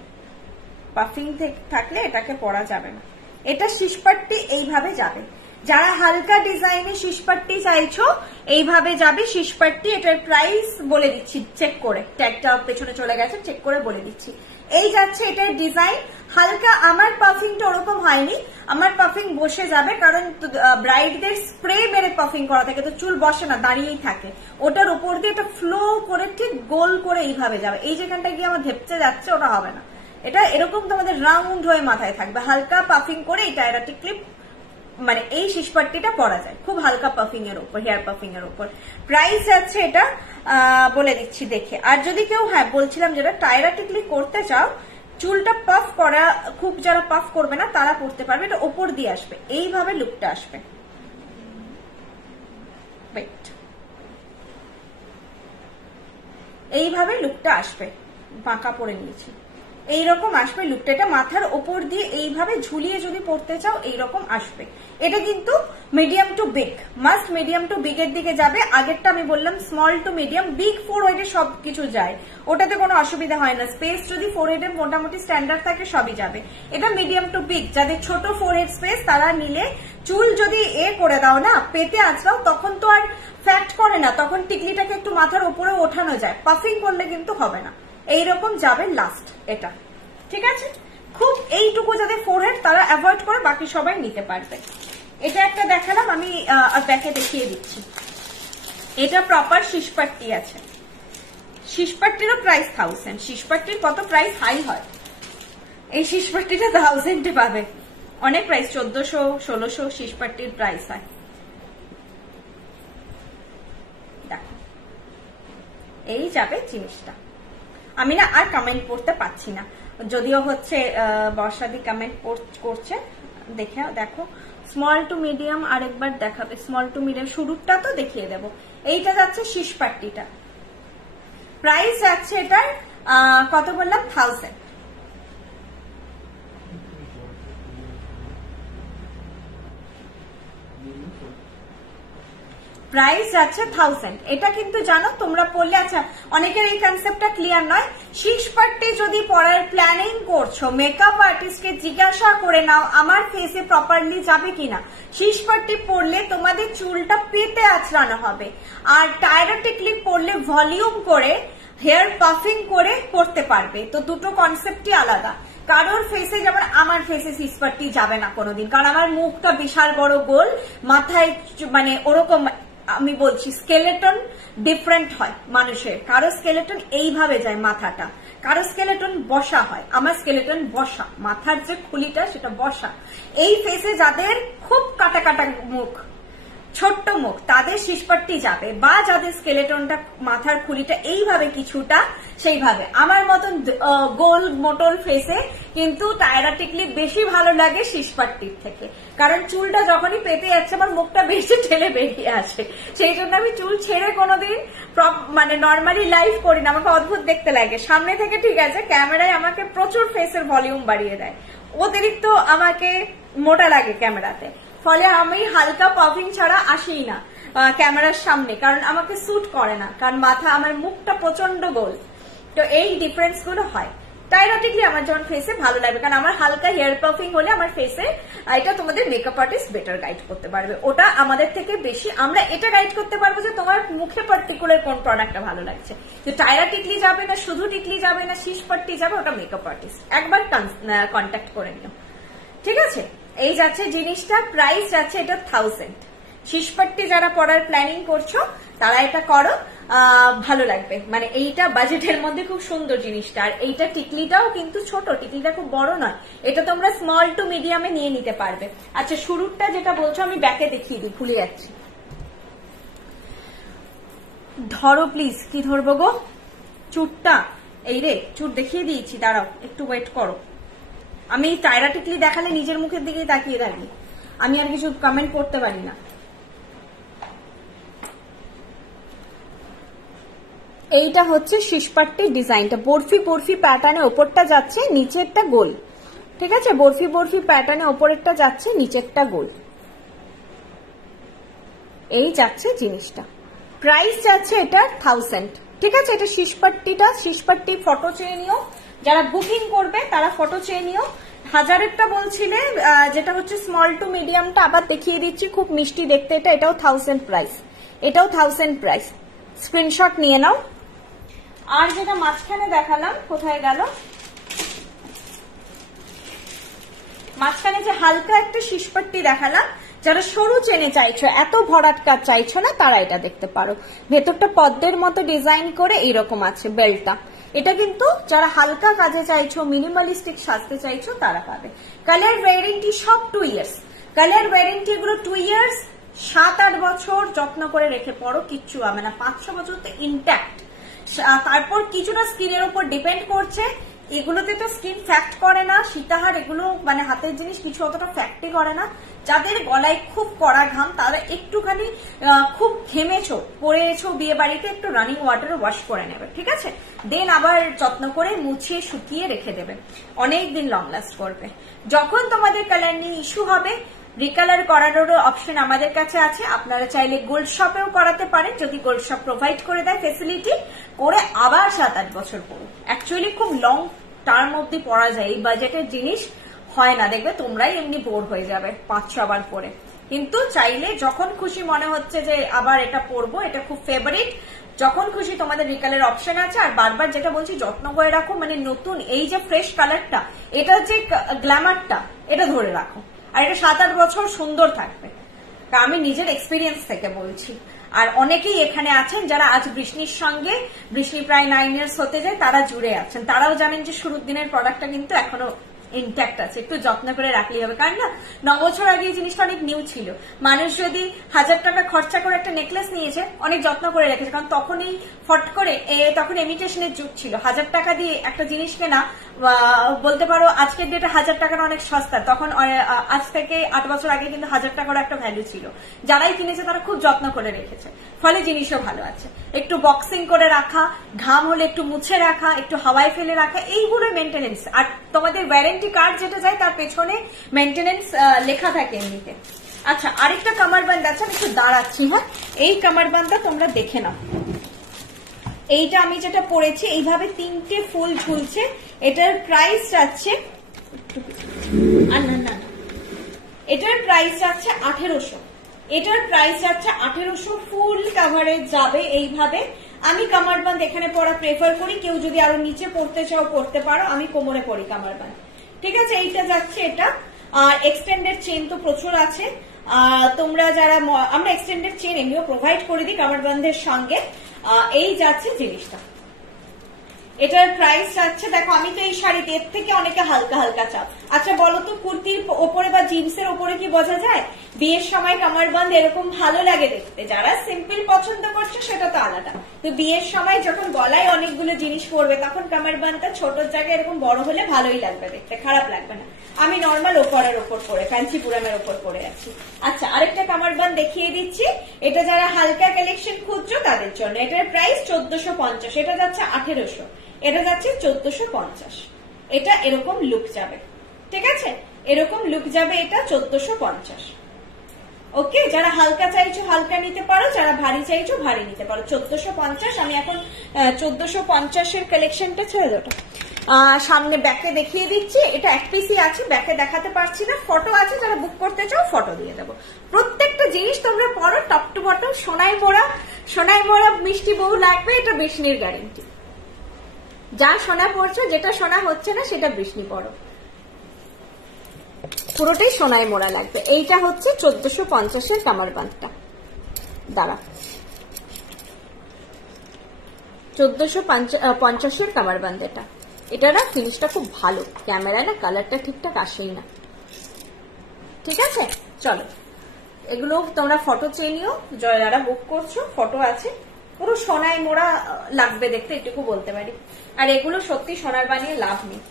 পাফিং থাকলে এটাকে পরা যাবে না। এটা শীষপাট্টি এইভাবে যাবে। যারা হালকা ডিজাইনে শীষপাট্টি চাইছো এইভাবে যাবে শীষপাট্টি। এটার প্রাইস বলে দিচ্ছি চেক করে, ট্যাগটা পেছনে চলে গেছে, চেক করে বলে দিচ্ছি। এই যাচ্ছে এটার ডিজাইন। হালকা, আমার পাফিংটা ওরকম হয়নি, আমার পাফিং বসে যাবে, কারণ ব্রাইডদের স্প্রে মেরে পাফিং করা থাকে, তো চুল বসে না, দাঁড়িয়েই থাকে। ওটার উপর দিয়ে এটা ফ্লো করে ঠিক গোল করে এইভাবে যাবে। এই যেখানটা গিয়ে আমার ধেপচে যাচ্ছে ওটা হবে না, এটা এরকম তোমাদের রাউন্ড হয়ে মাথায় থাকবে, হালকা পাফিং করে এই টায়রাটি ক্লিপ মানে এই শিশপাট্টিটা পরা যায় খুব হালকা পাফিং এর উপর, হেয়ার পাফিং এর উপর। প্রাইস যাচ্ছে এটা বলে দিচ্ছি দেখে। আর যদি কেউ হ্যাঁ বলছিলাম যেটা টায়রাটিকলি করতে চাও, চুলটা পাফ করা, খুব যারা পাফ করবে না তারা করতে পারবে, এটা ওপর দিয়ে আসবে, এইভাবে লুকটা আসবে। এইভাবে লুকটা আসবে, বাঁকা পরে নিয়েছি, এইরকম আসবে লুকটা। এটা মাথার ওপর দিয়ে এইভাবে ঝুলিয়ে যদি পড়তে চাও এইরকম আসবে। এটা কিন্তু medium to big, must medium to big এর দিকে যাবে। আগেরটা আমি বললাম স্মল টু মিডিয়াম, বিগ ফোরহেডে সবকিছু যায়, ওটাতে কোনো অসুবিধা হয় না। স্পেস যদি ফোরহেডে মোটামুটি স্ট্যান্ডার্ড থাকে সবই যাবে। এটা মিডিয়াম টু বিগ, যাদের ছোট ফোরহেড স্পেস তারা নিলে চুল যদি করে দাও না, পেতে আঁচড়াও, তখন তো আর ফ্যাক্ট করে না, তখন টিকলিটাকে একটু মাথার উপরে ওঠানো যায়, পাফিং করলে কিন্তু হবে না। এইরকম যাবে লাস্ট এটা, ঠিক আছে? খুব এইটুকু যাদের ফোরহেড তারা অ্যাভয়েড করে, বাকি সবাই নিতে পারবে। এটা একটা দেখালাম আমি, ব্যাকে দেখিয়ে দিচ্ছি। এটা প্রপার শিশপাট্টি আছে, শিশপাট্টিরও প্রাইস 1000। শিশপাট্টির কত প্রাইস হাই হয়, এই শিশপাট্টিটা 1000 পাবে, অনেক প্রাইস 1400-1600 শিশপাট্টির প্রাইস হয়। দেখো এই যাবে জিনিসটা। আমি না আর কমেন্ট পড়তে পাচ্ছি না, যদিও হচ্ছে বর্ষাদি কমেন্ট করছে, দেখো স্মল টু মিডিয়াম আরেকবার দেখাবে, স্মল টু মিডিয়াম শুরুটা তো দেখিয়ে দেবো। এইটা যাচ্ছে শিশপাট্টিটা, প্রাইস যাচ্ছে এটার কত বললাম 1000। প্রাইস যাচ্ছে 1000। এটা কিন্তু জানো তোমরা পড়লে, আচ্ছা অনেকের এই কনসেপ্টটা ক্লিয়ার নয়, শিশপাট্টি যদি পরার প্ল্যানিং করছো, মেকআপ আর্টিস্টকে জিজ্ঞাসা করে নাও আমার ফেসে প্রপারলি যাবে কিনা। শিশপাট্টি পরলে তোমাদের চুলটা পেতে আঁচড়ানো হবে, আর টায়রাটিকলি পরলে ভলিউম করে হেয়ার পাফিং করে করতে পারবে। তো দুটো কনসেপ্টই আলাদা। কারোর ফেসে, যেমন আমার ফেসে শিশপাট্টি যাবে না কোনোদিন, কারণ আমার মুখটা বিশাল বড় গোল, মাথায় মানে ওরকম, আমি বলছি স্কেলেটন ডিফারেন্ট হয় মানুষের, কারো স্কেলেটন এইভাবে যায় মাথাটা, কারো স্কেলেটন বসা হয়, আমার স্কেলেটন বসা, মাথার যে খুলিটা সেটা বসা। এই ফেসে যাদের খুব কাটা কাটা মুখ, ছোট্ট মুখ, তাদের শিশপাট্টি যাবে, বা যাদের স্কেলেটনটা মাথার খুলিটা এইভাবে কিছুটা সেইভাবে। আমার মতন গোল মোটল ফেসে কিন্তু টায়রাটিকলি বেশি ভালো লাগে শিশপাট্টির থেকে, কারণ চুলটা যখনই পেতে যাচ্ছে আমার মুখটা বেশি ঠেলে বেরিয়ে আসে, সেই জন্য আমি চুল ছেড়ে কোনোদিন মানে নর্মালি লাইভ করি না, আমাকে অদ্ভুত দেখতে লাগে। সামনে থেকে ঠিক আছে, ক্যামেরায় আমাকে প্রচুর ফেসের ভলিউম বাড়িয়ে দেয়, অতিরিক্ত আমাকে মোটা লাগে ক্যামেরাতে, ফলে আমি হালকা পাফিং ছাড়া আসি না ক্যামেরার সামনে, কারণ আমাকে স্যুট করে না, কারণ মাথা, আমার মুখটা প্রচন্ড গোল। তো এই ডিফারেন্স গুলো হয়। টায়রাটিকলি আমার যেমন ফেসে ভালো লাগবে, কারণ আমার হালকা হেয়ার পাফিং হলে আমার ফেসে, এটা তোমাদের মেকআপ আর্টিস্ট বেটার গাইড করতে পারবে, ওটা আমাদের থেকে বেশি আমরা এটা গাইড করতে পারবো যে তোমার মুখে পার্টিকুলার কোন প্রোডাক্টটা ভালো লাগছে। যে টায়রাটিকলি যাবে না, শুধু টিকলি যাবে না, শিশপাট্টি যাবে, ওটা মেকআপ আর্টিস্ট, একবার কন্ট্যাক্ট করে নিও, ঠিক আছে? এই যাচ্ছে জিনিসটা, প্রাইস যাচ্ছে এটা 1000। শিশপাট্টি যারা পরার প্ল্যানিং করছো তারা এটা করো, ভালো লাগবে, মানে এইটা বাজেটের মধ্যে খুব সুন্দর জিনিসটা। আর এইটা টিকলিটাও কিন্তু ছোট, টিকলিটা খুব বড় নয়, এটা তোমরা স্মল টু মিডিয়ামে নিয়ে নিতে পারবে। আচ্ছা শুরুটা যেটা বলছো আমি ব্যাকে দেখিয়ে দিই, ভুলে যাচ্ছি, ধরো প্লিজ। কি ধরবো গো? চুটটা, এই রে চুট দেখিয়ে দিয়েছি, দাঁড়াও একটু ওয়েট করো। আমি টায়রাটিকলি দেখালে নিজের মুখের দিকেই তাকিয়ে থাকি, আমি আর কিছু কমেন্ট করতে পারি না। এইটা হচ্ছে শিশপাট্টির ডিজাইনটা, বরফি বরফি প্যাটার্নে ওপরটা যাচ্ছে, নিচেরটা গোল, ঠিক আছে? বরফি বরফি প্যাটার্নে ওপরেরটা যাচ্ছে, নিচেরটা গোল, এই যাচ্ছে জিনিসটা। প্রাইস যাচ্ছে এটা 1000, ঠিক আছে? এটা শিশপাট্টিটা, শিশপাট্টি ফটো চেয়ে নিও, যারা বুকিং করবে তারা ফটো চেয়ে নিও। 1000-এরটা বলছিলে, যেটা হচ্ছে স্মল টু মিডিয়ামটা আবার দেখিয়ে দিচ্ছি, খুব মিষ্টি দেখতে এটা, এটাও 1000 প্রাইস, এটাও 1000 প্রাইস, স্ক্রিনশট নিয়ে নাও। আর যেটা মাঝখানে দেখালাম, কোথায় গেল? মাঝখানে যে হালকা একটা শিশপাট্টি দেখালাম, যারা সরু চেনে চাইছো, এত ভরাট কাজ চাইছো না, তারা এটা দেখতে পারো। ভেতরটা পদ্মের মতো ডিজাইন করে এইরকম আছে বেল্টটা, এটা কিন্তু যারা হালকা কাজে চাইছো, মিনিমালিস্টিক সাজতে চাইছো তারা পাবে। কালার ওয়ারেন্টি সব 2 ইয়ার্স, কালার ওয়ারেন্টি এগুলো 2 ইয়ার্স, 7-8 বছর যত্ন করে রেখে পড়ো, কিচ্ছু হবে না, 5-6 বছর তো ইনট্যাক্ট। তারপর কিছুটা স্কিনের উপর ডিপেন্ড করছে, এগুলোতে তো স্কিন ফ্যাক্ট করে না, সীতাহার এগুলো মানে হাতের জিনিস কিছু অতটা ফ্যাক্টই করে না। যাদের গলায় খুব কড়া ঘাম তারা একটুখানি খুব ঘেমেছো, পড়েছো বিয়ে বাড়িতে, একটু রানিং ওয়াটারে ওয়াশ করে নেবে, ঠিক আছে? দেন আবার যত্ন করে মুছিয়ে শুকিয়ে রেখে দেবে, অনেক দিন লং লাস্ট করবে। যখন তোমাদের কালার নিয়ে ইস্যু হবে, রিকালার করানোরও অপশন আমাদের কাছে আছে। আপনারা চাইলে গোল্ড শপেও করাতে পারেন, যদি গোল্ড শপ প্রোভাইড করে দেয় ফেসিলিটি, করে আবার 7-8 বছর পড়ুন। অ্যাকচুয়ালি খুব লং টার্ম অব্দি পড়া যায়, এই বাজেটের জিনিস হয় না, দেখবে তোমরাই এমনি বোর হয়ে যাবে 5-6 বার পরে। কিন্তু চাইলে যখন খুশি মনে হচ্ছে যে আবার এটা পরবো, এটা খুব ফেভারিট, যখন খুশি তোমাদের রিকালের অপশন আছে। আর বারবার যেটা বলছি, যত্ন করে রাখো, মানে নতুন এই যে ফ্রেশ কালারটা, এটা যে গ্ল্যামারটা, এটা ধরে রাখো, আর এটা 7-8 বছর সুন্দর থাকবে, আমি নিজের এক্সপিরিয়েন্স থেকে বলছি। আর অনেকেই এখানে আছেন যারা আজ বৃষ্ণির সঙ্গে, বৃষ্ণি প্রায় 9 ইয়ার্স হতে যায়, তারা জুড়ে আছেন, তারাও জানেন যে শুরুর দিনের প্রোডাক্টটা কিন্তু এখনো ইনট্যাক্ট আছে, একটু যত্ন করে রাখলেই হবে। কারণ না 9 বছর আগে এই জিনিসটা অনেক নিউ ছিল, মানুষ যদি 1000 টাকা খরচা করে একটা নেকলেস নিয়েছে, অনেক যত্ন করে রেখেছে, কারণ তখনই ফট করে, তখন ইমিটেশনের যুগ ছিল, 1000 টাকা দিয়ে একটা জিনিস কেনা বলতে পারো আজকের ডেটে 1000 টাকার অনেক সস্তা, তখন আজ থেকে 8 বছর আগে কিন্তু 1000 টাকার একটা ভ্যালু ছিল। যারাই কিনেছে তারা খুব যত্ন করে রেখেছে, ফলে জিনিসও ভালো আছে। একটু বক্সিং করে রাখা, ঘাম হলে একটু মুছে রাখা, একটু হাওয়ায় ফেলে রাখা, এইগুলো মেনটেনেন্স। আর তোমাদের ওয়ারেন্টি কার্ড যেটা যায় তার পেছনে মেনটেনেন্স লেখা থাকে এমনিতে। আচ্ছা, আরেকটা কামারবান্দ আছে, আমি একটু দাঁড়াচ্ছি। হ্যাঁ, এই কামারবান্দটা তোমরা দেখে নাও। এইটা আমি যেটা পরেছি, এইভাবে 3টে ফুল ঝুলছে, এটার প্রাইস যাচ্ছে, এটার প্রাইস যাচ্ছে 1800, এটার প্রাইস যাচ্ছে 1800, ফুল কাভারেজ যাবে এইভাবে। আমি কামারবান্দ এখানে পরা প্রেফার করি, কেউ যদি আরো নিচে পড়তে চাও পড়তে পারো, আমি কোমরে পরি কামারবান্দ, ঠিক আছে? এইটা যাচ্ছে এটা। আর এক্সটেন্ডেড চেন তো প্রচুর আছে, তোমরা যারা, আমরা এক্সটেন্ডেড চেন এমনিও প্রোভাইড করে দিই কামারবান্দের সঙ্গে। এই যাচ্ছে জিনিসটা, এটার প্রাইস যাচ্ছে, দেখো আমি তো এই শাড়িতে, এর থেকে অনেকে হালকা হালকা চাপ। আচ্ছা বলো তো, কুর্তির ওপরে বা জিন্সের ওপরে কি বোঝা যায়? বিয়ের সময় কামারবান্দ এরকম ভালো লাগে দেখতে, যারা সিম্পল পছন্দ করছে সেটা তো আলাদা, তো বিয়ের সময় যখন গলায় অনেকগুলো জিনিস পরবে তখন কামারবান্দটা ছোটোর জায়গায় এরকম বড় হলে ভালোই লাগবে দেখতে, খারাপ লাগবে না। আমি নর্মাল ওপরের ওপর পরে, কাঞ্চিপুরামের ওপর পরে আছি। আচ্ছা, আরেকটা কামারবান্দ দেখিয়ে দিচ্ছি, এটা যারা হালকা কালেকশন খুঁজছো তাদের জন্য। এটার প্রাইস 1450, এটা যাচ্ছে 1800, এটা যাচ্ছে 1450। এটা এরকম লুক যাবে, ঠিক আছে? এরকম লুক যাবে, এটা 1450। ওকে, যারা হালকা চাইছো হালকা নিতে পারো, যারা ভারী চাইছো ভারী নিতে পারো। 1450। আমি এখন 1450-এর কালেকশনটা ছেড়ে দেবো, সামনে ব্যাকে দেখিয়ে দিচ্ছি। এটা এক পিসই আছে, ব্যাকে দেখাতে পারছি না, ফটো আছে, যারা বুক করতে চাও ফটো দিয়ে দেবো। প্রত্যেকটা জিনিস তোমরা পরো টপ টু বটম, সোনায় মোড়া, সোনায় মোড়া মিষ্টি বউ লাগবে, এটা বৃষ্ণির গ্যারেন্টি। যা সোনা পড়ছো, যেটা সোনা হচ্ছে না সেটা বৃষ্ণি পড়ো, পুরোটাই সোনায় মোড়া লাগবে। এইটা হচ্ছে 1450-এর কামারবান্দটা, দাঁড়া, 1450-এর কামারবান্দ এটা। এটা না ফিনিশটা খুব ভালো, ক্যামেরায় না কালারটা ঠিকঠাক আসেই না, ঠিক আছে? চলো, এগুলো তোমরা ফটো চেয়ে নিও, যারা বুক করছো ফটো আছে, পুরো সোনায় মোড়া লাগবে দেখতে, এটুকু বলতে পারি। আর এগুলো সত্যি সোনার বানিয়ে লাভ নেই।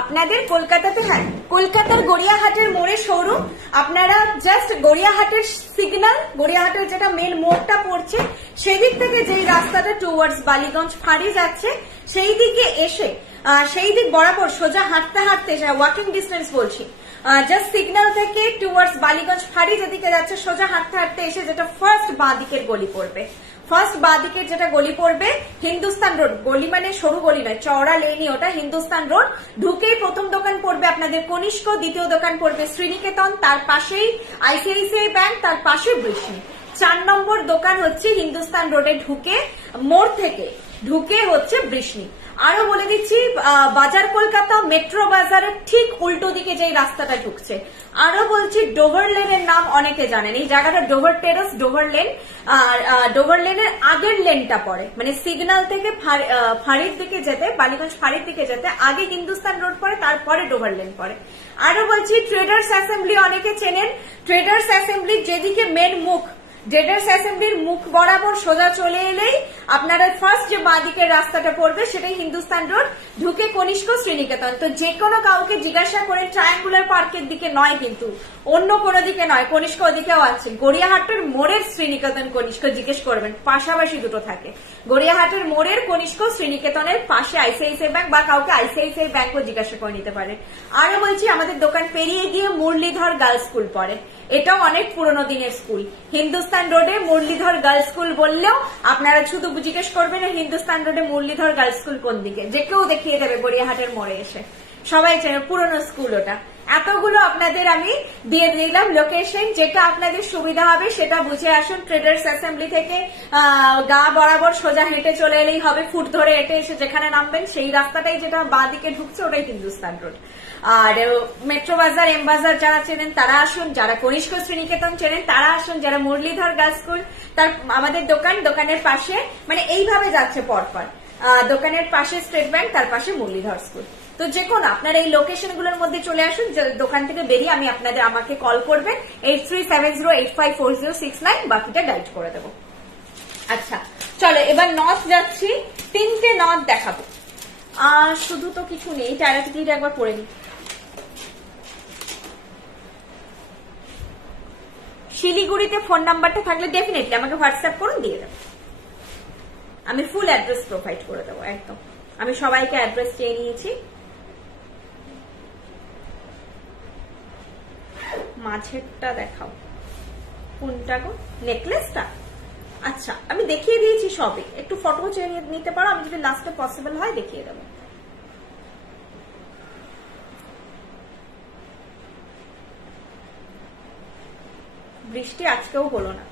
আপনাদের কলকাতাতে, হ্যাঁ, কলকাতার গড়িয়াহাটের মোড়ে শোরুম, আপনারা জাস্ট গড়িয়াহাটের সিগন্যাল, গড়িয়াহাটের যেটা মেন মোড়টা পড়ছে সেই দিক থেকে যেই রাস্তাটা টুয়ার্ডস বালিগঞ্জ ফাঁড়ি যাচ্ছে, সেই দিকে এসে, সেই দিক বরাবর সোজা হাঁটতে হাঁটতে, ওয়াকিং ডিস্টেন্স বলছি, জাস্ট সিগন্যাল থেকে টুয়ার্ডস বালিগঞ্জ ফাঁড়ি যেদিকে যাচ্ছে, সোজা হাঁটতে হাঁটতে এসে যেটা ফার্স্ট বাঁ দিকের গলি পড়বে, ফার্স্ট বাঁ দিকের যেটা গলি পড়বে হিন্দুস্তান রোড, গলি মানে সরু গলি নয়, চওড়া লেনই ওটা, হিন্দুস্তান রোড ঢুকেই প্রথম দোকান পড়বে আপনাদের কনিষ্ক, দ্বিতীয় দোকান পড়বে শ্রীনিকেতন, তার পাশেই আইসিআইসিআই ব্যাংক, তার পাশে বৃষ্ণি। 4 নম্বর দোকান হচ্ছে হিন্দুস্তান রোডে ঢুকে, মোড় থেকে ঢুকে হচ্ছে বৃষ্ণি। আরো বলে দিচ্ছি, বাজার কলকাতা মেট্রো বাজারের ঠিক উল্টো দিকে যে রাস্তাটা ঢুকছে। আরো বলছি, ডোভার লেনের নাম অনেকে জানেন, এই জায়গাটা ডোভার টেরাস, ডোভার লেন। আর ডোভার লেনের আগের লেনটা পড়ে, মানে সিগন্যাল থেকে ফাঁড়ির দিকে যেতে, বালিগঞ্জ ফাঁড়ির দিকে যেতে আগে হিন্দুস্তান রোড পড়ে, তারপরে ডোভার লেন পড়ে। আরো বলছি, ট্রেডার্স অ্যাসেম্বলি অনেকে চেনেন। ট্রেডার্স অ্যাসেম্বলির যেদিকে মেন মুখ, ট্রেডার্স অ্যাসেম্বলির মুখ বরাবর সোজা চলে এলেই আপনারা ফার্স্ট যে বাঁদিকের রাস্তাটা পড়বে সেটাই হিন্দুস্তান রোড, ঢুকে কনিষ্ক শ্রীনিকেতন। তো যে কোনো কাউকে জিজ্ঞাসা করে ট্রায়াঙ্গুলার পার্কের দিকে নয়, কিন্তু অন্য কোনো দিকে নয়, কনিষ্ক ওদিকেও আছে। গড়িয়াহাটের মোড়ের শ্রীনিকেতন কনিষ্ক জিজ্ঞেস করবেন, পাশাপাশি দুটো থাকে। গড়িয়াহাটের মোড়ের কনিষ্ক শ্রীনিকেতনের পাশে আইসিআইসিআই ব্যাংক, বা কাউকে আইসিআইসিআই ব্যাংকও জিজ্ঞাসা করে নিতে পারে। আরো বলছি, আমাদের দোকান পেরিয়ে গিয়ে মুরলীধর গার্লস স্কুল পড়ে, এটাও অনেক পুরনো দিনের স্কুল। হিন্দুস্তান রোডে মুরলীধর গার্লস স্কুল বললেও আপনারা শুধু জিজ্ঞেস করবেন হিন্দুস্তান রোডে মুরলীধর গার্লস স্কুল কোন দিকে, যে কেউ দেখিয়ে দেবে গড়িয়াহাটের মোড়ে এসে। সবাই চেনে, পুরনো স্কুল ওটা। এতগুলো আপনাদের আমি দিয়ে দিলাম লোকেশন, যেটা আপনাদের সুবিধা হবে সেটা বুঝে আসুন। ট্রেডার্স অ্যাসেম্বলি থেকে গা বরাবর সোজা হেঁটে চলে এলেই হবে, ফুট ধরে হেঁটে এসে যেখানে নামবেন সেই রাস্তাটাই যেটা বাঁ দিকে ঢুকছে ওটাই হিন্দুস্তান রোড। আর মেট্রো বাজার, এম বাজার যারা চেনেন তারা আসুন, যারা কনিষ্ক শ্রীনিকেতন চেনেন তারা আসুন, যারা মুরলীধর গার্লস স্কুল, তার আমাদের দোকানের পাশে, মানে এইভাবে যাচ্ছে পরপর, দোকানের পাশে স্টেট ব্যাংক, তার পাশে মুরলীধর স্কুল। তো যে কোনো আপনার এই লোকেশন গুলোর মধ্যে চলে আসুন। দোকান থেকে বেরিয়ে আমাকে কল করবেন 8370854069, বাকিটা গাইড করে দেবো। আচ্ছা চলো এবার নথ যাচ্ছি, 3টে নথ দেখাবো। শুধু তো কিছু নেই, টায়ারটা একবার পরে নিই। শিলিগুড়িতে ফোন নাম্বারটা থাকলে ডেফিনেটলি আমাকে হোয়াটসঅ্যাপ করুন, দিয়ে দেবো। আমি ফুল অ্যাড্রেস প্রোভাইড করে দেবো একদম। আমি সবাইকে অ্যাড্রেস চেয়ে নিয়েছি। মাঝেরটা দেখাও, কোনটা গো? নেকলেসটা? আচ্ছা আমি দেখিয়ে দিয়েছি সবই, একটু ফটো চেয়ে নিতে পারো, আমি যদি লাস্টে পসিবল হয় দেখিয়ে দেবো। বৃষ্টি আজকেও হলো না,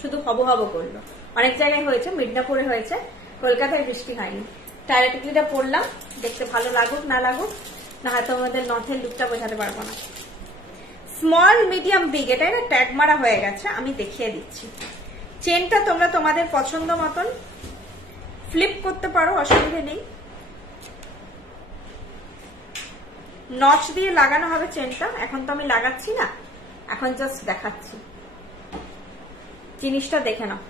শুধু হব হব করলো। অনেক জায়গায় হয়েছে, মিদনাপুরে হয়েছে, কলকাতায় বৃষ্টি হয়নি। টায়ারটিকলিটা পরলাম, দেখতে ভালো লাগুক না লাগুক, না হয়তো আমাদের নথের লুকটা বোঝাতে পারবো না। স্মল মিডিয়াম বিগ, এটাই না ট্যাগ মারা হয়ে গেছে, আমি দেখিয়ে দিচ্ছি। চেনটা তোমরা তোমাদের পছন্দ মতন ফ্লিপ করতে পারো, অসুবিধা নেই। নচ দিয়ে লাগানো হবে চেনটা, এখন তো আমি লাগাচ্ছি না, এখন জাস্ট দেখাচ্ছি। জিনিসটা দেখে নাও।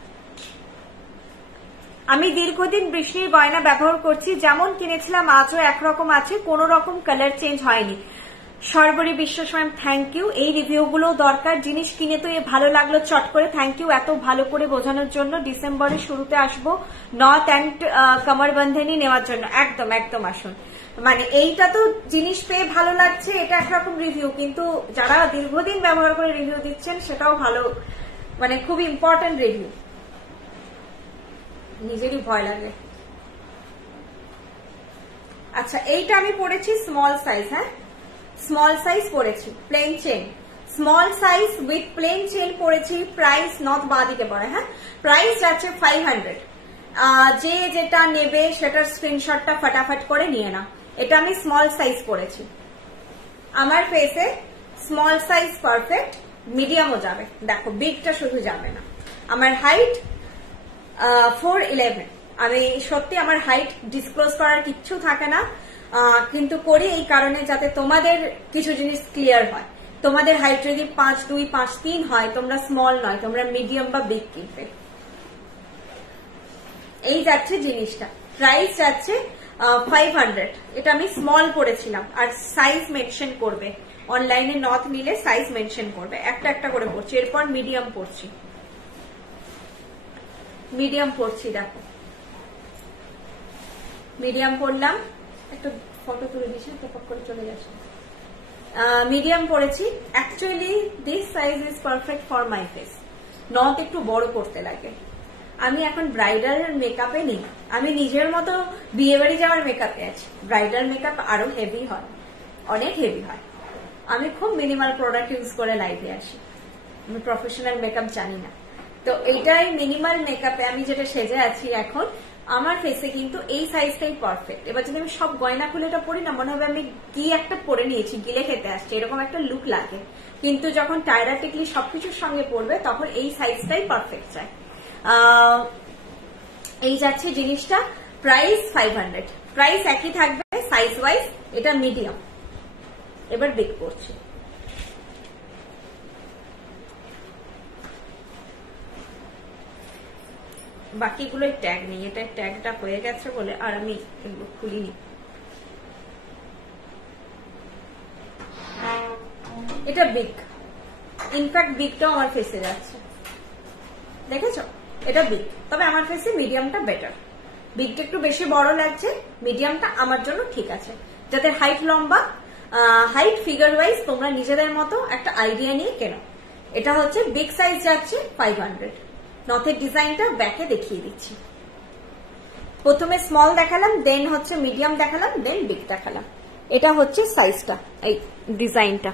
আমি দীর্ঘদিন বৃষ্টির গয়না ব্যবহার করছি, যেমন কিনেছিলাম আজও একরকম আছে, কোনো রকম কালার চেঞ্জ হয়নি। সর্বরী বিশ্বাস ম্যাম থ্যাংক ইউ। এই রিভিউ গুলো দরকার, জিনিস কিনে তো ভালো লাগলো চট করে, থ্যাংক ইউ এত ভালো করে বোঝানোর জন্য। ডিসেম্বরের শুরুতে আসবো নথ অ্যান্ড কামারবন্ধনী নেওয়ার জন্য, একদম একদম আসুন। মানে এইটা তো জিনিস পেয়ে ভালো লাগছে, এটা একরকম রিভিউ, কিন্তু যারা দীর্ঘদিন ব্যবহার করে রিভিউ দিচ্ছেন সেটাও ভালো, মানে খুব ইম্পর্টেন্ট রিভিউ। নিজেরই ভয় লাগে। আচ্ছা এইটা আমি পড়েছি স্মল সাইজ, হ্যাঁ স্মল সাইজ পড়েছি, plain chain, small size with plain chain পড়েছি। প্রাইস নথ বাঁ দিকে পড়ে, হ্যাঁ প্রাইস যাচ্ছে 500। যে যেটা নেবে সেটার স্ক্রিনশটটা ফটাফট করে নিয়ে নাও। এটা আমি স্মল সাইজ পড়েছি, আমার ফেসে স্মল সাইজ পারফেক্ট, মিডিয়ামও যাবে, দেখো বিগটা শুধু যাবে না। আমার হাইট 4'11", আমি সত্যি আমার হাইট ডিসক্লোজ করার কিচ্ছু থাকে না, কিন্তু করি এই কারণে যাতে তোমাদের কিছু জিনিস ক্লিয়ার হয়। তোমাদের হাইট যদি 5'2", 5'3" হয়, তোমরা স্মল নয়, তোমরা মিডিয়াম বা বিগ কিনবে। এই যাচ্ছে জিনিসটা, প্রাইস যাচ্ছে 500। এটা আমি স্মল পড়েছিলাম, আর সাইজ মেনশন করবে, অনলাইনে নথ নিলে সাইজ মেনশন করবে, একটা একটা করে পড়ছি। এরপর মিডিয়াম পড়ছি, মিডিয়াম পড়ছি, দেখো মিডিয়াম পড়লাম, একটু ফটো তুলে দিচ্ছি, টপ করে চলে যাচ্ছে। মিডিয়াম পড়েছি। Actually this size is perfect for my face. নথ একটু বড় করতে লাগে। আমি এখন ব্রাইডাল মেকআপে নেই, আমি নিজের মতো বিয়ে বাড়ি যাওয়ার মেকআপে আছি। ব্রাইডাল মেকআপ আরো হেভি হয়, অনেক হেভি হয়। আমি খুব মিনিমাল প্রোডাক্ট ইউজ করে লাইভে আসি, আমি প্রফেশনাল মেকআপ জানি না। তো এইটাই মিনিমাল মেকআপে আমি যেটা সেজে আছি এখন, আমার ফেসে কিন্তু এই সাইজটাই পারফেক্ট। এবার যদি আমি সব গয়না খুলে এটা পরি না, মনে হবে আমি কি একটা পরে নিয়েছি, গিলে খেতে আসছে, এরকম একটা লুক লাগে। কিন্তু যখন টায়রা টিকলি সবকিছুর সঙ্গে পরবে তখন এই সাইজটাই পারফেক্ট চাই। এই যাচ্ছে জিনিসটা, প্রাইস 500, প্রাইস একই থাকবে সাইজ ওয়াইজ। এটা মিডিয়াম। এবার বিগ করছি। বাকিগুলো ট্যাগ নেই, এটা ট্যাগটা হয়ে গেছে বলে আর আমি এগুলো খুলিনি। এটা বিগ, ইনফ্যাক্ট বিগটাও আমার ফেসে যাচ্ছে, দেখেছো? এটা বিগ, তবে আমার ফেসে মিডিয়ামটা বেটার। বিগটা একটু বেশি বড় লাগছে, মিডিয়ামটা আমার জন্য ঠিক আছে। যাদের হাইট লম্বা, হাইট ফিগার ওয়াইজ তোমরা নিজেদের মতো একটা আইডিয়া নিয়ে কেনো। এটা হচ্ছে বিগ সাইজ যাচ্ছে 500। নথের ডিজাইনটা ব্যাকে দেখিয়ে দিচ্ছি। প্রথমে স্মল দেখালাম, দেন হচ্ছে মিডিয়াম দেখালাম, দেন বিগ দেখালাম। এটা হচ্ছে সাইজটা, এই ডিজাইনটা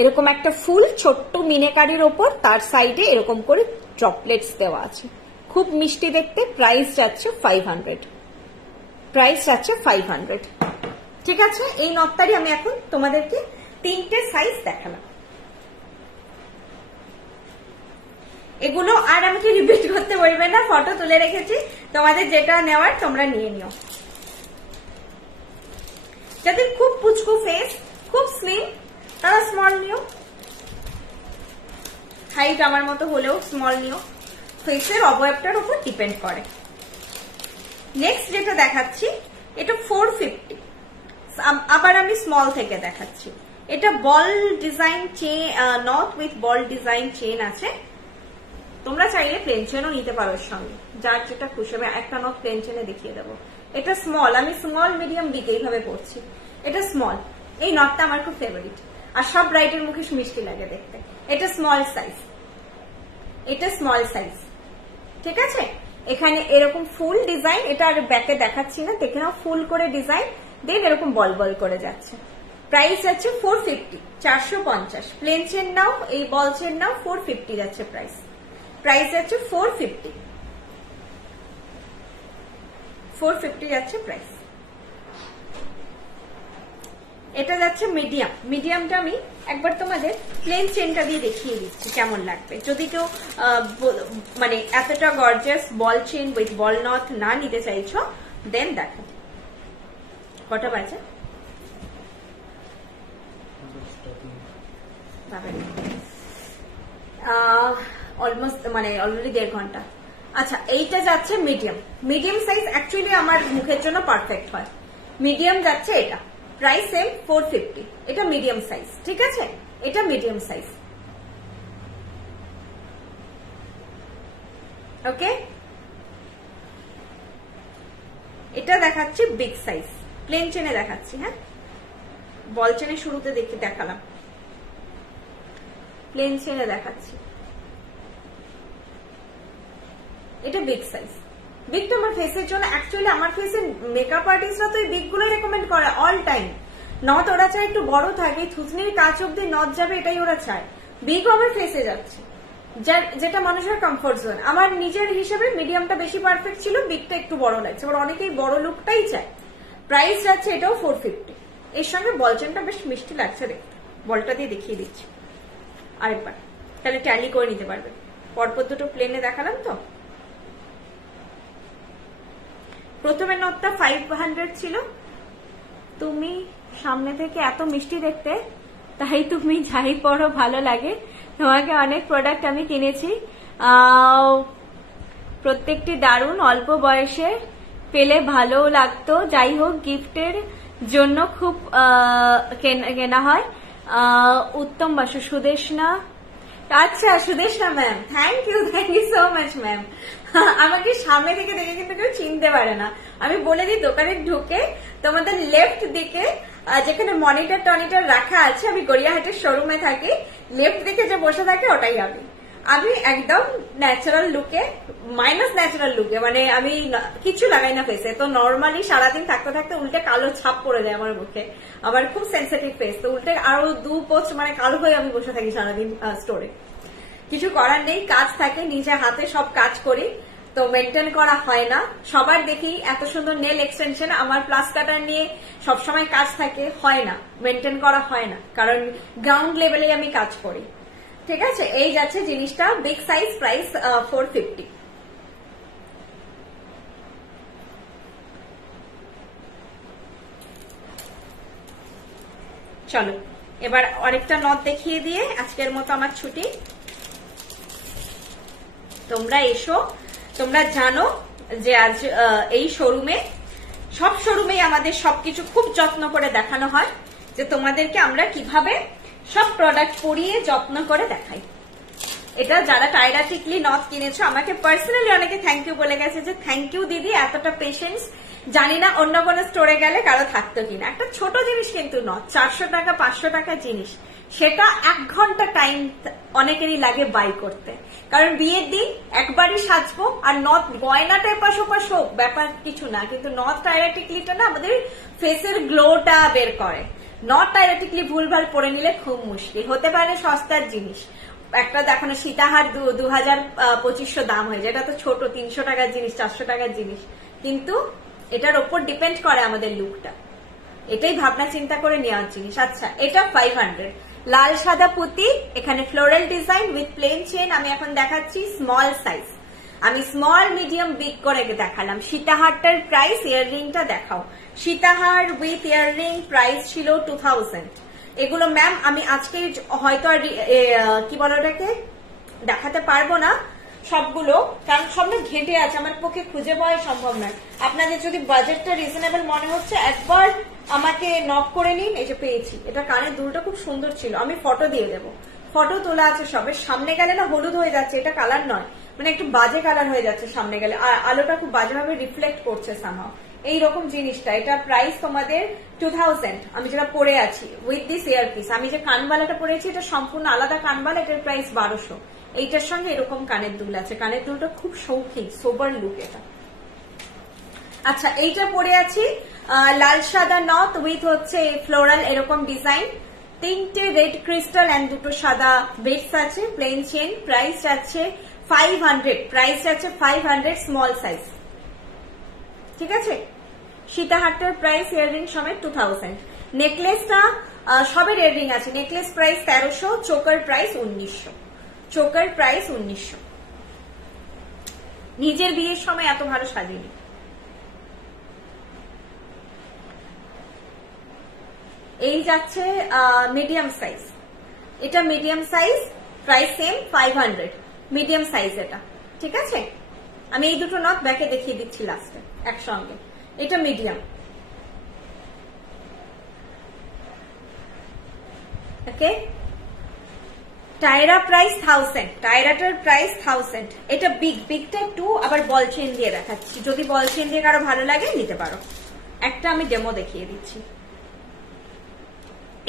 এরকম একটা ফুল ছোট্ট মিনেকারির ওপর, তার সাইডে এরকম করে ড্রপলেটস দেওয়া আছে, খুব মিষ্টি দেখতে। প্রাইস যাচ্ছে 500, প্রাইস যাচ্ছে 500। ঠিক আছে, এই নথটারই আমি এখন তোমাদেরকে 3টে সাইজ দেখালাম। এগুলো আর আমাকে রিপিট করতে বলবে না, ফটো তুলে রেখেছি, তোমাদের যেটা নেওয়ার তোমরা নিয়ে নিও। যাদের খুব পুচকু ফেস, খুব স্লিম, তারা স্মল নিও। হাইট আমার মতো হলেও স্মল নিও, ফেসের অবয়বটার উপর ডিপেন্ড করে। নেক্সট যেটা দেখাচ্ছি, এটা 450। আবার আমি স্মল থেকে দেখাচ্ছি। এটা বল design chain, not with ball design chain আছে। তোমরা চাইলে প্লেন চেনও নিতে পারো সঙ্গে, যার যেটা খুশি। আমি একটা নট প্লেন চেনে দেখিয়ে দেবো। এটা স্মল, আমি স্মল মিডিয়াম বিগ এইভাবে পড়ছি। এটা স্মল, এই নটটা আমার খুব ফেভারিট, আর সব ব্রাইডের মুখে মিষ্টি লাগে দেখতে। এটা স্মল সাইজ, এটা স্মল সাইজ। ঠিক আছে, এখানে এরকম ফুল ডিজাইন, এটা আর ব্যাকে দেখাচ্ছি না, দেখে নাও ফুল করে ডিজাইন, দেন এরকম বল বল করে যাচ্ছে। প্রাইস যাচ্ছে 450, 450। প্লেন চেন নাও, এই বল চেন নাও, 450 যাচ্ছে প্রাইস। প্রাইস যাচ্ছে 450, 450 যাচ্ছে প্রাইস। এটা যাচ্ছে মিডিয়াম। মিডিয়ামটা আমি একবার তোমাদের প্লেন চেনটা দিয়ে দেখিয়ে দিচ্ছি কেমন লাগবে। যদি কেউ মানে এতটা গর্জিয়াস বল চেন উইথ বল নথ না নিতে চাইছো, দেন দেখো। কটা বাজে? অলমোস্ট, মানে অলরেডি 1.5 ঘন্টা। আচ্ছা, এইটা যাচ্ছে মিডিয়াম। মিডিয়াম সাইজ অ্যাকচুয়ালি আমার মুখের জন্য পারফেক্ট হয়। মিডিয়াম যাচ্ছে এটা, প্রাইস সেম 450। এটা মিডিয়াম সাইজ, ঠিক আছে? এটা মিডিয়াম সাইজ। ওকে, এটা দেখাচ্ছি বিগ সাইজ, প্লেন চেনে দেখাচ্ছি। হ্যাঁ, বল চেনে শুরুতে দেখালাম, প্লেন চেনে দেখাচ্ছি। এটা বিগ সাইজ। বিগটা আমার ফেসের জন্য, অ্যাকচুয়ালি আমার ফেসে মেকআপ আর্টিস্টরা তো এই বিগ গুলো রেকমেন্ড করে অল টাইম। নথ ওরা চায় একটু বড় থাকে, থুতনির কাছ অব্দি নথ যাবে, এটাই ওরা চায়। বিগও আমার ফেসে যাচ্ছে, যেটা মানুষের কমফোর্ট জোন। আমার নিজের হিসেবে মিডিয়ামটা বেশি পারফেক্ট ছিল, বিগটা একটু বড় লাগছে। আবার অনেকেই বড় লুকটাই চায়। প্রাইস যাচ্ছে এটাও 450। এর সঙ্গে বলচেনটা বেশ মিষ্টি লাগছে দেখতে। বলটা দিয়ে দেখিয়ে দিচ্ছি আরেকবার, তাহলে ট্যালি করে নিতে পারবে। পরপর দুটো প্লেনে দেখালাম তো। প্রথমে নথটা 500 ছিল। তুমি সামনে থেকে এত মিষ্টি দেখতে, তাই তুমি যাই পরো ভালো লাগে। তোমাকে অনেক প্রোডাক্ট আমি কিনেছি, প্রত্যেকটি দারুণ। অল্প বয়সে পেলে ভালো লাগতো। যাই হোক, গিফটের জন্য খুব কেনা হয়। উত্তম বাসু, সুদেশনা। আচ্ছা, Sudeshna ma'am, thank you so much ma'am. আমাকে সামনে থেকে দেখে কিন্তু কেউ চিনতে পারে না। আমি বলে দিই, দোকানে ঢুকে তোমাদের লেফট দিকে যেখানে মনিটর টনিটর রাখা আছে, আমি গড়িয়াহাটের শোরুমে থাকি, লেফট দিকে যে বসে থাকে ওটাই আমি একদম ন্যাচারাল লুকে, মাইনাস ন্যাচারাল লুকে, মানে আমি কিছু লাগাই না ফেসে। তো নর্মালি সারাদিন থাকতে থাকতে উল্টে কালো ছাপ পড়ে যায় আমার মুখে। আমার খুব সেন্সিটিভ ফেস, তো উল্টে আরো 2 পোস্ট মানে কালো হয়ে আমি বসে থাকি সারাদিন স্টোরে। কিছু করার নেই, কাজ থাকে, নিজে হাতে সব কাজ করি। তো মেনটেন করা হয় না। সবার দেখি এত সুন্দর নেল এক্সটেনশন, আমার প্লাস কাটার নিয়ে সবসময় কাজ থাকে, হয় না, মেনটেন করা হয় না, কারণ গ্রাউন্ড লেভেলে আমি কাজ করি। ঠিক আছে, এই যাচ্ছে জিনিসটা, বিগ সাইজ, প্রাইস 450। চলো এবার আরেকটা নথ দেখিয়ে দিয়ে আজকের মতো আমার ছুটি। তোমরা এসো, তোমরা জানো যে আজ এই শোরুমে, সব শোরুমেই আমাদের সবকিছু খুব যত্ন করে দেখানো হয়, যে তোমাদেরকে আমরা কিভাবে সব প্রোডাক্ট পরিয়ে যত্ন করে দেখাই। এটা যারা টায়রা টিকলি নথ কিনেছো, আমাকে পার্সোনালি অনেকে থ্যাংক ইউ বলে গেছে, যে থ্যাংক ইউ দিদি, এতটা পেশেন্স, জানি না অন্য কোনো স্টোরে গেলে কারো থাকতো কিনা। একটা ছোট জিনিস কিন্তু নথ, 400 টাকা 500 টাকা জিনিস, সেটা 1 ঘন্টা টাইম অনেকেরই লাগে বাই করতে, কারণ বিয়ের দিন একবারই সাজবো, আর নথ গয়নাটা এপাশ ওপাশ হোক ব্যাপার কিছু না, কিন্তু নথ টায়রা টিকলিটা না আমাদের ফেসের গ্লোটা বের করে। নথ টায়রা টিকলি ভুলভাল পরে নিলে খুব মুশকিল। হতে পারে সস্তার জিনিস, একটা দেখো না সীতাহার 2000-2500 দাম হয়ে যায়, এটা তো ছোট 300 টাকার জিনিস, 400 টাকার জিনিস, কিন্তু এটার ওপর ডিপেন্ড করে আমাদের লুকটা, এটাই ভাবনা চিন্তা করে নেওয়ার জিনিস। আচ্ছা, এটা 500, লাল সাদা পুঁতি, এখানে floral design with plain chain. আমি এখন দেখাচ্ছি স্মল সাইজ, আমি স্মল মিডিয়াম বিগ করে দেখালাম। সীতাহারটার প্রাইস, ইয়াররিংটা দেখাও, সীতাহার উইথ ইয়াররিং প্রাইস ছিল 2000। এগুলো ম্যাম আমি আজকে হয়তো আর কি বলো ওটাকে দেখাতে পারবো না সবগুলো, কারণ সব ঘেটে আছে, আমার পক্ষে খুঁজে পাওয়া সম্ভব নয়। আপনাদের যদি বাজেটটা রিজনেবল মনে হচ্ছে, একবার আমাকে নক করে নিন। এই যে পেয়েছি, এটা কানের দুলটা খুব সুন্দর ছিল, আমি ফটো দিয়ে দেবো, ফটো তোলা আছে সবের। সামনে গেলে না হলুদ হয়ে যাচ্ছে, এটা কালার নয়, মানে একটু বাজে কালার হয়ে যাচ্ছে সামনে গেলে, আর আলোটা খুব বাজেভাবে রিফ্লেক্ট করছে সামহাও। এইরকম জিনিসটা, এটা প্রাইস তোমাদের 2000। আমি যেটা পরে আছি উইথ দিস ইয়ারপিস, আমি যে কানবালাটা পরেছি এটা সম্পূর্ণ আলাদা কানবালা, এটার প্রাইস 1200। এইটার সঙ্গে এরকম কানের দুল আছে, কানের দুলটা খুব শৌখিন, সোবার লুক এটা। আচ্ছা, এইটা পরে আছি লাল সাদা নথ উইথ হচ্ছে ফ্লোরাল এরকম ডিজাইন, 3টে রেড ক্রিস্টাল এন্ড 2টো সাদা বেডস আছে, প্লেন চেন, প্রাইস আছে 500, প্রাইস আছে 500, স্মল সাইজ। ঠিক আছে, সীতাহারটার প্রাইস ইয়াররিং সমেত 2000। নেকলেসটা সবের ইয়াররিং আছে, necklace price 1300, choker price 1900, choker price 1900। নিজের বিয়ের সময় এত ভালো সাজিনি। এই যাচ্ছে মিডিয়াম সাইজ, এটা medium size, price same 500, medium size এটা। ঠিক আছে, আমি এই দুটো নথ ব্যাকে দেখিয়ে দিচ্ছি লাস্টে একসঙ্গে। এটা মিডিয়াম, ওকে। টায়রা প্রাইস 1000, টায়রাটার প্রাইস 1000। এটা বিগ, বিগটা একটু আবার বল চেন দিয়ে দেখাচ্ছি, যদি বল চেন দিয়ে কারো ভালো লাগে নিতে পারো। একটা আমি ডেমো দেখিয়ে দিচ্ছি।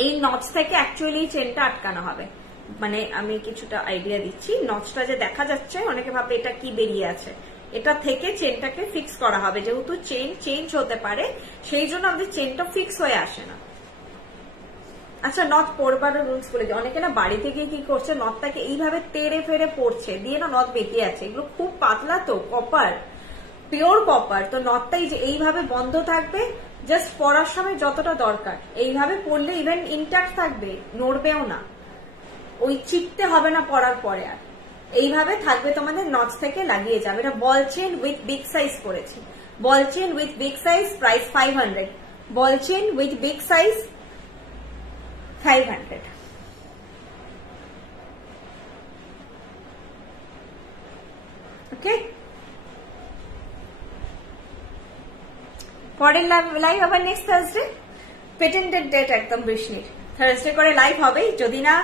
এই নটস থেকে অ্যাকচুয়ালি চেনটা আটকানো হবে, মানে আমি কিছুটা আইডিয়া দিচ্ছি। নটসটা যে দেখা যাচ্ছে, অনেকে ভাবে এটা কি বেরিয়ে আছে, এটা থেকে চেনটাকে ফিক্স করা হবে, যেহেতু চেন চেঞ্জ হতে পারে, সেই জন্য আমাদের চেনটা ফিক্স হয়ে আসে না। আচ্ছা, নথ পরবারও রুলস বলে দিই, অনেকে না বাড়ি থেকে কি করছে, নথটাকে এইভাবে তেড়ে ফেড়ে পড়ছে, দিয়ে না নথ বেঁকে আছে। এগুলো খুব পাতলা তো, কপার, পিওর কপার, তো নথটাই যে এইভাবে বন্ধ থাকবে, জাস্ট পরার সময় যতটা দরকার এইভাবে পরলে ইভেন ইনট্যাক্ট থাকবে, নড়বেও না, ওই চিপতে হবে না পরার পরে, আর এইভাবে থাকবে তোমাদের, নথ থেকে লাগিয়ে যাবে। এটা ball chain with big size পরেছি, ball chain with big size, price 500, ball chain with big size 500। Okay, পরের লাইভ আবার নেক্সট থার্সডে, পেটেন্টেড ডেট একদম বৃষ্টির, থার্সডে করে লাইভ হবেই, যদি না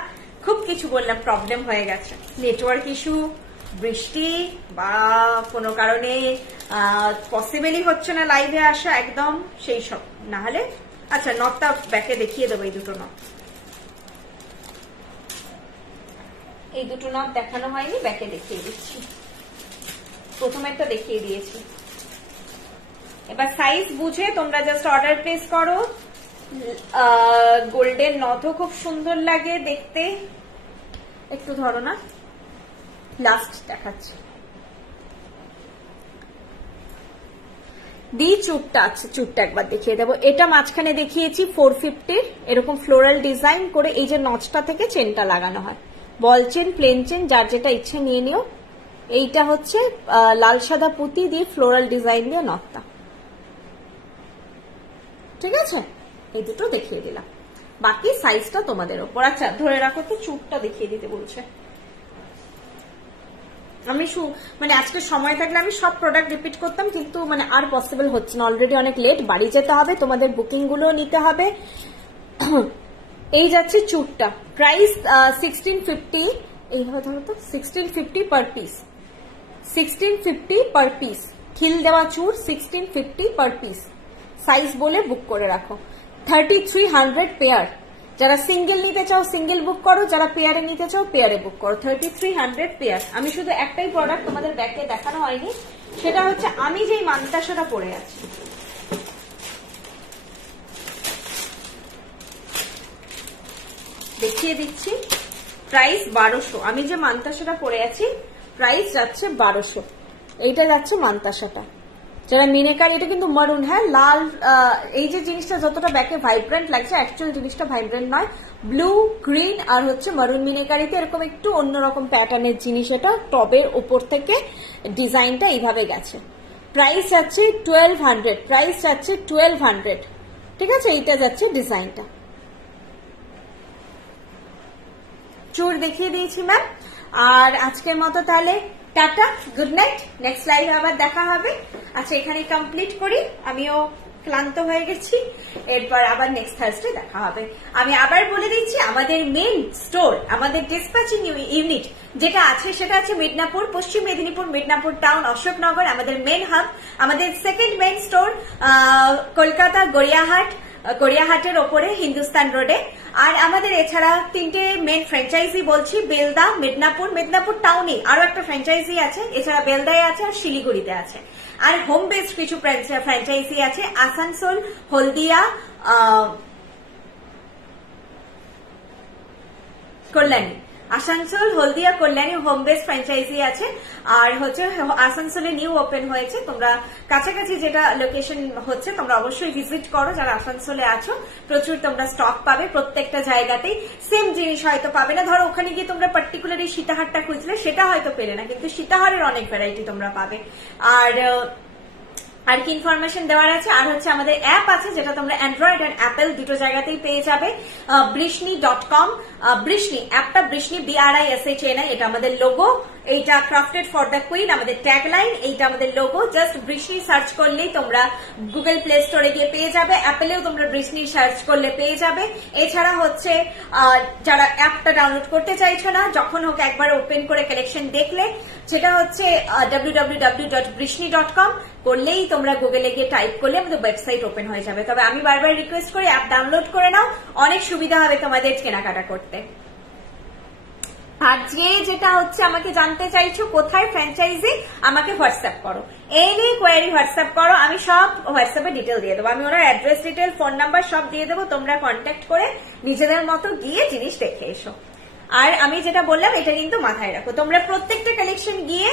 খুব কিছু বললাম প্রবলেম হয়ে গেছে, নেটওয়ার্ক ইস্যু, বৃষ্টি বা কোনো কারণে পসিবলই হচ্ছে না লাইভে আসা একদম, সেই সব না হলে। আচ্ছা, নথটা ব্যাকে দেখিয়ে দেবো, এই দুটো নথ, এই দুটো নথ দেখানো হয়নি, ব্যাকে দেখিয়ে দিচ্ছি, প্রথমে একটা দেখিয়ে দিয়েছি। এবার সাইজ বুঝে তোমরা জাস্ট অর্ডার প্লেস করো। গোল্ডেন নথও খুব সুন্দর লাগে দেখতে, একটু ধরো না, লাস্ট দেখাচ্ছি। দি চুটটা আছে, চুটটা একবার দেখিয়ে দেবো। এটা মাঝখানে দেখিয়েছি 450 এরকম ফ্লোরাল ডিজাইন করে, এই যে নচটা থেকে চেনটা লাগানো হয়, বল চেন, প্লেন চেন, যার যেটা ইচ্ছে নিয়ে নিও। এইটা হচ্ছে লাল সাদা পুঁতি দিয়ে ফ্লোরাল ডিজাইন দিয়ে নথটা, ঠিক আছে? এই দুটো দেখিয়ে দিলাম, বাকি সাইজটা তোমাদের ওপর। আচ্ছা ধরে রাখো তো, চুটটা দেখিয়ে দিতে বলছে। আমি মানে আজকে সময় থাকলে আমি সব প্রোডাক্ট রিপিট করতাম, কিন্তু মানে আর পসিবল হচ্ছে না, অলরেডি অনেক লেট, বাড়ি যেতে হবে, তোমাদের বুকিং গুলো নিতে হবে। এই যাচ্ছে চুটটা, প্রাইস 1650, এইভাবে ধরো তো, 1650 পার পিস, 1650 পার পিস, খিল দেওয়া চুর 1650 পার পিস। সাইজ বলে বুক করে রাখো। 3300 পেয়ার, যারা সিঙ্গেল নিতে চাও সিঙ্গেল বুক করো, যারা পেয়ারে নিতে চাও পেয়ারে বুক করো। 3300 পেয়ার। আমি শুধু একটাই প্রোডাক্ট তোমাদের ব্যাকে দেখানো হয়নি, সেটা হচ্ছে আমি যেই মান্তাসাটা পরে আছি, দেখিয়ে দিচ্ছি। প্রাইস 1200। আমি যে মান্তাসাটা পরে আছি প্রাইস যাচ্ছে 1200। এইটা যাচ্ছে মান্তাসাটা, যারা মিনেকার, এটা কিন্তু মারুন, হ্যাঁ লাল, এই যে জিনিসটা যতটা ব্যাকে ভাইব্রেন্ট লাগছে, অ্যাকচুয়াল জিনিসটা ভাইব্রেন্ট নয়, ব্লু, গ্রিন আর হচ্ছে মারুন মিনেকারিতে এরকম একটু অন্যরকম প্যাটার্নের জিনিস, এটা টবের উপর থেকে ডিজাইনটা এইভাবে গেছে। প্রাইস যাচ্ছে 1200, প্রাইস যাচ্ছে 1200, ঠিক আছে? এইটা যাচ্ছে ডিজাইনটা। চুর দেখিয়ে দিয়েছি ম্যাম। আর আজকের মতো তাহলে টাটা, গুড নাইট, নেক্সট লাইভে আবার দেখা হবে। আচ্ছা এখানে কমপ্লিট করি, আমিও ক্লান্ত হয়ে গেছি, এরপর আবার নেক্সট থার্সডে দেখা হবে। আমি আবার বলে দিচ্ছি, আমাদের মেন স্টোর, আমাদের ডিসপ্যাচিং ইউনিট যেটা আছে সেটা আছে মিদনাপুর, পশ্চিম মেদিনীপুর, মিদনাপুর টাউন, অশোকনগর আমাদের মেন হাব। আমাদের সেকেন্ড মেন স্টোর কলকাতা গড়িয়াহাটের ওপরে হিন্দুস্তান রোডে। আর আমাদের এছাড়া 3টে মেন ফ্র্যাঞ্চাইজি বলছি, বেলদা, মেদিনীপুর টাউনে আরো একটা ফ্র্যাঞ্চাইজি আছে, এছাড়া বেলদায় আছে আর শিলিগুড়িতে আছে। আর হোম বেসড কিছু ফ্র্যাঞ্চাইজি আছে, আসানসোল, হলদিয়া, কল্যাণী। আসানসোল, হলদিয়া, কল্যাণী হোম বেস ফ্র্যাঞ্চাইজি আছে। আর হচ্ছে আসানসোলে নিউ ওপেন হয়েছে, তোমরা কাছাকাছি যেটা লোকেশন হচ্ছে তোমরা অবশ্যই ভিজিট করো। যারা আসানসোলে আছো, প্রচুর তোমরা স্টক পাবে, প্রত্যেকটা জায়গাতেই সেম জিনিস হয়তো পাবে না। ধরো ওখানে গিয়ে তোমরা পার্টিকুলারলি সীতাহারটা খুঁজলে সেটা হয়তো পেলে না, কিন্তু সীতাহারের অনেক ভ্যারাইটি তোমরা পাবে। আর কি ইনফরমেশন দেওয়ার আছে, আর হচ্ছে আমাদের অ্যাপ আছে যেটা তোমরা অ্যান্ড্রয়েড এন্ড অ্যাপেল দুটো জায়গাতেই পেয়ে যাবে। brishney.com, বৃষ্ণি অ্যাপটা, বৃষ্ণি BRISHNI, এটা আমাদের লোগো, এইটা ক্রাফটেড ফর দ্য কুইন আমাদের ট্যাগলাইন, এইটা আমাদের লোগো। জাস্ট বৃষ্ণি সার্চ করলেই তোমরা গুগল প্লে স্টোরে গিয়ে পেয়ে যাবে, অ্যাপেলেও তোমরা বৃষ্ণি সার্চ করলে পেয়ে যাবে। এছাড়া হচ্ছে যারা অ্যাপটা ডাউনলোড করতে চাইছো না, যখন হোক একবার ওপেন করে কালেকশন দেখলে, সেটা হচ্ছে www.brishney.com করলেই তোমরা গুগলে গিয়ে টাইপ করলে আমাদের ওয়েবসাইট ওপেন হয়ে যাবে। তবে আমি বারবার রিকোয়েস্ট করি অ্যাপ ডাউনলোড করে নাও, অনেক সুবিধা হবে তোমাদের কেনাকাটা করতে। আজকে যেটা হচ্ছে আমাকে জানতে চাইছো কোথায় ফ্র্যাঞ্চাইজি, আমাকে হোয়াটসঅ্যাপ করো, এনি কোয়ারি হোয়াটসঅ্যাপ করো, আমি সব হোয়াটসঅ্যাপে ডিটেল দিয়ে দেবো। আমি ওনার অ্যাড্রেস ডিটেল, ফোন নাম্বার সব দিয়ে দেবো, তোমরা কন্ট্যাক্ট করে নিজেদের মতো গিয়ে জিনিস দেখে এসো। আর আমি যেটা বললাম এটা কিন্তু মাথায় রাখো, তোমরা প্রত্যেকটা কালেকশন গিয়ে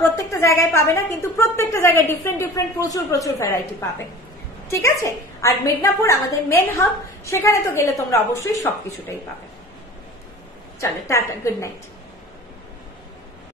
প্রত্যেকটা জায়গায় পাবে না, কিন্তু প্রত্যেকটা জায়গায় ডিফারেন্ট প্রচুর ভ্যারাইটি পাবে, ঠিক আছে? আর মিদনাপুর আমাদের মেন হাব, সেখানে তো গেলে তোমরা অবশ্যই সবকিছুটাই পাবে। চলো টাটা, গুড নাইট।